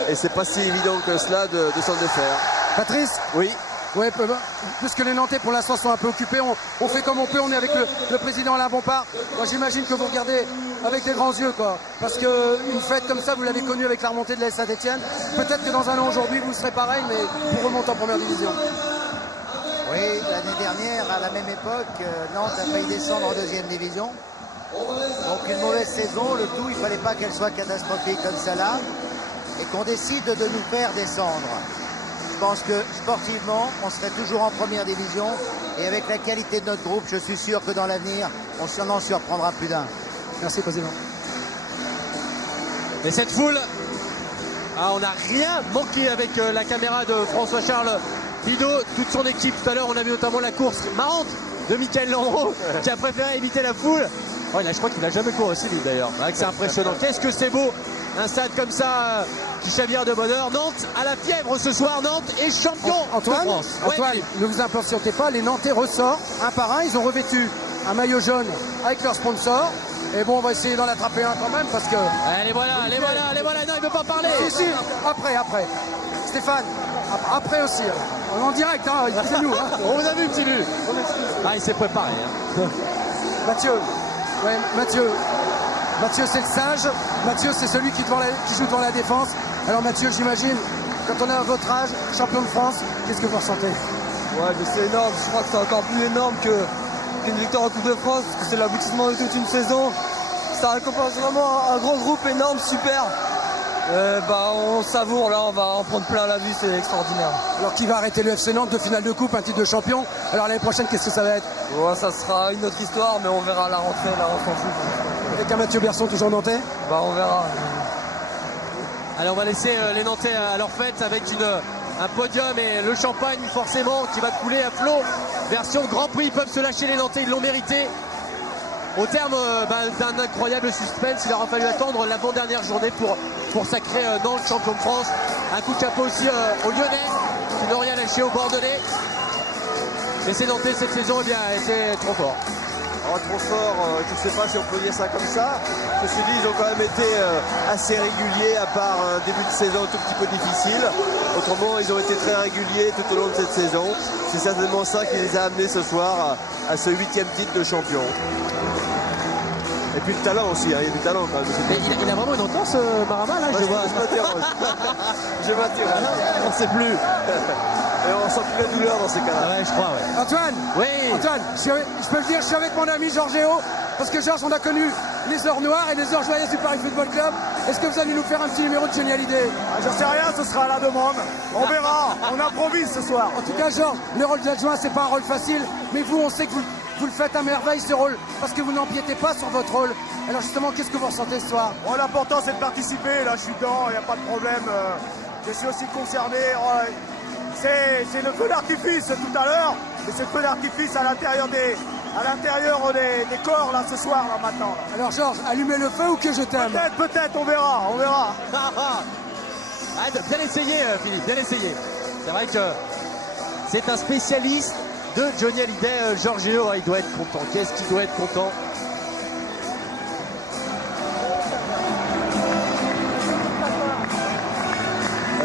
Et c'est pas si évident que cela de s'en défaire. Patrice? Oui. Ouais, puisque les Nantais pour l'instant sont un peu occupés, on fait comme on peut, on est avec le président Alain Bompard. Moi j'imagine que vous regardez avec des grands yeux, quoi. Parce qu'une fête comme ça, vous l'avez connue avec la remontée de l'AS Saint-Etienne. Peut-être que dans un an aujourd'hui, vous serez pareil, mais vous remontez en première division. Oui, l'année dernière, à la même époque, Nantes a failli descendre en deuxième division. Donc une mauvaise saison, le tout, il ne fallait pas qu'elle soit catastrophique comme ça là. Et qu'on décide de nous faire descendre. Je pense que sportivement, on serait toujours en première division et avec la qualité de notre groupe, je suis sûr que dans l'avenir, on en surprendra plus d'un. Merci, président. Et cette foule, on n'a rien manqué avec la caméra de François-Charles Didot, toute son équipe. Tout à l'heure, on a vu notamment la course marrante de Mickaël Landreau qui a préféré éviter la foule. Ouais, là, je crois qu'il n'a jamais couru aussi vite d'ailleurs. C'est impressionnant. Qu'est-ce que c'est beau Un stade comme ça qui chavire de bonheur. Nantes à la fièvre ce soir. Nantes est champion de France. Antoine, ne vous impatientez pas, les Nantais ressortent un par un. Ils ont revêtu un maillot jaune avec leur sponsor. Et bon, on va essayer d'en attraper un quand même parce que... Les voilà. Non, il ne veut pas parler. Si, après. Stéphane, après aussi. On est en direct, hein, excusez-nous. Hein. On vous a vu, petit Lu. Il s'est préparé. Mathieu, c'est le sage. Mathieu, c'est celui qui joue devant la défense. Alors Mathieu, j'imagine, quand on est à votre âge, champion de France, qu'est-ce que vous ressentez? Ouais, mais c'est énorme. Je crois que c'est encore plus énorme qu'une victoire en Coupe de France, parce que c'est l'aboutissement de toute une saison. Ça récompense vraiment un gros groupe énorme, super. On savoure, là, on va en prendre plein la vue, c'est extraordinaire. Alors qui va arrêter le FC Nantes, 2 finales de coupe, un titre de champion? Alors l'année prochaine, qu'est-ce que ça va être? Ouais, ça sera une autre histoire, mais on verra la rentrée en foot. Avec un Mathieu Berson toujours nantais? On verra. Allez, on va laisser les Nantais à leur fête avec un podium et le champagne forcément qui va couler à flot. Version Grand Prix, ils peuvent se lâcher les Nantais, ils l'ont mérité. Au terme d'un incroyable suspense, il aura fallu attendre l'avant-dernière journée pour sacrer Nantes champion de France. Un coup de chapeau aussi aux Lyonnais qui n'ont rien lâché aux Bordelais. Mais ces Nantais cette saison étaient trop forts. Trop fort, je ne sais pas si on peut dire ça comme ça. Ceci dit, ils ont quand même été assez réguliers, à part un début de saison un tout petit peu difficile. Autrement, ils ont été très réguliers tout au long de cette saison. C'est certainement ça qui les a amenés ce soir à ce 8e titre de champion. Et puis le talent aussi, il y a du talent quand même. Mais il a vraiment une entente, Marama, là, je m'interroge. Je m'interroge. On ne sait plus. Et on sent plus la douleur dans ces cas-là. Ouais, je crois, ouais. Antoine, oui. Antoine, je peux le dire, je suis avec mon ami Georgéo, parce que Georges, on a connu les heures noires et les heures joyeuses du Paris Football Club. Est-ce que vous allez nous faire un petit numéro de Johnny Hallyday? J'en sais rien, ce sera à la demande. On verra, on improvise ce soir. En tout cas, Georges, le rôle d'adjoint, c'est pas un rôle facile, mais vous, on sait que vous le faites à merveille ce rôle, parce que vous n'empiétez pas sur votre rôle. Alors justement, qu'est-ce que vous ressentez ce soir? L'important c'est de participer, là je suis dedans, il n'y a pas de problème. Je suis aussi concerné. C'est le feu d'artifice tout à l'heure, mais c'est le feu d'artifice à l'intérieur des corps là ce soir, là maintenant. Là. Alors Georges, allumez le feu ou que je t'aime? Peut-être, on verra. Bien essayé, Philippe, bien essayé. C'est vrai que c'est un spécialiste de Johnny Hallyday, Georgéo, il doit être content. Qu'est-ce qu'il doit être content?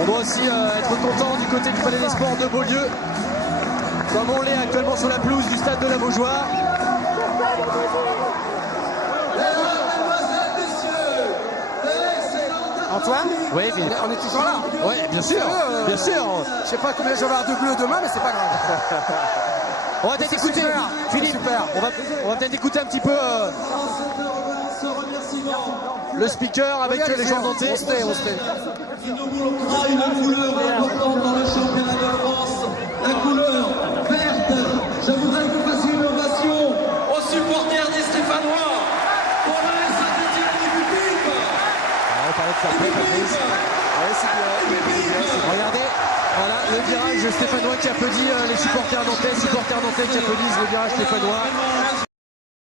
On doit aussi être content du côté du Palais des Sports de Beaulieu, comme on l'est actuellement sur la pelouse du stade de la Beaujoire. Antoine? Oui, on est toujours là. Oui, bien sûr, bien sûr. Je sais pas combien je vais avoir de bleu demain, mais c'est pas grave. On va peut-être écouter, Philippe, on va peut-être écouter un petit peu le speaker avec les gens nantais. On se tait. Une couleur importante dans le championnat de France, la couleur verte. Je voudrais que vous fassiez une ovation aux supporters des Stéphanois pour le Saint-Étienne du public. On parlait de ça après, Patrice. Regardez, voilà le virage stéphanois qui applaudit les supporters nantais qui applaudissent le virage stéphanois.